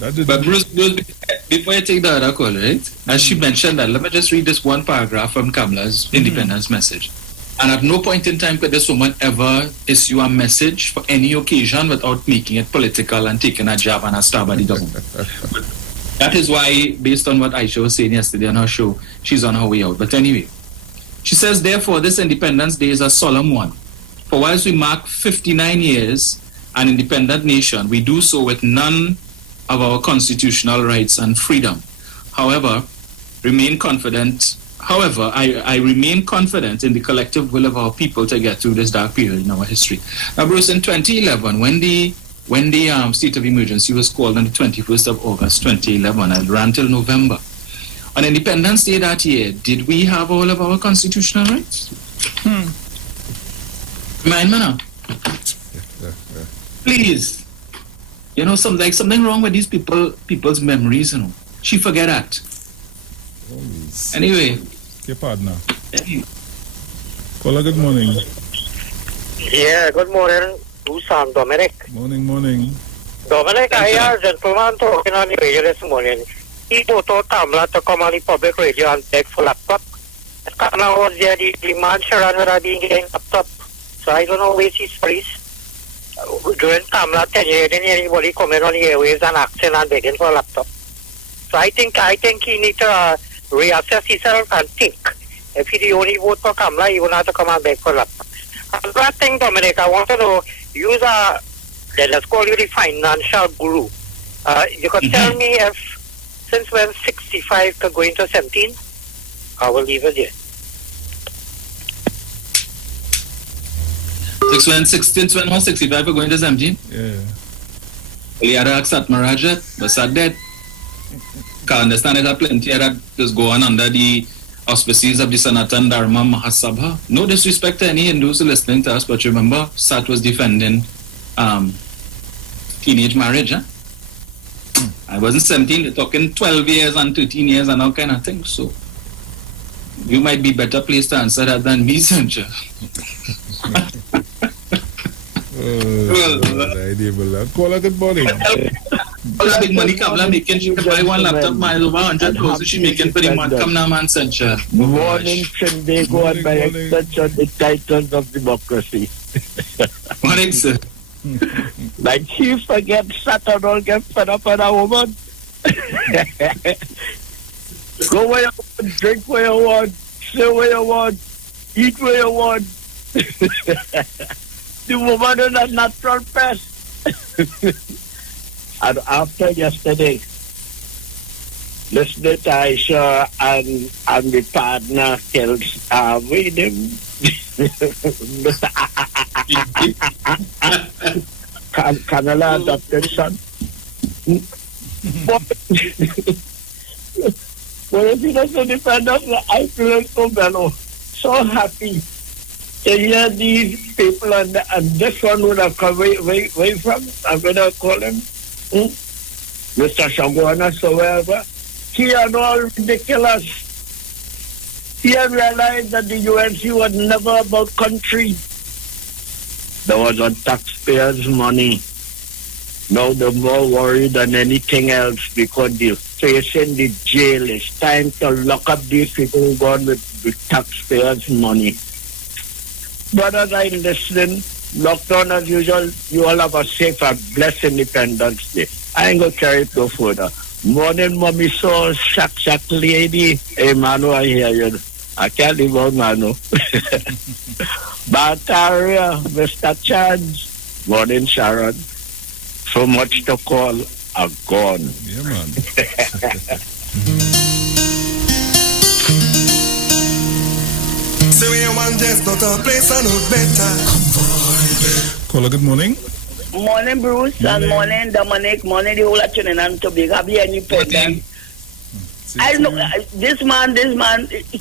But Bruce, before you take the other call, right? As she mentioned that, let me just read this one paragraph from Kamala's independence message. And at no point in time could this woman ever issue a message for any occasion without making it political and taking a jab and a stab at the government. That is why, based on what Aisha was saying yesterday on her show, she's on her way out. But anyway, she says, therefore, this Independence Day is a solemn one. For whilst we mark 59 years an independent nation, we do so with none of our constitutional rights and freedom. However, I remain confident in the collective will of our people to get through this dark period in our history. Now, Bruce, in 2011, when the state of emergency was called on the 21st of August 2011, it ran till November. On Independence Day that year, did we have all of our constitutional rights? Remind me now. Please. Something wrong with these people's memories, She forget that. Anyway. Okay, partner. Caller, good morning. Yeah, good morning. Bruce and Dominic. Morning. Dominic, I heard a gentleman talking on the radio this morning. He told Tamla to come on the public radio and beg for laptop. Kamala was there, the man Sharon had been getting laptop. So I don't know which his price. During Kamala tenure, didn't anybody coming on the airwaves and asking and begging for a laptop. So I think he need to reassess himself and think. If he the only vote for Kamala, he will not have to come and beg for a laptop. And last thing, Dominic, I want to know, let's call you the financial guru. You could tell me if, since when 65 could go into 17, I will leave it there. 65 are going to 17? Yeah. Well, you had to accept Maraja, but sad that. Can't understand that plenty that just go on under the auspices of the Sanatan Dharma Mahasabha. No disrespect to any Hindus listening to us, but remember, Sat was defending teenage marriage. Huh? I wasn't 17, they're talking 12 years and 13 years and all kind of things. So, you might be better placed to answer that than me, Sancha. Caller, good morning. All that big money Kamala making, she could buy one laptop, miles over 100,000 she making per month. Come now, man, Sancha. Morning, Trinbago, and by extension, the titans of democracy. Morning, sir. Like he forgets Saturn, don't get fed up on a woman. Go where you want, drink where you want, say where you want, eat where you want. The woman is a natural pest. And after yesterday, listening to Aisha and the partner tells with him. Kamala adopted son. But if you don't defend us, I feel so mellow, so happy to hear these people, and this one would have come way from, I'm going to call him Mr. Shangwana, so wherever. He and all ridiculous. He had realized that the UNC was never about country. There was on taxpayers' money. Now they're more worried than anything else because they're facing the jail. It's time to lock up these people who gone with taxpayers' money. Brothers, I'm listening. Lockdown as usual. You all have a safe and blessed Independence Day. I ain't going to carry it no further. Morning, mommy, so shack lady. Hey, Manu, I hear you. I can't leave out Manu. Bataria, Mr. Chance. Morning, Sharon. So much to call a gone. Yeah, man. Say we want just not a place I know better. Caller, good morning. Morning, Bruce, and morning, Dominic, morning, the whole of Trinidad and Tobago. Happy Independence. I know this man.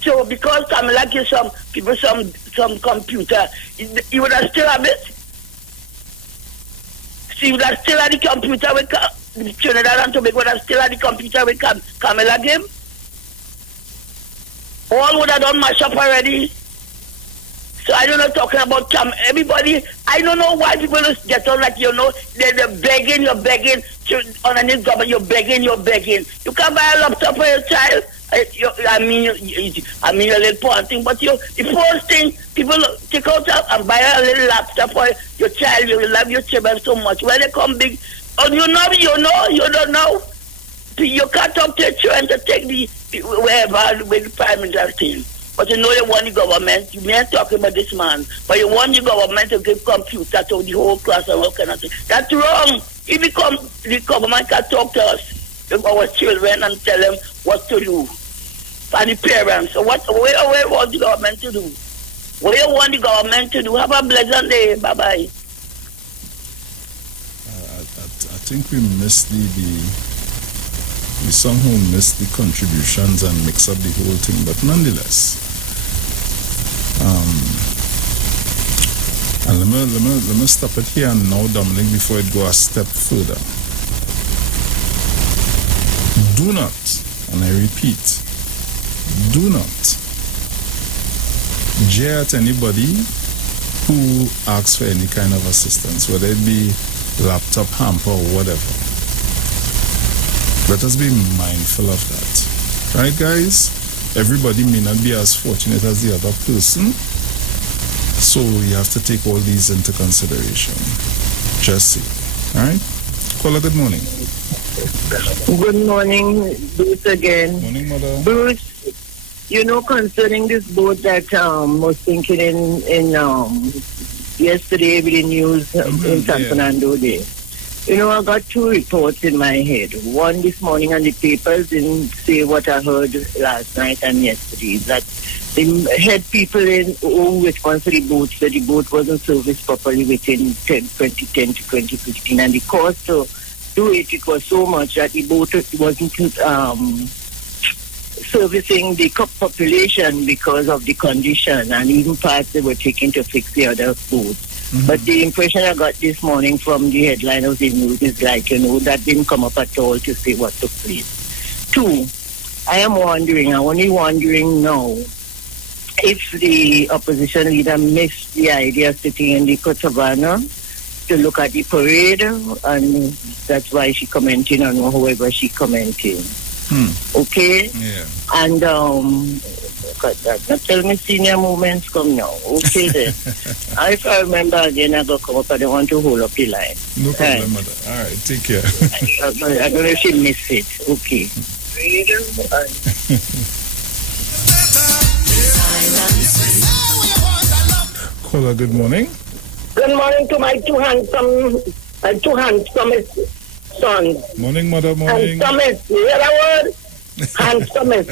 So because Kamala gives some people some computer, he would have still have it. She would have still had the computer with Trinidad and Tobago. Would have still had the computer with Kamala game. All would have done mash up already. So I don't know talking about everybody. I don't know why people just get on like, they're begging, you're begging on any government, you're begging. You can't buy a laptop for your child. I mean a little poor thing, but the first thing, people take out and buy a little laptop for your child. You love your children so much. When they come big, you don't know. You can't talk to your children to take wherever with the prime minister thing. But you want the government, you ain't talking about this man, but you want the government to give computer to the whole class and all kind of thing. That's wrong. If the government can talk to us, our children, and tell them what to do. And the parents, so where want the government to do? What do you want the government to do? Have a pleasant day. Bye-bye. I think we missed we somehow missed the contributions and mix up the whole thing, but nonetheless, and let me stop it here and now, Dominic, before it go a step further. Do not, and I repeat, do not jeer at anybody who asks for any kind of assistance, whether it be laptop, hamper, or whatever. Let us be mindful of that. Right, guys? Everybody may not be as fortunate as the other person, so you have to take all these into consideration. Jesse, all right? Caller, good morning. Good morning, Bruce again. Morning, Mother. Bruce, you know, concerning this boat that was thinking in yesterday with the news in San Fernando Day. You know, I got two reports in my head. One this morning, and the papers didn't say what I heard last night and yesterday. That the head people who responsible for the boat said the boat wasn't serviced properly within 2010 to 2015, and the cost to do it was so much that the boat wasn't servicing the population because of the condition, and even parts they were taking to fix the other boats. But the impression I got this morning from the headline of the news is like, you know, that didn't come up at all to say what took place. Two, I'm only wondering now if the opposition leader missed the idea of sitting in the Cotavana to look at the parade, and that's why she commenting on however she commenting. Okay? Yeah. And got that. Not tell me senior movements come now. Okay then. If I remember again, I go come up. I don't want to hold up the line. No problem, Mother. All right, take care. I don't know if she missed it. Okay. Caller, good morning. Good morning to my two handsome sons. Morning, Mother. Morning. Handsomest. You hear that word? Handsomest.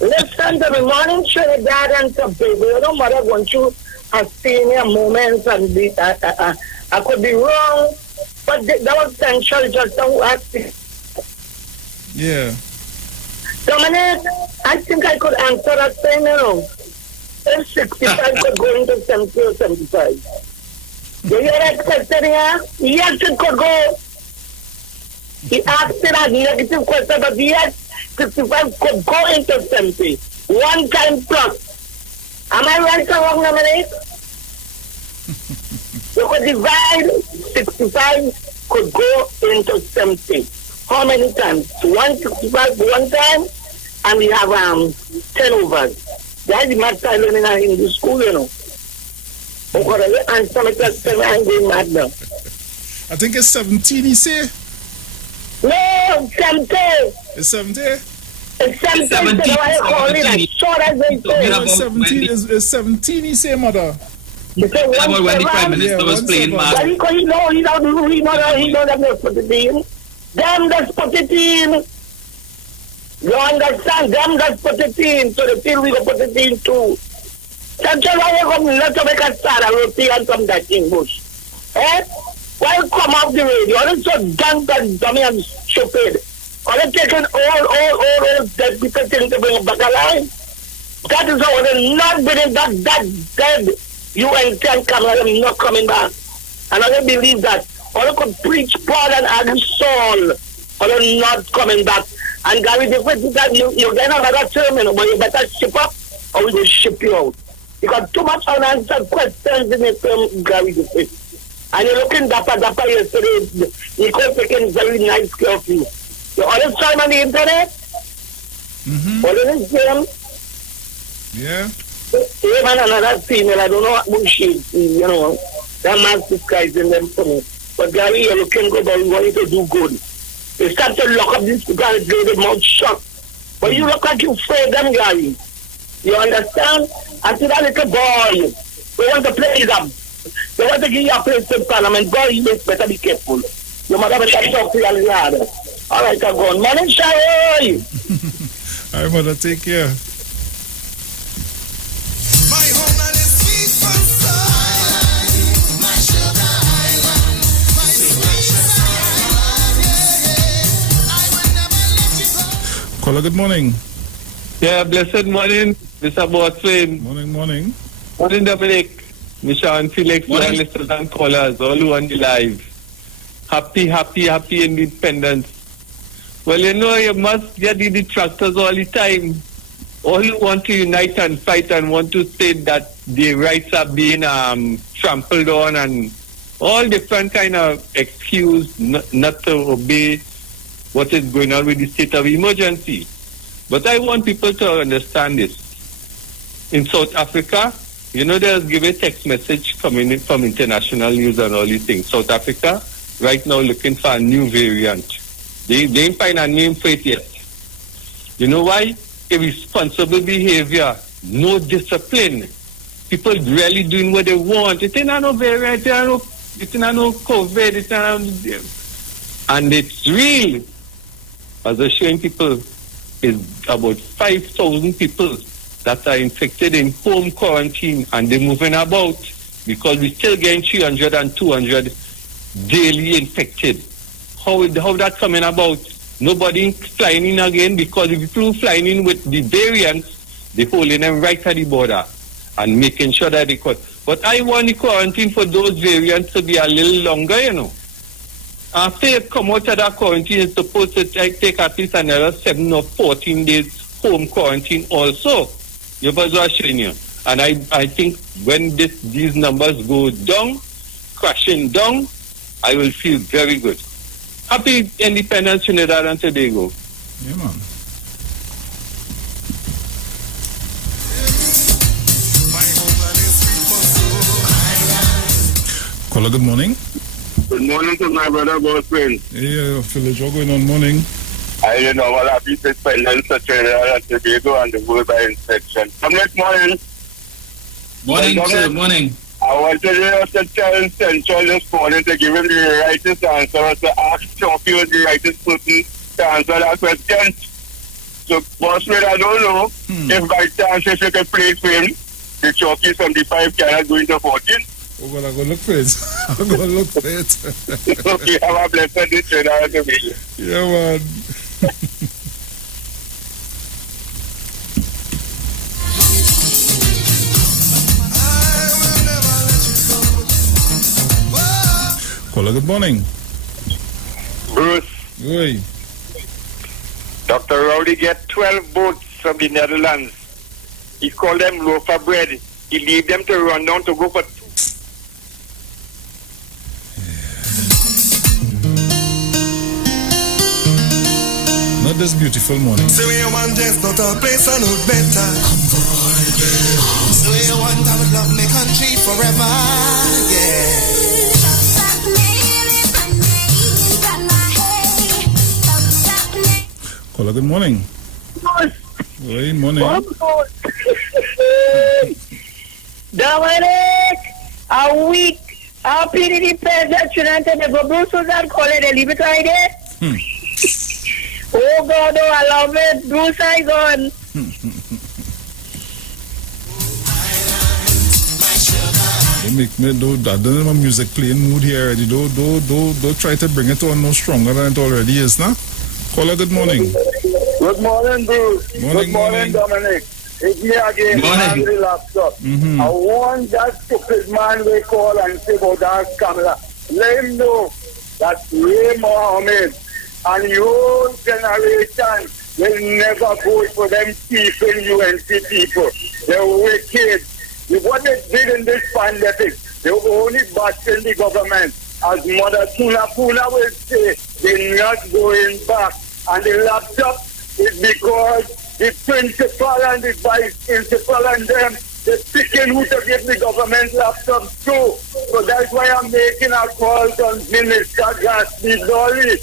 Listen to me, morning Trinidad and Tobago. You know, Mother going through a senior moments, and I could be wrong, but that was central just to ask me. Yeah. Dominic, I think I could answer that thing, you know. If 65 could go into 70 or 75. You hear that question here? Yes, it could go. He asked it as negative question, but yes, 65 could go into 70. One time plus. Am I right or wrong, Dominic? You could divide 65 could go into 70. How many times? 165 one time, and we have 10 overs. That's the math I learned in the school, you know. And some of I'm going mad now. I think it's 17, he say? No, 70. It's 70? It's 17. So why you call it as short as they say? No, it's 17. It's 17, he say, Mother. You say one when the Prime Minister was playing math. He don't have no put it in. Them just put it in. You understand? Them just put it in. So the thing we go put it in too. Central, why you come not to make a start a roti and some that in bush? Eh? Why you come off the radio? Are you so dumb and dummy and stupid? Are you taking all dead people things to bring it back alive? That is how they're not bringing that dead UN-10 camera, I'm not coming back. And I don't believe that. Or you could preach Paul and Aggie Saul, or you're not coming back. And Gary, the question that you get another terminal, but you better ship up, or we will ship you out. You got too much unanswered questions in the term, Gary, the question. And you're looking dapper yesterday, you could taking very nice care of you. You always try on the internet? What is this game? Yeah. Even another female, I don't know what bullshit, you know, that man's disguising them for me. But Gary, you're looking good, but we want you to do good. You start to lock up this people and get the mouth shut. But you look like you afraid them, Gary. You understand? I see that little boy. They want to play it up. They want to give you a place in Parliament. Boy, you better be careful. Your mother better talk to you a little harder. All right, I'm going. Morning, Shay. All right, Mother, take care. Caller, good morning. Yeah, blessed morning, Mr. Botswain. Morning, morning. Morning, Dominic. Misha and Felix, and listeners and callers, all who on the live. Happy Independence. Well, you know, you must get the detractors all the time. all you want to unite and fight and want to say that the rights are being trampled on and all different kind of excuse not to obey what is going on with the state of emergency. But I want people to understand this. In South Africa, there's given a text message coming in from international news and all these things. South Africa, right now, looking for a new variant. They didn't find a name for it yet. You know why? Irresponsible behavior, no discipline. People really doing what they want. It ain't no variant, it ain't no COVID, and it's real. As they're showing people, is about 5,000 people that are infected in home quarantine, and they're moving about because we're still getting 300 and 200 daily infected. How that coming about? Nobody flying in again, because if people flying in with the variants, they're holding them right at the border and making sure that they could. But I want the quarantine for those variants to be a little longer, After you come out of that quarantine, it's supposed to take at least another 7 or 14 days home quarantine also. You and I think when these numbers go down, crashing down, I will feel very good. Happy Independence, Trinidad and Tobago. Yeah, man. Caller, good morning. Good morning to my brother, boss friend. Yeah, Phyllis, what's going on? Morning. I don't know what happy Independence to Trinidad and Tobago and the world by inspection. Next morning. Morning, sir. Morning. I wanted to tell Central this morning to give him the rightest answer, to ask Choppy was the rightest person to answer that question. So, boss friend, I don't know if by chance if you can play for him, the Choppy 75 cannot go into 14. Oh, well, I'm going to look for it. I'm going to look for it. Okay, have a blessed day, Trinidad and Tobago. Yeah, man. Caller, good morning. Bruce. Oi. Dr. Rowley get 12 boats from the Netherlands. He called them loaf of bread. He leave them to run down to go for Not this beautiful morning. So you want just not a place I know better. So you want I would love my country forever. Yeah. Caller, good morning. Good morning. Dominic, a week. I'll pity the president and the Bruce was that call it, they leave it right there. Oh God, oh, I love it. Bruce, I gone. Don't make me I don't have my music playing mood here already. Don't try to bring it on no stronger than it already is, nah? Caller, good morning. Good morning, Bruce. Morning, good morning, Dominic. It's me again, man, the laptop. I want that stupid man we call and say about that camera. Let him know that Ray Mohammed and your generation will never vote for them people, UNC people. They're wicked. With what they did in this pandemic, they were only bashing the government. As Mother Puna will say, they're not going back. And the laptop is because the principal and the vice principal and them, they're picking who to give the government laptops to. So that's why I'm making a call to Minister Gasly Dolly.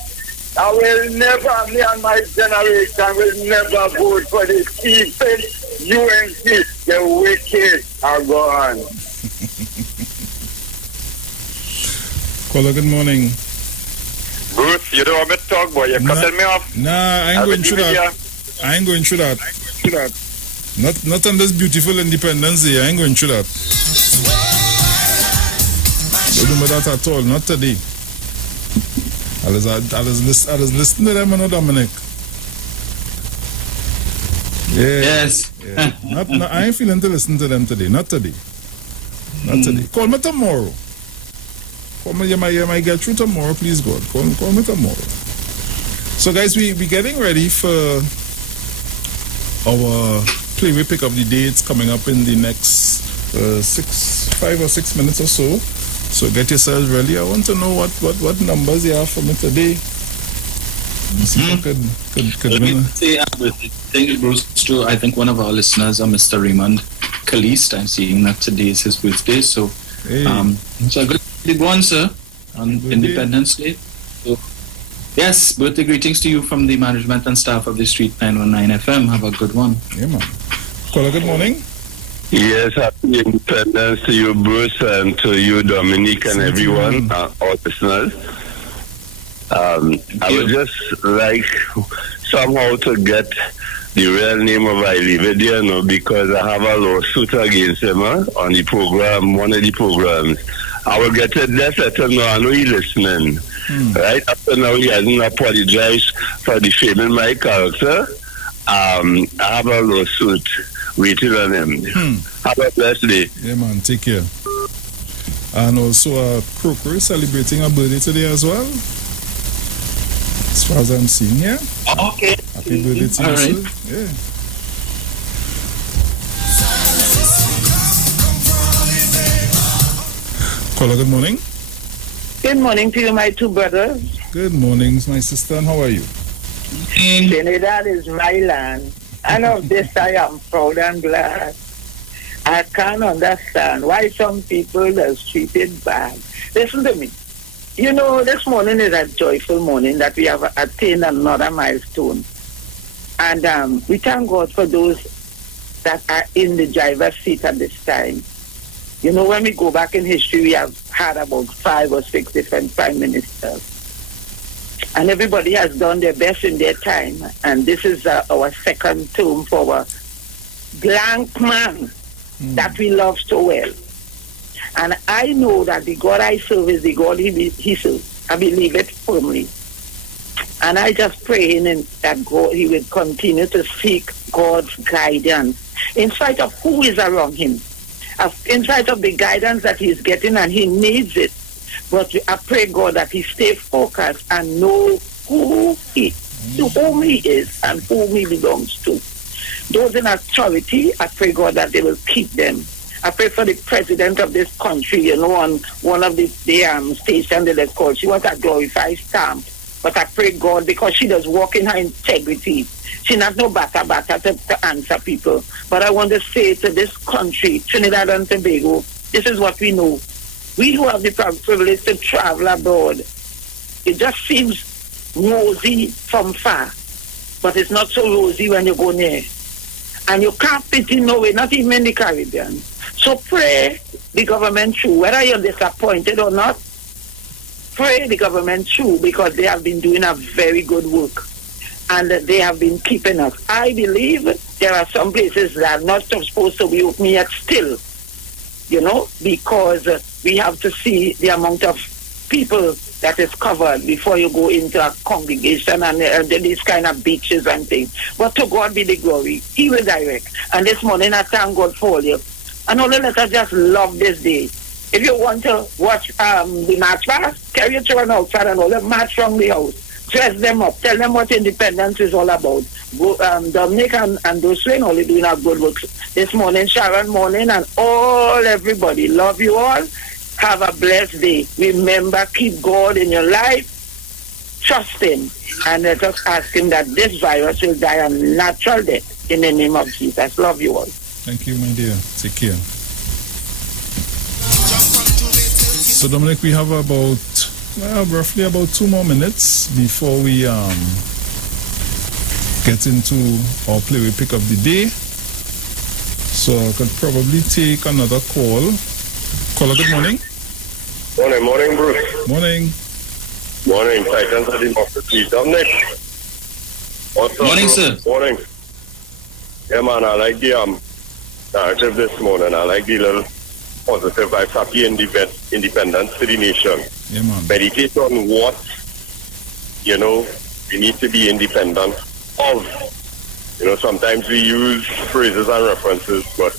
I will never, me and my generation will never vote for the people. UNC, the wicked are gone. Caller, good morning. Bruce, you don't want me to talk, boy. You're cutting me off. Nah, I ain't going through that. I ain't going through that. Not on this beautiful Independence Day. I ain't going through that. Don't do me that at all. Not today. I was listening to them and Dominic. Yeah. Yes. Yeah. Not, I ain't feeling to listen to them today. Not today. Not today. Call me tomorrow. Call me. You might get through tomorrow. Please, God. Call me tomorrow. So, guys, we getting ready for our play-way pick of the day. It's coming up in the next 5 or 6 minutes or so. So get yourselves ready. I want to know what numbers you have for me today. See if I could Let me say, thank you, Bruce, to I think one of our listeners, Mr. Raymond Caliste. I'm seeing that today is his birthday. So, so a good one, sir, on Independence Day. So, yes, birthday greetings to you from the management and staff of the Street 919 FM. Have a good one. Yeah, man. Caller, good morning. Yes, happy Independence to you, Bruce, and to you, Dominique, and everyone, all listeners. I would just like somehow to get the real name of Iwer, because I have a lawsuit against him on the program, one of the programs. I will get it there, let him know I know he's listening. Right? After now, he hasn't apologized for defaming my character. I have a lawsuit waiting on him. Have a blessed day. Yeah, man, take care. And also, Croker is celebrating a birthday today as well, as far as I'm seeing here. Okay. Happy birthday to you, sir. Yeah. Caller, good morning. Good morning to you, my two brothers. Good morning, my sister, and how are you? Trinidad is my land, and of this I am proud and glad. I can't understand why some people are treated bad. Listen to me. You know, this morning is a joyful morning that we have attained another milestone. And we thank God for those that are in the driver's seat at this time. You know, when we go back in history, we have had about 5 or 6 different prime ministers. And everybody has done their best in their time. And this is our second term for our blank man that we love so well. And I know that the God I serve is the God he serves. I believe it firmly. And I just pray that God, he will continue to seek God's guidance in spite of who is around him, in spite of the guidance that he's getting, and he needs it. But I pray, God, that he stay focused and know to whom he is and whom he belongs to. Those in authority, I pray, God, that they will keep them. I pray for the president of this country, you know, on one of the stations that they call. She wants a glorified stamp. But I pray, God, because she does walk in her integrity. She's not no bata to answer people. But I want to say to this country, Trinidad and Tobago, this is what we know. We who have the privilege to travel abroad, it just seems rosy from far. But it's not so rosy when you go near. And you can't fit in no way, not even in the Caribbean. So pray the government through, whether you're disappointed or not. Pray the government through, because they have been doing a very good work. And they have been keeping us. I believe there are some places that are not supposed to be open yet still. You know, because we have to see the amount of people that is covered before you go into a congregation and these kind of beaches and things. But to God be the glory. He will direct. And this morning I thank God for all you. And only let us just love this day. If you want to watch the match pass, carry your children outside and all the match from the house. Dress them up. Tell them what independence is all about. Dominic and those who are only doing our good work this morning. Sharon morning and everybody. Love you all. Have a blessed day. Remember, keep God in your life. Trust him. And let us ask him that this virus will die a natural death in the name of Jesus. Love you all. Thank you, my dear. Take care. So, Dominic, we have roughly about 2 more minutes before we get into our play pick of the day. So I could probably take another call. Caller, good morning. Morning, Bruce. Morning. Morning, Titans of Democracy. Dominic. What's up, Morning, sir. Morning. Yeah, man, I like the narrative this morning. I like the little positive vibes, happy independence to the nation. Yeah, man. Meditate on what, you know, we need to be independent of. You know, sometimes we use phrases and references, but,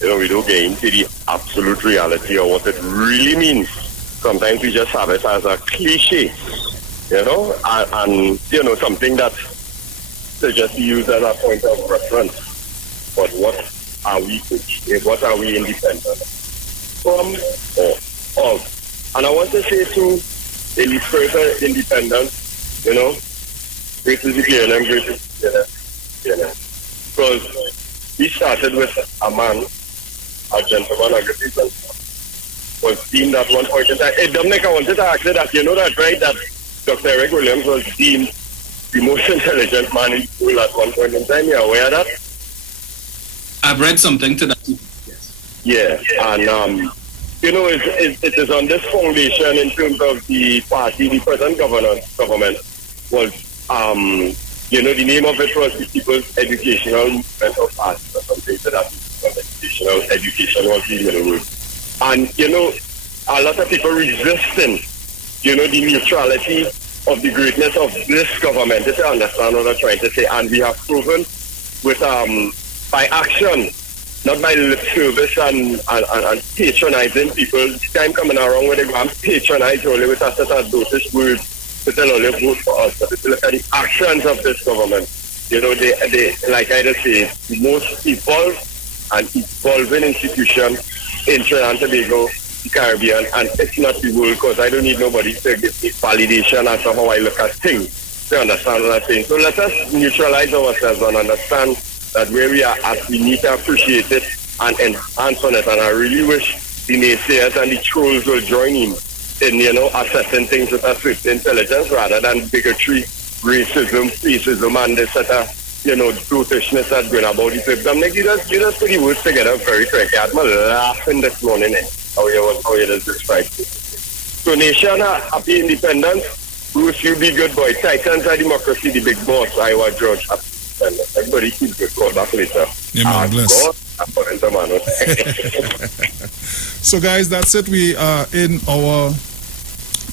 you know, we don't get into the absolute reality of what it really means. Sometimes we just have it as a cliche, you know, and you know, something that to just use as a point of reference. but what are we independent from or of? And I want to say too, in the spirit of independence, great is the BNM, great is the BNM. Because we started with a man, a gentleman, a good people, was deemed at one point in time. Hey, Dominic, I wanted to ask you that, that, right, that Dr. Eric Williams was deemed the most intelligent man in the world at one point in time. You're aware of that? I've read something to that. Yeah, and it is on this foundation in terms of the party, the present government was, the name of it was the People's Educational Movement of Party or something, so that education was the word. And, a lot of people resisting, the neutrality of the greatness of this government, if you understand what I'm trying to say. And we have proven with, by action, not by lip service and patronizing people. The time coming around when they go and patronize only with a set of dotish words to tell only vote for us. But if you look at the actions of this government, they like I just say, the most evolved and evolving institution in Trinidad and Tobago, the Caribbean, and it's not the world, because I don't need nobody to give me validation as to how I look at things. You understand what I'm saying? So let us neutralize ourselves and understand that where we are at, we need to appreciate it and enhance on it. And I really wish the naysayers and the trolls will join in assessing things with a swift intelligence rather than bigotry, racism, and this sort of, dotishness that's going about it. Dominic, you just put the words together very correctly. I'm laughing this morning, how you just described it. So nation, happy independence. Bruce, you be good boy. Titans of democracy, the big boss, Iwer George. Everybody keep good. Call back later. Yeah, man, bless. So, guys, that's it. We are in our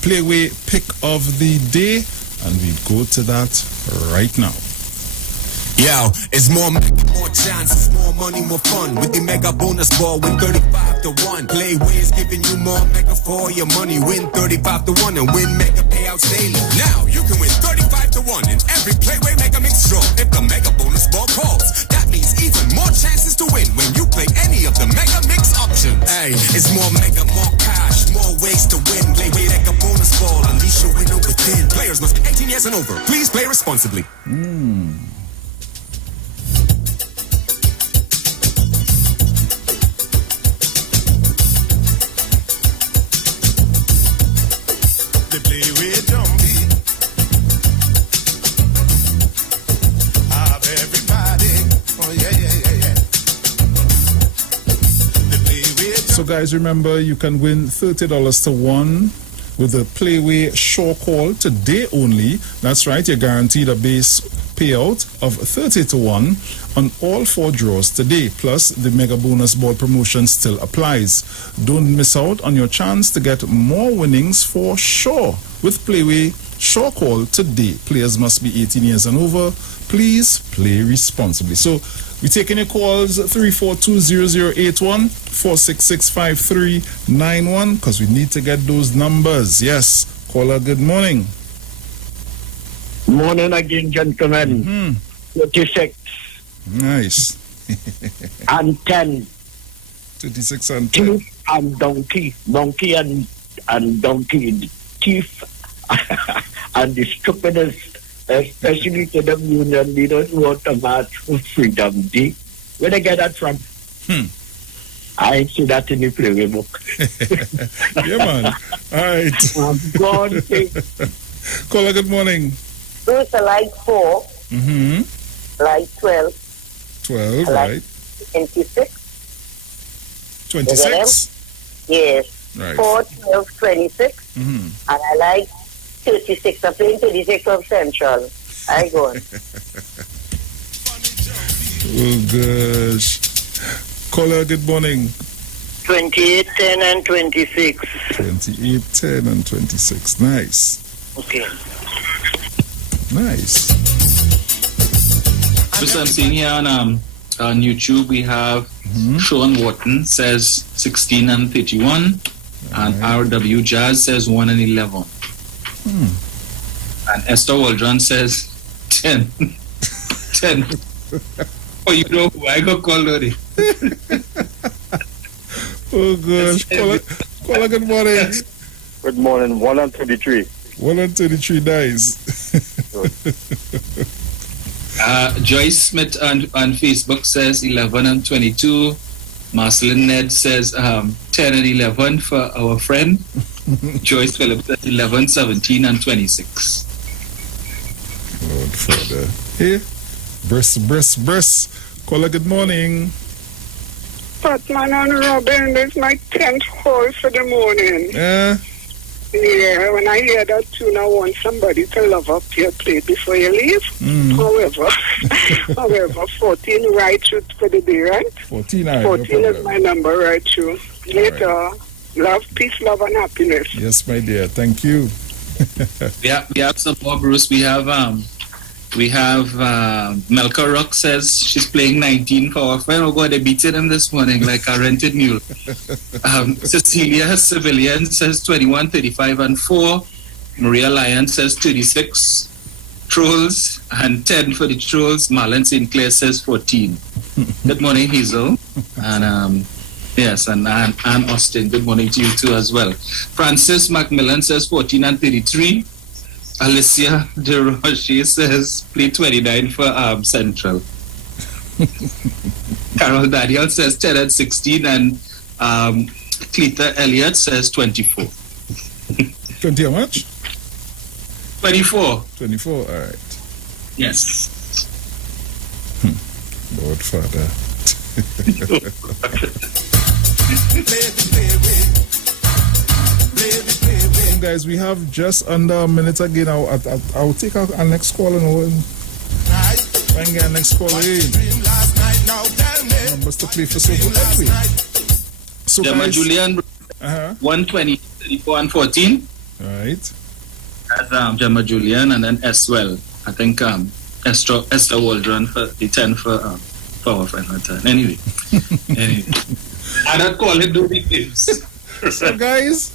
Playway pick of the day, and we go to that right now. Yo, it's more chances, more money, more fun. With the mega bonus ball, win 35-1. Playway is giving you more mega for your money. Win 35-1 and win mega payouts daily. Now you can win 35-1 in every Playway mega mix draw. If the mega bonus ball calls, that means even more chances to win when you play any of the mega mix options. Hey, it's more mega, more cash, more ways to win. Playway mega bonus ball, unleash your winner within. Players must be 18 years and over. Please play responsibly. So guys, remember you can win $30 to 1 with the Playway Shore Call today only. That's right, you're guaranteed a base payout of 30-1 on all 4 draws today. Plus, the mega bonus ball promotion still applies. Don't miss out on your chance to get more winnings for sure with Playway Shore Call today. Players must be 18 years and over. Please play responsibly. So, we're taking your calls 342-0081, 466-5391, because we need to get those numbers. Yes. Caller, good morning. Morning again, gentlemen. 36. Nice. And 10. 26 and 10. Thief and donkey. Donkey and donkey. Thief and the stupidest. Especially to the union leaders who want to march for freedom day. Where they get that from? I ain't see that in the Playway book. Yeah, man. All right. God. Caller, good morning. Bruce, I like 4. Like 12. 12, I like right. 26. 26? Yes. Right. 4, 12, 26. And I like 36. I'm playing 36 of Central. I go on. Oh, gosh. Caller, good morning. 28, 10, and 26. 28, 10, and 26. Nice. Okay. Nice. So I'm seeing here on YouTube, we have Sean Wharton says 16 and 31. And RW Jazz says 1 and 11. And Esther Waldron says 10. 10. Oh, you know who I got called already. Oh gosh. Caller, good morning. Good morning. 1 and 33. 1 and 33 dies. Joyce Smith on Facebook says 11 and 22. Marcelin Ned says 10 and 11 for our friend. Joyce Phillips says 11, 17 and 26. Lord Father. Hey, Briss. Caller, good morning. Batman and Robin, this is my 10th call for the morning. Yeah, when I hear that tune, I want somebody to love up your plate before you leave. However, 14 right through for the day, right? 14, all right, 14 no is my number right through. Later, right. Love, peace, love, and happiness. Yes, my dear. Thank you. We have some more, Bruce. We have Melka Rock says she's playing 19 for our friend. Oh God, they beated him this morning like a rented mule. Cecilia Civilian says 21, 35 and 4. Maria Lyon says 36. Trolls and 10 for the Trolls. Marlon Sinclair says 14. Good morning, Hazel. And yes, and Ann Austin. Good morning to you too as well. Francis Macmillan says 14 and 33. Alicia De Roche says play 29 for Central. Carol Daniel says 10 and 16, and Cleta Elliott says 24. 20 how much? 24. 24, all right. Yes. Lord Father. Guys, we have just under a minute again. I'll take our next call and we'll get our next call in. Numbers to play for so good anyway. So Gemma guys, Julian 120, 34 and 14. Right. That's Gemma Julian, and then Eswell. I think Esther Waldron for the 10 for our friend. Anyway. I don't call it do the games. So guys,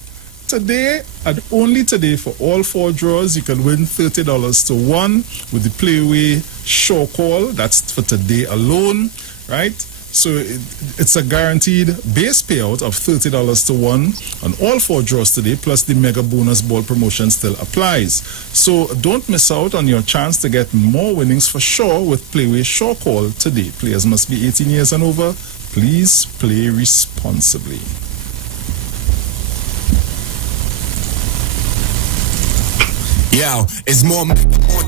today and only today, for all 4 draws, you can win $30 to 1 with the Playway Show Call. That's for today alone, right? So it's a guaranteed base payout of $30 to 1 on all 4 draws today, plus the mega bonus ball promotion still applies. So don't miss out on your chance to get more winnings for sure with Playway Show Call today. Players must be 18 years and over. Please play responsibly. Yo, it's more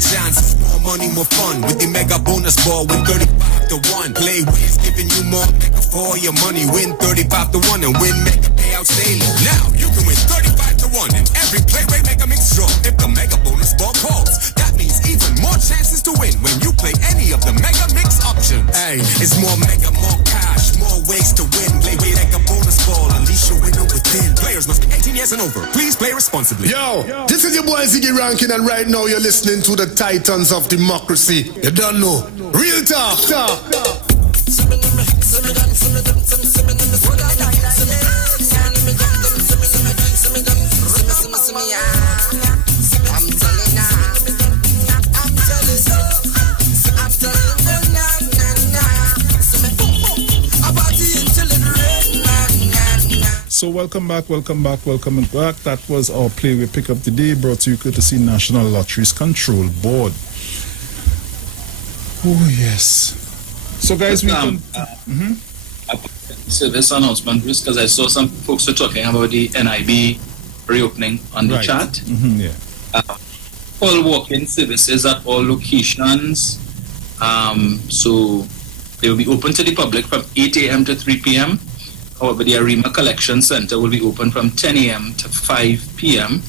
chances, more money, more fun. With the mega bonus ball, win 35 to 1. Play ways giving you more mega for your money. Win 35 to 1 and win mega payouts daily. Now you can win 35 to 1 in every Playway Mega Mix draw. If the mega bonus ball calls, that means even more chances to win when you play any of the mega mix options. Hey, it's more mega, more cash, more ways to win. Playway Mega Bonus Ball, unleash your winner within. Players must be 18 years and over. Please play responsibly. Yo, this is your boy Ziggy Rankin, and right now you're listening to the Titans of Democracy. You don't know. Real talk. So welcome back. That was our Playway Pick Up Today, brought to you courtesy National Lotteries Control Board. Oh yes. So guys, we can service announcement, because I saw some folks were talking about the NIB reopening on the chat. All walk-in services at all locations. So they will be open to the public from 8 a.m. to 3 p.m. However, the Arima Collection Center will be open from 10 a.m. to 5 p.m.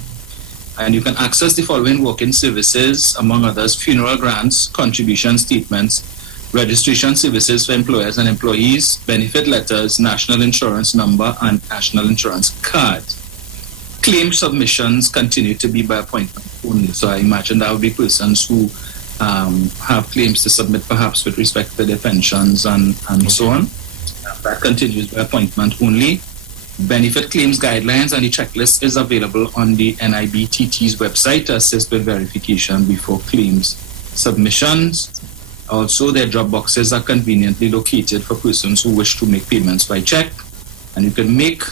And you can access the following walk-in services, among others: funeral grants, contribution statements, registration services for employers and employees, benefit letters, national insurance number, and national insurance card. Claim submissions continue to be by appointment only. So I imagine that would be persons who have claims to submit, perhaps with respect to their pensions and so on. That continues by appointment only. Benefit claims guidelines and the checklist is available on the NIBTT's website to assist with verification before claims submissions. Also, their drop boxes are conveniently located for persons who wish to make payments by check, and you can make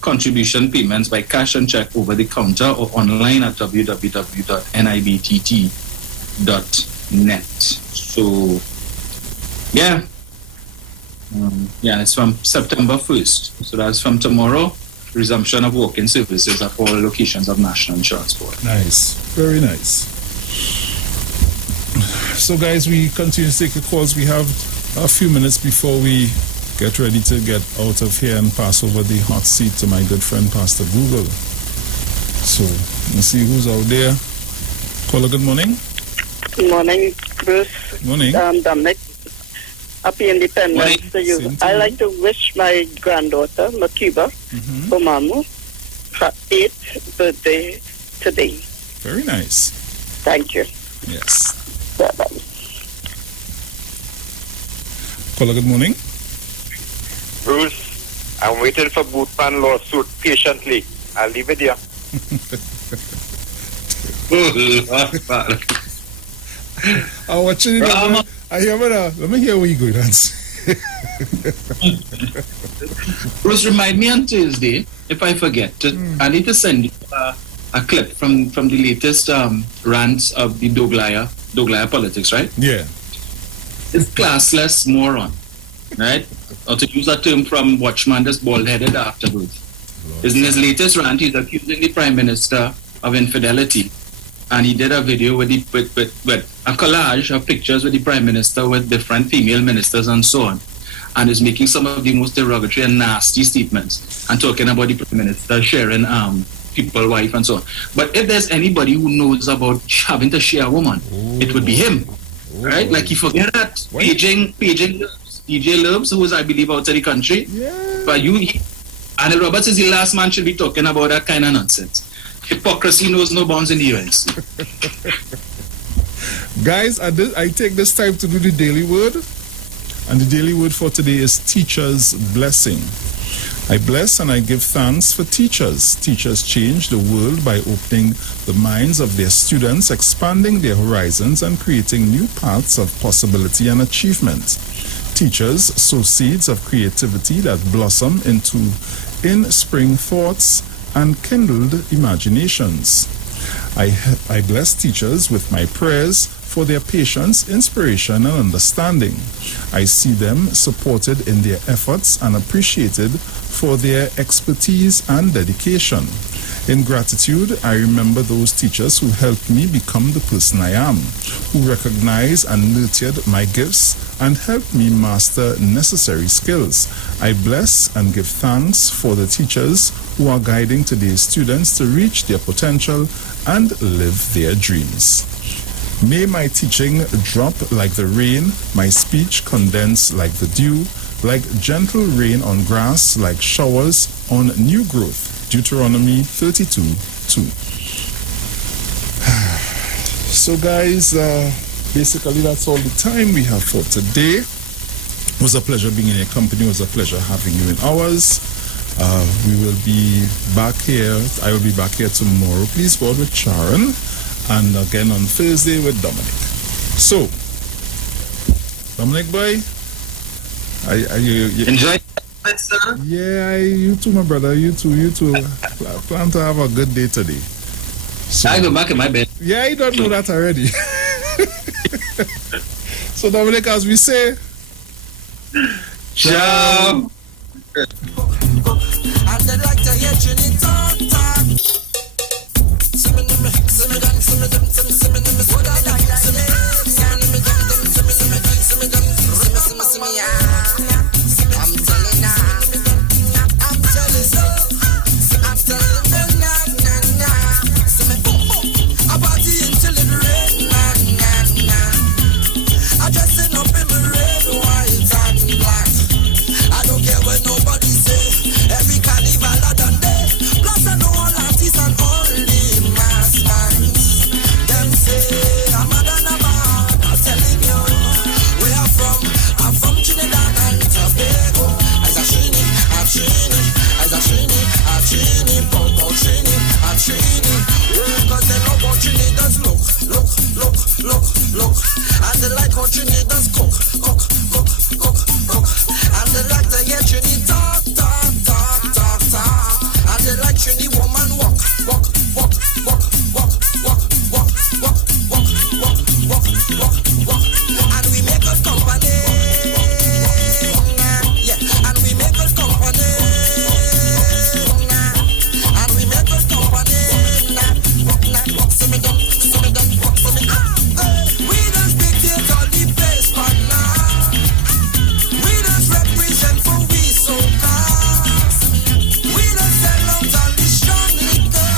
contribution payments by cash and check over the counter or online at www.nibtt.net. So, yeah. It's from September 1st. So that's from tomorrow. Resumption of walk-in services at all locations of National Insurance Board. Nice. Very nice. So, guys, we continue to take the calls. We have a few minutes before we get ready to get out of here and pass over the hot seat to my good friend, Pastor Google. So, let's see who's out there. Caller, good morning. Good morning, Bruce. Morning. Dominic. Happy Independence to you. I like to wish my granddaughter, Makiba, Omamu, her 8th birthday today. Very nice. Thank you. Yes. Bye-bye. Caller, good morning. Bruce, I'm waiting for Bootman lawsuit patiently. I'll leave it here. I'm watching it. I hear let me hear where you go, dance. Bruce, remind me on Tuesday, if I forget, I need to send you a clip from the latest rants of the Doglaya politics, right? Yeah. It's classless moron, right? Or to use a term from Watchman, this bald-headed afterwards. In his latest rant, he's accusing the Prime Minister of infidelity. And he did a video with a collage of pictures with the Prime Minister with different female ministers and so on. And is making some of the most derogatory and nasty statements and talking about the Prime Minister sharing people's wife and so on. But if there's anybody who knows about having to share a woman, it would be him. Right? Like, you forget that paging DJ Lurbs, who is, I believe, out of the country. Yeah. But and Roberts is the last man should be talking about that kind of nonsense. Hypocrisy knows no bounds in the US. Guys, I take this time to do the daily word. And the daily word for today is teacher's blessing. I bless and I give thanks for teachers. Teachers change the world by opening the minds of their students, expanding their horizons, and creating new paths of possibility and achievement. Teachers sow seeds of creativity that blossom into in-spring thoughts and kindled imaginations. I bless teachers with my prayers for their patience, inspiration, and understanding. I see them supported in their efforts and appreciated for their expertise and dedication. In gratitude, I remember those teachers who helped me become the person I am, who recognized and nurtured my gifts and helped me master necessary skills. I bless and give thanks for the teachers who are guiding today's students to reach their potential and live their dreams. May my teaching drop like the rain, my speech condense like the dew, like gentle rain on grass, like showers on new growth. Deuteronomy 32:2. So guys, basically that's all the time we have for today. It was a pleasure being in your company. It was a pleasure having you in ours. We will be back here. I will be back here tomorrow, please God, with Sharon. And again on Thursday with Dominic. So, Dominic boy, you enjoy it, sir? Yeah, you too, my brother. You too. Plan to have a good day today. So, I go back in my bed. Yeah, you don't know that already. So, Dominic, as we say, ciao. I'd like to hear Trinity talk. I'm what Trini does cook. And they like to hear Trini talk. And they like Trini woman walk. And we make good company. Yeah, and we make good company. And we make good company. We don't dictate all the place, but now we don't represent for we so cast. We don't sell out all the strong liquor.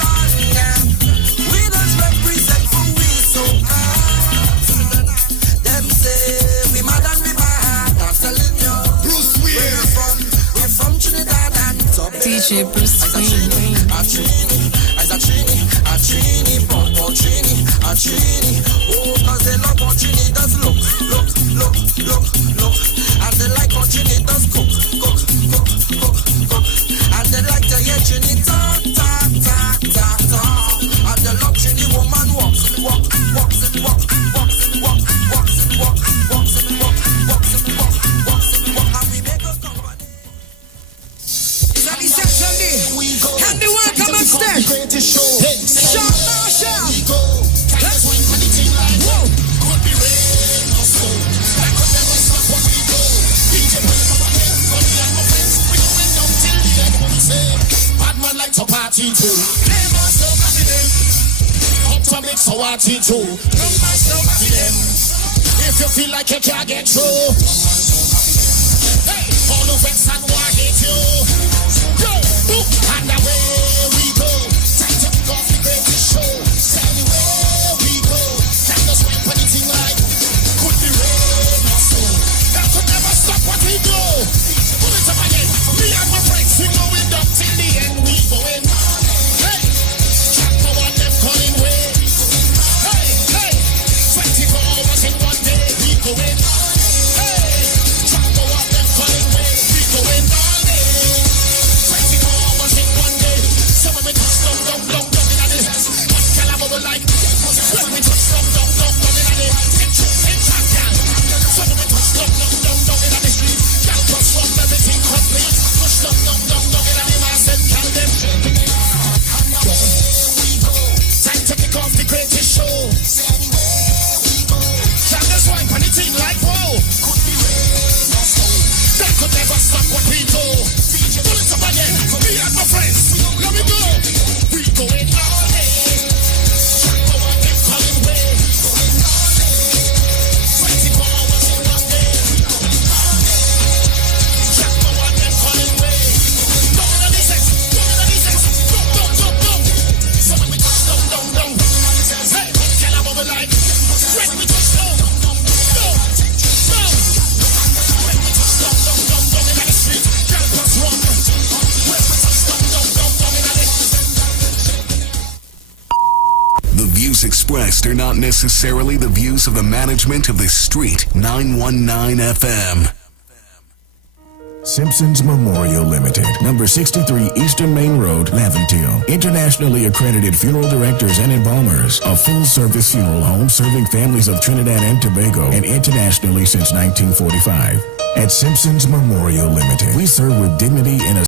We don't represent for we so cast. Them say we mad and we bad. I'm telling you, Bruce Wayne. We're from Trinidad and Tobago. DJ Bruce Wayne. A Trini, Pop Trini, a Trini. Oh, cause they love what Trini does look. And they like what Trini does cook. And they like to hear Trini talk. And they love Trini woman walks. And we make a company. Is that the section there? And the work come upstairs. Shout Marshall. Let's win anything like whoa. Could be rain or snow. That could never stop what we do. DJ put it up again. But we are no friends. We going down till the end. What we say? Bad man like to party too. Play master party them. Up to mix so party too. Play master party them. If you feel like you can't get through. Hey, all the vex and war hate you. Go, and away we go. Time to kick off the greatest show. Anywhere we go, time to swipe anything like could be rain or snow. That could never stop what we do. Pull it up again. Me and my friends, we going up till the end. We going. Hey, chapter one, them calling way. Hey, 24 hours in one day. We going. Hey, chapter one, them calling way. We going all day. 24 hours in one day. Some of it touch down in this. What can I bubble like? When we touch down in this. Ten track, gal. Some of it touch down in the street. Gal cross from everything complete. Push down in the mass and gal them. Time to kick off the greatest show. Gal just wipe anything like whoa. That could never stop what we do. Pull it up again. Me and my friends. Let me go. We going all day. Chapter one, them calling way. 24 hours in one day. Chapter one, them calling way. Down in the sex. Down. So when we touch down. Hey, what can I bubble like? When we touch down. Down. When we touch down in the street. Girl plus one. When we touch down in the The views expressed are not necessarily the views of the management of the Street 919 FM. Simpsons Memorial Limited, number 63 Eastern Main Road, Laventille. Internationally accredited funeral directors and embalmers. A full-service funeral home serving families of Trinidad and Tobago and internationally since 1945. At Simpsons Memorial Limited, we serve with dignity in a